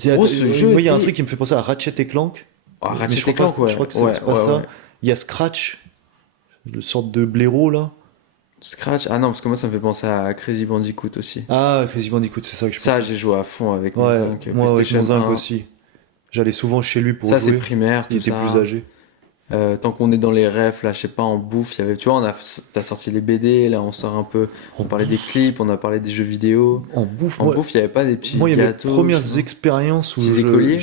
Gros, ce jeu Moi, il y a un était. truc qui me fait penser à Ratchet et Clank. Ah, Mais Ratchet et Clank, je ouais. crois que Ouais, c'est pas ouais, ça. ouais. Il y a Scratch, le sorte de blaireau, là. Scratch. Ah non, parce que moi, ça me fait penser à Crazy Bandicoot aussi. Ah, Crazy Bandicoot, c'est ça que je Ça, pensais. j'ai joué à fond avec mes Ouais, zincs moi, avec PlayStation mon zinc 1. aussi. J'allais souvent chez lui pour Ça, c'est jouer. primaire, Il tout était ça. plus âgé. Tant qu'on est dans les refs, là, je sais pas, en bouffe, il y avait, tu vois, t'as sorti les BD, là, on sort un peu, on parlait des clips, on a parlé des jeux vidéo. En bouffe, En bouffe, il y avait pas des petits moi, il y avait les gâteaux, je premières sais pas. expériences où Petits écoliers?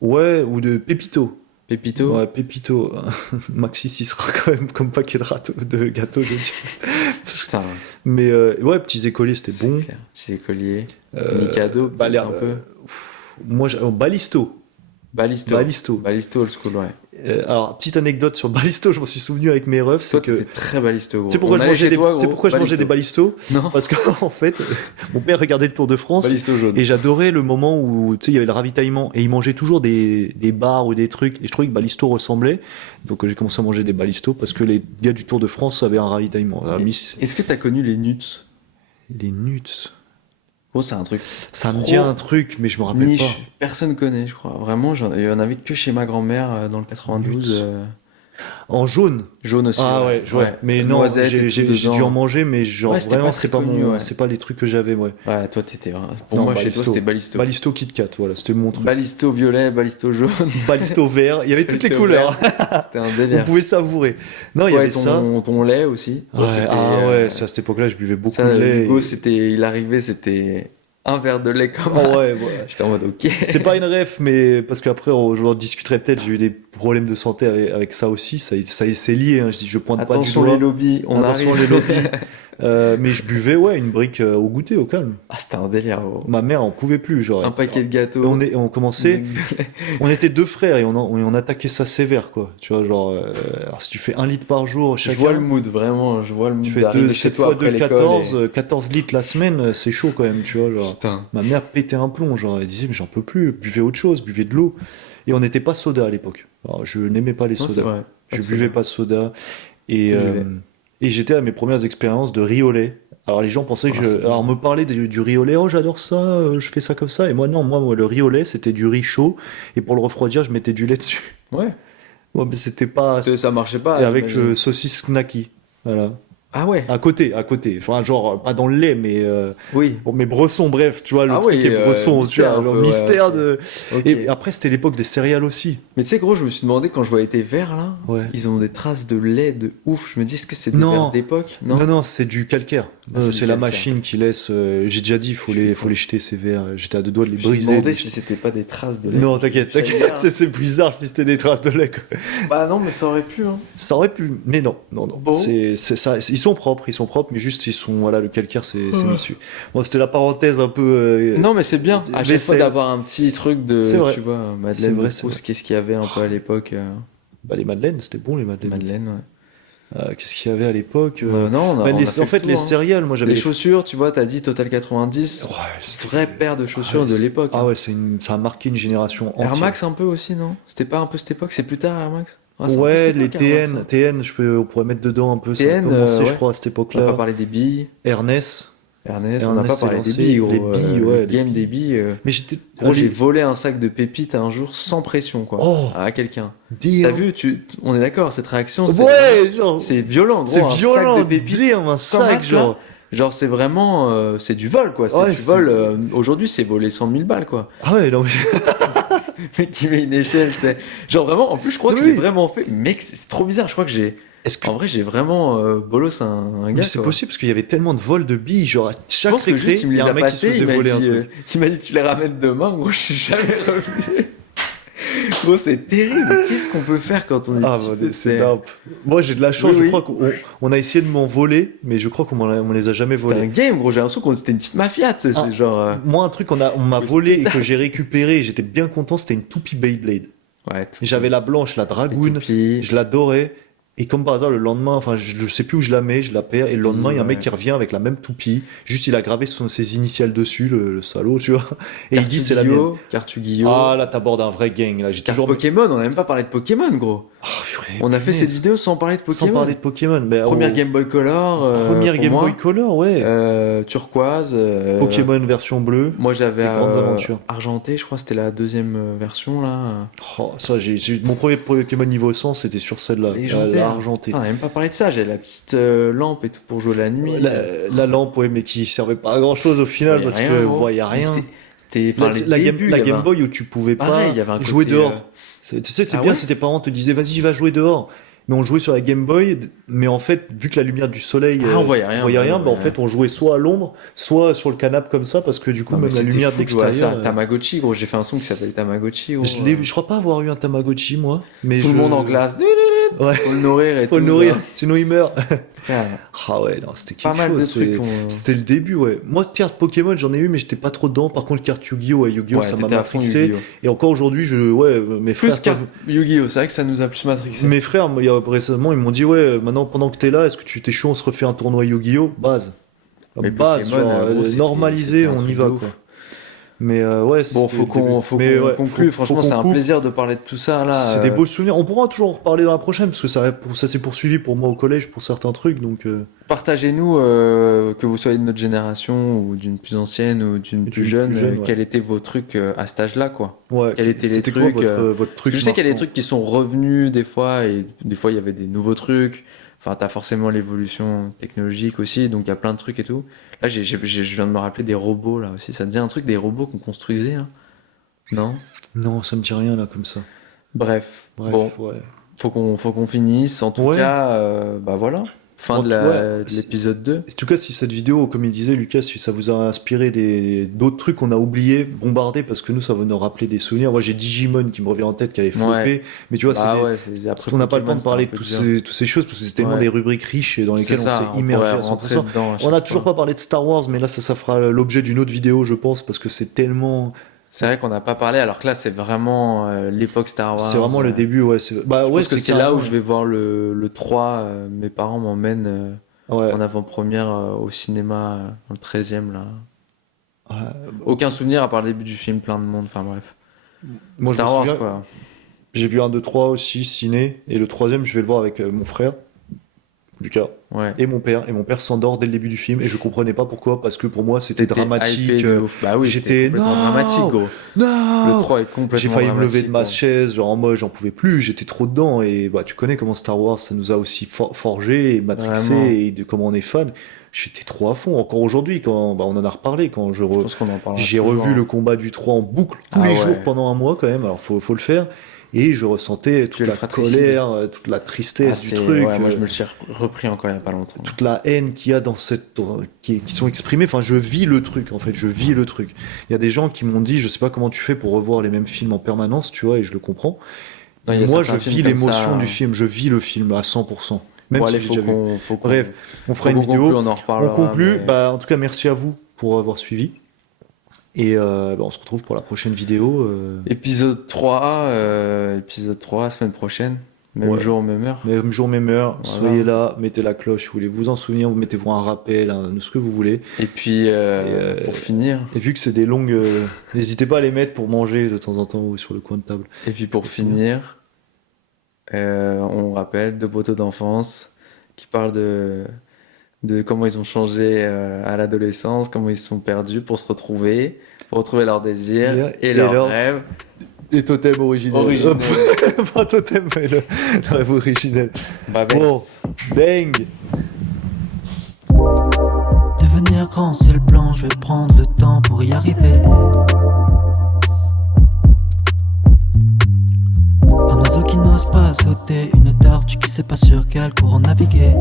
ouais, ou de Pépito. Pépito. Ouais, Pépito. Maxis, il sera quand même comme paquet de gâteaux, je dis. Putain, Mais ouais, petits écoliers, c'était c'est bon. clair. Petits écoliers. Euh, Mikado, bah, peut-être un peu. moi, Ballisto. Balisto. Ballisto. Balisto old school, ouais. Alors, petite anecdote sur Ballisto, je m'en suis souvenu avec mes refs, Toi, c'est que. t'étais très balisto, gros. Tu sais pourquoi On je allait mangeais chez des, toi, tu sais gros, pourquoi je mangeais des balisto. Ballisto? Non, Parce qu'en fait, mon père regardait le Tour de France balisto jaune. et j'adorais le moment où tu sais il y avait le ravitaillement et il mangeait toujours des bars ou des trucs et je trouvais que Ballisto ressemblait. Donc j'ai commencé à manger des Ballisto parce que les gars du Tour de France avaient un ravitaillement. Alors, Est-ce que t'as connu les nuts? les nuts. Gros, c'est un truc Ça me trop dit un truc, mais je me rappelle niche. pas. Personne connaît, je crois. Vraiment, il y en avait que chez ma grand-mère dans le 92. En jaune. Jaune aussi. Ah ouais, ouais. Mais non, Noisette et j'ai tout j'ai dû dedans. en manger, mais genre Ouais, c'était vraiment pas c'est très pas connu, ouais. c'est pas les trucs que j'avais, ouais. Ouais, toi, t'étais vraiment. Pour Non, moi, chez Ballisto. toi, c'était Balisto. Ballisto Kit Kat, voilà, c'était mon truc. Balisto violet, Balisto jaune. Ballisto vert, il y avait toutes les Balisto couleurs. C'était un On délire. pouvait savourer. Non, il y Toi avait et ça. ton lait aussi. Toi, Ouais, c'était, ah ouais, c'est à cette époque-là, je buvais beaucoup ça, de lait. Hugo, il arrivait, c'était un verre de lait comme Oh ça. ouais, ouais. J'étais en mode ok. C'est pas une ref, mais parce qu'après, je en discuterai peut-être. J'ai eu des problèmes de santé avec ça aussi. Ça c'est lié. Hein. Je pointe Attention pas du les doigt. lobbies, on Attention arrive. les lobbies. Mais je buvais, ouais, une brique au goûter, au calme. Ah, c'était un délire. Oh. Ma mère en pouvait plus, genre. Un paquet de Et gâteaux. on commençait. On était deux frères et on attaquait ça sévère, quoi. Tu vois, genre, alors si tu fais 1 litre par jour, Je chacun. vois le mood, vraiment. Je vois le mood Tu fais d'arriver chez 7 toi fois après 2, l'école. 14 litres la semaine, c'est chaud quand même, tu vois. Genre. Putain. Ma mère pétait un plomb, genre, elle disait, mais j'en peux plus, buvez autre chose, buvez de l'eau. Et on n'était pas soda à l'époque. Alors, je n'aimais pas les Non, c'est sodas. vrai. Je buvais pas de soda. Et, Que du lait. et j'étais à mes premières expériences de riz au lait. Alors les gens pensaient que Ah, c'est Alors on me parlait du riz au lait, oh j'adore ça, je fais ça comme ça. Et moi non, moi le riz au lait c'était du riz chaud. Et pour le refroidir, je mettais du lait dessus. Ouais. Ouais, mais c'était pas. Ça marchait pas. Et avec j'imagine. saucisse knacky. Voilà. Ah ouais. À côté. Enfin, genre, pas dans le lait, mais, Oui. bon, mais Bresson, bref, tu vois, le Ah truc oui, est Bresson, tu mystère vois, un genre peu, ouais, mystère ok. de. Ok. Et après, c'était l'époque des céréales aussi. Mais tu sais, gros, je me suis demandé quand je voyais tes verres là, Ouais. ils ont des traces de lait de ouf. Je me dis, est-ce que c'est des verres Non, d'époque? non, non, c'est du calcaire. Ah, c'est du C'est la calcaire. machine qui laisse. J'ai déjà dit, Je suis faut les jeter ces verres. J'étais à deux doigts de les Je me suis briser. demandé les si jeter. c'était pas des traces de lait. Non, t'inquiète, J'aime t'inquiète, bien. c'est bizarre si c'était des traces de lait, quoi. Bah non, mais ça aurait pu, hein. Ça aurait pu, mais non, non, non. Bon. C'est ça. Ils sont propres, mais juste ils sont, voilà, le calcaire, c'est mis dessus. Bon, c'était la parenthèse un peu. Non, mais c'est bien. À Mais chaque fois c'est- d'avoir un petit truc de, C'est vrai. tu vois, C'est Madeleine vrai, de c'est Proust, vrai. qu'est-ce qu'il y avait un peu à l'époque Bah, les madeleines, c'était bon, les madeleines. Madeleine, ouais. Qu'est-ce qu'il y avait à l'époque Non, on a, Bah, on a les- fait en le fait, tour, les hein. céréales, moi j'avais Les chaussures, tu vois, t'as dit Total 90, Ouais, c'était- vraie paire de chaussures de c'est- l'époque. Ah hein. ouais, ça a marqué une génération Air entière. Max un peu aussi, non? C'était pas un peu cette époque? C'est plus tard Air Max? Ah, c'est un peu Ouais, cette les époque, Air Max, TN, hein. on pourrait mettre dedans un peu. Ça a TN, commencé, je ouais. crois, à cette On n'a pas époque-là. parlé des billes. Ernest. Ernest, on n'a pas Ernest s'est parlé des lancé. billes, gros. Les billes, ouais, Le les game billes. des billes. Mais j'étais. Gros, j'ai allez, volé un sac de pépites un jour sans pression, quoi. Oh, À quelqu'un. dire. T'as vu, on est d'accord, cette réaction, c'est Ouais, genre. c'est violent, gros. C'est Un violent, sac de pépites. dire un comme sac, ça, là. genre. Genre, c'est vraiment. C'est du vol, quoi. Ouais, Tu voles. Aujourd'hui, c'est voler 100 000 balles, quoi. Ah ouais, non, mais. Mec qui met une échelle, tu sais. Genre, vraiment, en plus, je crois que je Oui. l'ai vraiment fait. Mec, c'est trop bizarre. Je crois que j'ai. Est-ce que. En vrai, j'ai vraiment bolos un Mais gars. c'est quoi. possible parce qu'il y avait tellement de vols de billes, genre à Je chaque pense que récré, juste, il me il y les a a un mec qui se passés. faisait Il m'a voler un dit, truc. il m'a dit, tu les ramènes demain. Gros, je suis jamais revenu. Gros, c'est terrible. Qu'est-ce qu'on peut faire quand on est Ah, petit, bah, c'est dingue. Moi j'ai de la chance, Oui, je oui. crois qu'on a essayé de m'en voler, mais je crois on les a jamais C'était un volés. game, gros. J'ai l'impression que c'était une petite mafia, tu sais. Ah. C'est genre. Moi, un truc on m'a Le volé et spectacle. que j'ai récupéré, et j'étais bien content, c'était une toupie Beyblade. Ouais, J'avais la blanche, la dragoon, Toupie. je l'adorais. Et comme par hasard, le lendemain, enfin, je sais plus où je la mets, je la perds, et le lendemain, il y a un mec Ouais. qui revient avec la même toupie. Juste, il a gravé ses initiales dessus, le salaud, tu vois. Et il dit, c'est la mienne. Cartu-Guillot. Ah, là, t'abordes un vrai gang, là. J'ai Carte toujours. Pokémon, on a même pas parlé de Pokémon, gros. Ah, purée, On a fait punaise. cette vidéo sans parler de Pokémon. Sans parler de Pokémon. Mais Première oh, Game Boy Color. première pour Game moi. Boy Color, ouais. Turquoise. Pokémon version bleue. Moi j'avais Des grandes aventures. argenté, je crois que c'était la deuxième version là. Oh, ça, mon premier Pokémon niveau 100, c'était sur celle-là. Légendaire. L'argenté. Ah, on n'a même pas parlé de ça, j'avais la petite lampe et tout pour jouer la nuit. La lampe, ouais, mais qui servait pas à grand chose au final parce que voyait Mais rien. C'était enfin, les La débuts, il y avait Game un- Boy où tu pouvais Pareil, pas il y avait un jouer côté, dehors. Tu sais, c'est Ah bien ouais si tes parents te disaient vas-y, va jouer dehors. Mais on jouait sur la Game Boy, mais en fait, vu que la lumière du soleil, Ah, on voyait rien, bah, en ouais. fait, on jouait soit à l'ombre, soit sur le canapé comme ça, parce que du coup, Non, mais même la c'était lumière fou de de jouer à l'extérieur. ça. Tamagotchi, gros, j'ai fait un son qui s'appelle Tamagotchi. Gros, Je crois pas avoir eu un Tamagotchi, moi. Mais tout le monde en classe. Ouais. Faut le nourrir et Faut tout. le nourrir, genre. sinon il meurt. Frère, Ah ouais, non, c'était quelque pas mal de chose. trucs. C'était le début, ouais. Moi, carte Pokémon, j'en ai eu, mais j'étais pas trop dedans. Par contre, carte Yu-Gi-Oh! Ouais, Yu-Gi-Oh! Ouais, Ça m'a t'étais à fond matrixé. Yu-Gi-Oh! Et encore aujourd'hui, mes Plus frères. carte Yu-Gi-Oh! C'est vrai que ça nous a plus matrixé. Mes frères, il y a récemment, ils m'ont dit ouais, maintenant pendant que t'es là, est-ce que tu t'es chaud, on se refait un tournoi Yu-Gi-Oh! Base. Mais Base, Pokémon, genre, gros, c'était normalisé, un on y truc va de quoi. ouf. Mais ouais, Bon, c'était le début. faut Mais qu'on ouais, conclue. faut Franchement, qu'on c'est un coupe. plaisir de parler de tout ça là. C'est des beaux souvenirs. On pourra toujours reparler dans la prochaine parce que ça s'est poursuivi pour moi au collège pour certains trucs. Donc Partagez-nous, que vous soyez de notre génération ou d'une plus ancienne ou d'une plus jeune, ouais. quels étaient vos trucs à cet âge-là, quoi. ouais. Quels étaient les C'était trucs, quoi votre truc Je sais qu'il y a des marquant trucs qui sont revenus des fois et des fois il y avait des nouveaux trucs. Enfin, t'as forcément l'évolution technologique aussi, donc il y a plein de trucs et tout. Là, je viens de me rappeler des robots là aussi. Ça te dit un truc des robots qu'on construisait, hein? Non? Non, ça me dit rien là comme ça. Bref, Bref, bon, ouais. faut qu'on finisse. En tout Ouais. cas, bah voilà, fin En de tout- ouais, de l'épisode 2. En tout cas, si cette vidéo, comme il disait Lucas, si ça vous a inspiré d'autres trucs qu'on a oubliés, bombardés, parce que nous, ça va nous rappeler des souvenirs. Moi, j'ai Digimon qui me revient en tête, qui avait floppé. Ouais. Mais tu vois, Bah c'est ouais, c'est après on n'a pas le temps Pokémon, de parler de c'était un peu dur. toutes ces choses, parce que c'est tellement Ouais. des rubriques riches et dans lesquelles C'est on ça, s'est immergé pourrait à 100%. rentrer dedans à On chaque n'a toujours fois. pas parlé de Star Wars, mais là, ça fera l'objet d'une autre vidéo, je pense, parce que c'est tellement. C'est vrai qu'on n'a pas parlé, alors que là, c'est vraiment l'époque Star Wars. C'est vraiment le début, ouais. Bah, Je ouais, pense que c'est là carrément- où je vais voir le 3. Mes parents m'emmènent Ouais. en avant-première au cinéma, dans le 13e, là. Ouais. Aucun souvenir à part le début du film, plein de monde, enfin bref. Moi, je me Star Wars, souviens, quoi. j'ai vu 1, 2, 3 aussi, ciné, et le troisième, je vais le voir avec mon frère, Lucas. Ouais. Et mon père s'endort dès le début du film et je comprenais pas pourquoi parce que pour moi c'était T'étais dramatique. hypé de ouf. Bah oui, j'étais c'était complètement non dramatique, gros. non. Le 3 est complètement J'ai failli me lever de ma dramatique, chaise, genre en mode j'en pouvais plus, j'étais trop dedans. Et bah, tu connais comment Star Wars ça nous a aussi forgé et matrixé Vraiment. et de comment on est fan. J'étais trop à fond. Encore aujourd'hui, quand bah, on en a reparlé, quand Je pense qu'on en parlera j'ai toujours, revu hein. le combat du 3 en boucle tous Ah les ouais. jours pendant un mois quand même. Alors faut le faire. Et je ressentais toute Tu le la fratricides. colère, toute la Ah, tristesse du c'est- truc. ouais, moi je me le suis repris encore il y a pas longtemps. Toute la haine qu'il y a dans cette qui sont exprimées, enfin je vis le truc en fait, je vis le truc. Il y a des gens qui m'ont dit je sais pas comment tu fais pour revoir les mêmes films en permanence, tu vois, et je le comprends. Non, il y a Moi je certains films vis comme l'émotion ça, du film, je vis le film à 100%. Même Bon, si allez, j'ai faut déjà vu. qu'on Bref, on fera une qu'on vidéo. conclue, on en reparlera. On conclut. mais- Bah, en tout cas merci à vous pour avoir suivi. Et bah, on se retrouve pour la prochaine vidéo. Épisode 3, semaine prochaine. Même Ouais. jour, même heure. Même jour, même heure, Voilà. soyez là, mettez la cloche si vous voulez vous en souvenir, vous mettez-vous un rappel, ce que vous voulez. Et puis, pour finir, Et vu que c'est des longues, n'hésitez pas à les mettre pour manger de temps en temps ou sur le coin de table. on rappelle Deux poteaux d'enfance qui parlent de comment ils ont changé à l'adolescence, comment ils se sont perdus pour se retrouver, pour retrouver leurs désirs Et et leurs leurs- rêves. Les totems originels. Originels. Pas totem, mais le rêve originel. Babes. Bon. Bang. Devenir grand c'est le plan, je vais prendre le temps pour y arriver. Un oiseau qui n'ose pas sauter, une tortue qui sait pas sur quel courant naviguer.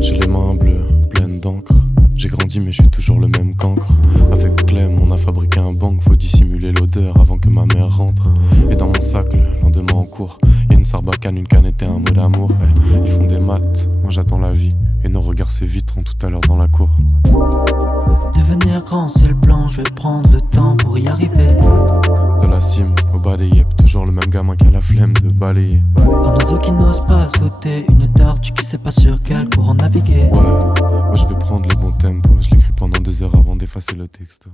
J'ai les mains bleues, pleines d'encre. J'ai grandi mais je suis toujours le même cancre. Avec Clem on a fabriqué un bang. Faut dissimuler l'odeur avant que ma mère rentre. Et dans mon sac le lendemain en cours y'a une sarbacane, une canette et un mot d'amour. Ils font des maths, moi j'attends la vie. Et nos regards s'éviteront tout à l'heure dans la cour. Devenir grand c'est le plan, je vais prendre le temps pour y arriver. De la cime au bas des yep, toujours le même gamin qui a la flemme de balayer. Un oiseau qui n'ose pas sauter, une tortue qui sait pas sur quel courant naviguer. Ouais, moi je vais prendre le bon tempo. Je l'écris pendant 2 heures avant d'effacer le texte.